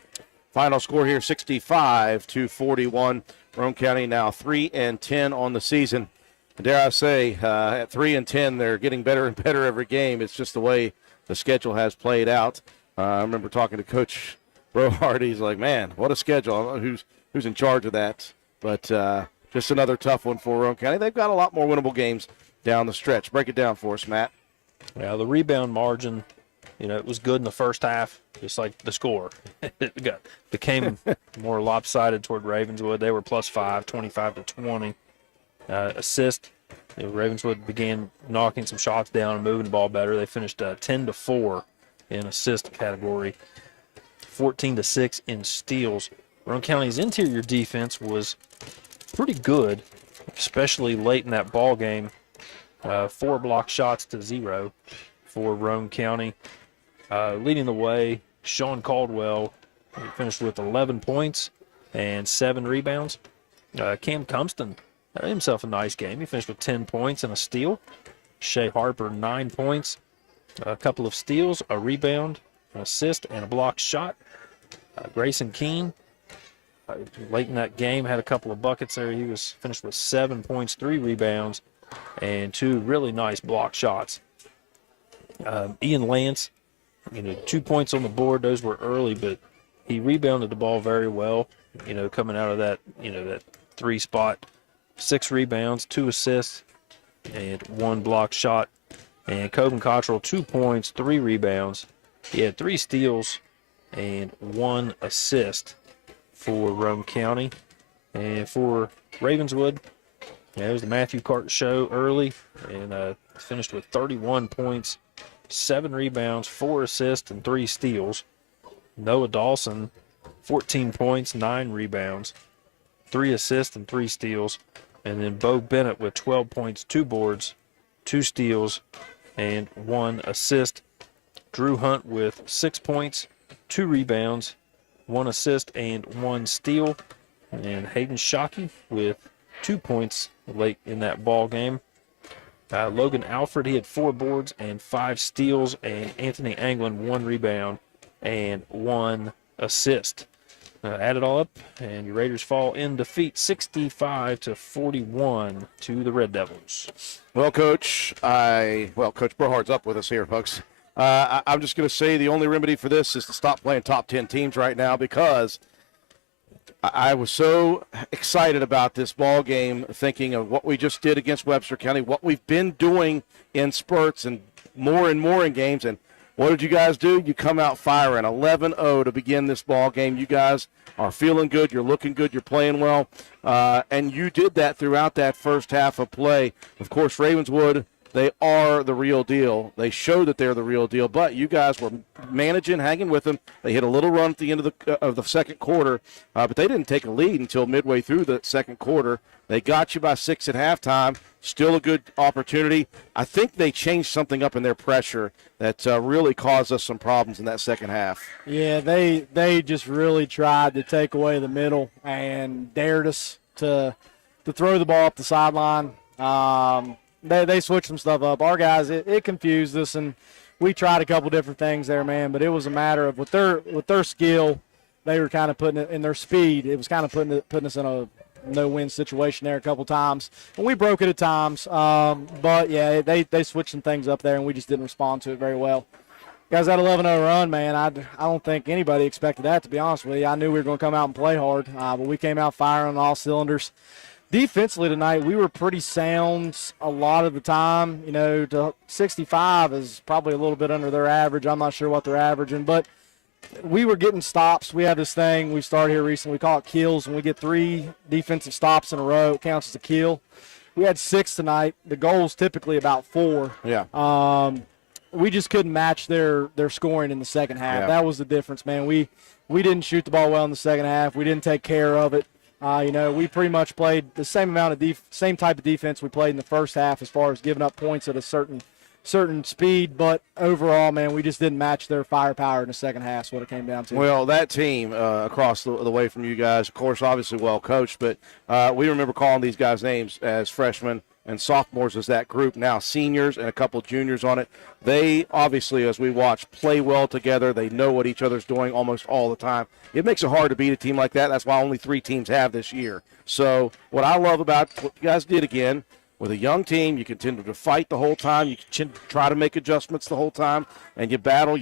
Final score here, 65-41. Roane County now 3-10 on the season. Dare I say, at 3-10, they're getting better and better every game. It's just the way the schedule has played out. I remember talking to Coach Brohard. He's like, man, what a schedule. I don't know who's in charge of that. But just another tough one for Roane County. They've got a lot more winnable games down the stretch. Break it down for us, Matt. Yeah, the rebound margin, it was good in the first half, just like the score. It became more lopsided toward Ravenswood. They were +5, 25-20. Assist, Ravenswood began knocking some shots down and moving the ball better. They finished 10-4 in assist category, 14-6 in steals. Roane County's interior defense was pretty good, especially late in that ball game. 4 block shots to 0 for Roane County. Leading the way, Sean Caldwell, he finished with 11 points and 7 rebounds. Cam Cumston had himself a nice game. He finished with 10 points and a steal. Shea Harper, 9 points, a couple of steals, a rebound, an assist, and a block shot. Grayson Keene, late in that game, had a couple of buckets there. He was finished with 7 points, 3 rebounds, and 2 really nice block shots. Ian Lance, 2 points on the board. Those were early, but he rebounded the ball very well, coming out of that, that 3 spot. 6 rebounds, 2 assists, and 1 block shot. And Coben Cottrell, 2 points, 3 rebounds. He had 3 steals and 1 assist for Roane County. And for Ravenswood, it was the Matthew Cart show early, and finished with 31 points, 7 rebounds, 4 assists, and 3 steals. Noah Dawson, 14 points, 9 rebounds, 3 assists, and 3 steals. And then Bo Bennett with 12 points, 2 boards, 2 steals, and 1 assist. Drew Hunt with 6 points, 2 rebounds, 1 assist, and 1 steal. And Hayden Shockey with 2 points late in that ball game. Logan Alfred, he had 4 boards and 5 steals. And Anthony Anglin, 1 rebound and 1 assist. Add it all up, and your Raiders fall in defeat 65-41 to the Red Devils. Well, Coach, Coach Brohard's up with us here, folks. I'm just going to say the only remedy for this is to stop playing top 10 teams right now, because I was so excited about this ball game, thinking of what we just did against Webster County, what we've been doing in spurts and more in games. And what did you guys do? You come out firing 11-0 to begin this ball game. You guys are feeling good. You're looking good. You're playing well. And you did that throughout that first half of play. Of course, Ravenswood, they are the real deal. They show that they're the real deal. But you guys were managing, hanging with them. They hit a little run at the end of the second quarter, but they didn't take a lead until midway through the second quarter. They got you by 6 at halftime. Still a good opportunity. I think they changed something up in their pressure that really caused us some problems in that second half. Yeah, they just really tried to take away the middle and dared us to throw the ball up the sideline. They switched some stuff up. Our guys, it confused us, and we tried a couple different things there, man. But it was a matter of with their skill, they were kind of putting it in their speed. It was kind of putting us in a no-win situation there a couple times, and we broke it at times. But yeah, they switched some things up there, and we just didn't respond to it very well. Guys, that 11-0 run, man, I don't think anybody expected that, to be honest with you. I knew we were going to come out and play hard, but we came out firing on all cylinders. Defensively tonight, we were pretty sound a lot of the time. You know, to 65 is probably a little bit under their average. I'm not sure what they're averaging, but we were getting stops. We have this thing we started here recently. We call it kills. When we get 3 defensive stops in a row, it counts as a kill. We had 6 tonight. The goal's typically about 4. Yeah. We just couldn't match their scoring in the second half. Yeah. That was the difference, man. We didn't shoot the ball well in the second half. We didn't take care of it. We pretty much played the same amount of same type of defense we played in the first half as far as giving up points at a certain speed, but overall, man, we just didn't match their firepower in the second half. Is what it came down to. Well, that team across the way from you guys, of course, obviously well coached, but we remember calling these guys names as freshmen and sophomores as that group, now seniors and a couple juniors on it. They obviously, as we watch, play well together. They know what each other's doing almost all the time. It makes it hard to beat a team like that. That's why only 3 teams have this year. So what I love about what you guys did again, with a young team, you continue to fight the whole time. You can try to make adjustments the whole time, and you battle.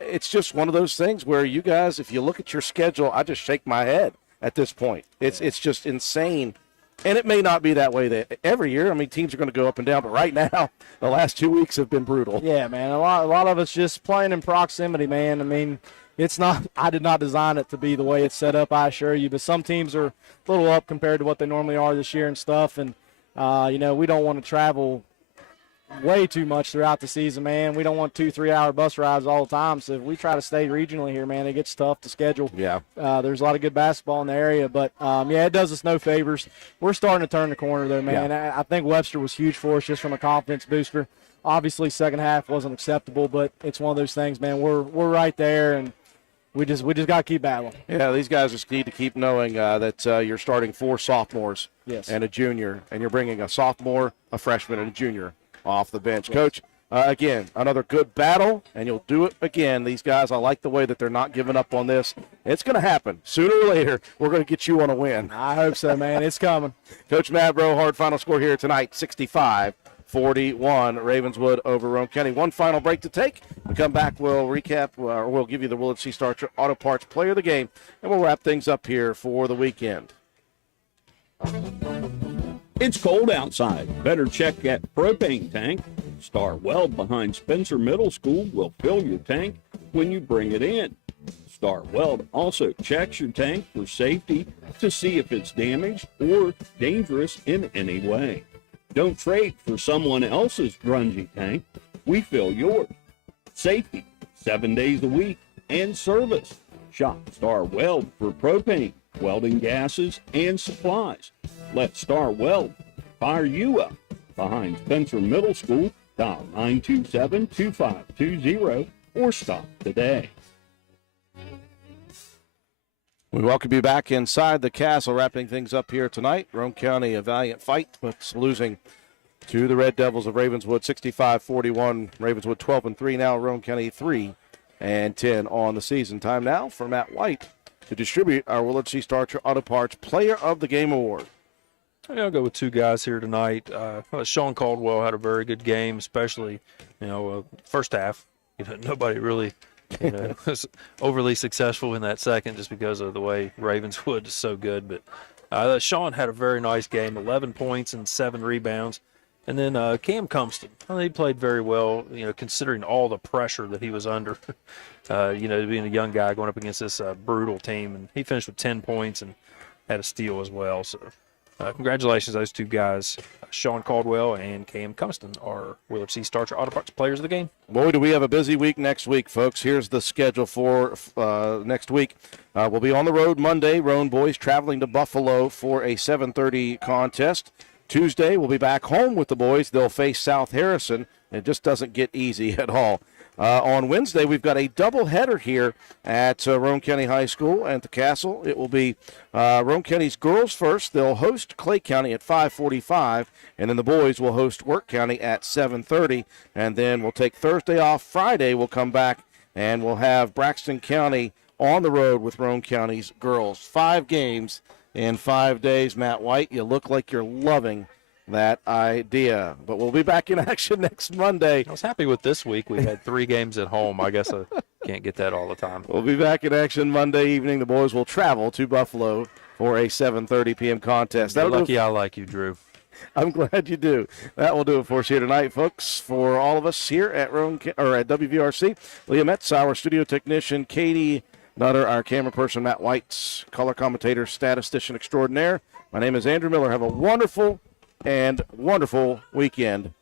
It's just one of those things where you guys, if you look at your schedule, I just shake my head at this point. It's just insane. And it may not be that way every year. I mean, teams are going to go up and down, but right now, the last 2 weeks have been brutal. Yeah, man. A lot of it's just playing in proximity, man. I mean, it's not. I did not design it to be the way it's set up, I assure you. But some teams are a little up compared to what they normally are this year and stuff. And we don't want to travel way too much throughout the season, man. We don't want 2-3 hour bus rides all the time. So if we try to stay regionally here, man, it gets tough to schedule. Yeah. There's a lot of good basketball in the area, but it does us no favors. We're starting to turn the corner there, man. Yeah. I think Webster was huge for us just from a confidence booster. Obviously, second half wasn't acceptable, but it's one of those things, man. We're right there, and we just got to keep battling. Yeah, these guys just need to keep knowing that you're starting 4 sophomores and a junior, and you're bringing a sophomore, a freshman, and a junior off the bench. Yes. Coach, again, another good battle, and you'll do it again. These guys, I like the way that they're not giving up on this. It's going to happen. Sooner or later, we're going to get you on a win. I hope so, man. It's coming. Coach Matt Brohard, final score here tonight, 65-41, Ravenswood over Roane County. One final break to take. We come back, we'll recap, or we'll give you the Willard C. Starcher Auto Parts Player of the Game, and we'll wrap things up here for the weekend. It's cold outside. Better check that propane tank. Star Weld behind Spencer Middle School will fill your tank when you bring it in. Star Weld also checks your tank for safety to see if it's damaged or dangerous in any way. Don't trade for someone else's grungy tank. We fill yours. Safety, 7 days a week, and service. Shop Star Weld for propane, welding gases, and supplies. Let Star Weld fire you up. Behind Spencer Middle School, dial 927-2520 or stop today. We welcome you back inside the castle, wrapping things up here tonight. Roane County, a valiant fight, but losing to the Red Devils of Ravenswood, 65-41. Ravenswood 12-3 now. Roane County 3-10 on the season. Time now for Matt White to distribute our Willard C. Starcher Auto Parts Player of the Game Award. I'll go with 2 guys here tonight. Sean Caldwell had a very good game, especially, first half. Nobody really was overly successful in that second just because of the way Ravenswood is so good. But Sean had a very nice game, 11 points and 7 rebounds. And then Cam Cumston, he played very well, considering all the pressure that he was under, being a young guy going up against this brutal team. And he finished with 10 points and had a steal as well. So congratulations to those 2 guys. Sean Caldwell and Cam Cumston are Willard C. Starcher Auto Parts Players of the Game. Boy, do we have a busy week next week, folks. Here's the schedule for next week. We'll be on the road Monday. Roane boys traveling to Buffalo for a 7:30 contest. Tuesday, we'll be back home with the boys. They'll face South Harrison. It just doesn't get easy at all. On Wednesday, we've got a doubleheader here at Roane County High School and the Castle. It will be Roane County's girls first. They'll host Clay County at 5:45, and then the boys will host Work County at 7:30. And then we'll take Thursday off. Friday, we'll come back, and we'll have Braxton County on the road with Roane County's girls. 5 games in 5 days. Matt White, you look like you're loving that idea. But we'll be back in action next Monday. I was happy with this week. We had 3 games at home. I guess I can't get that all the time. We'll be back in action Monday evening. The boys will travel to Buffalo for a 7:30 p.m. contest. You're lucky I like you, Drew. I'm glad you do. That will do it for us here tonight, folks. For all of us here at at WVRC, Leah Metz, our studio technician, Katie Nutter, our camera person, Matt White, color commentator, statistician extraordinaire. My name is Andrew Miller. Have a wonderful and wonderful weekend.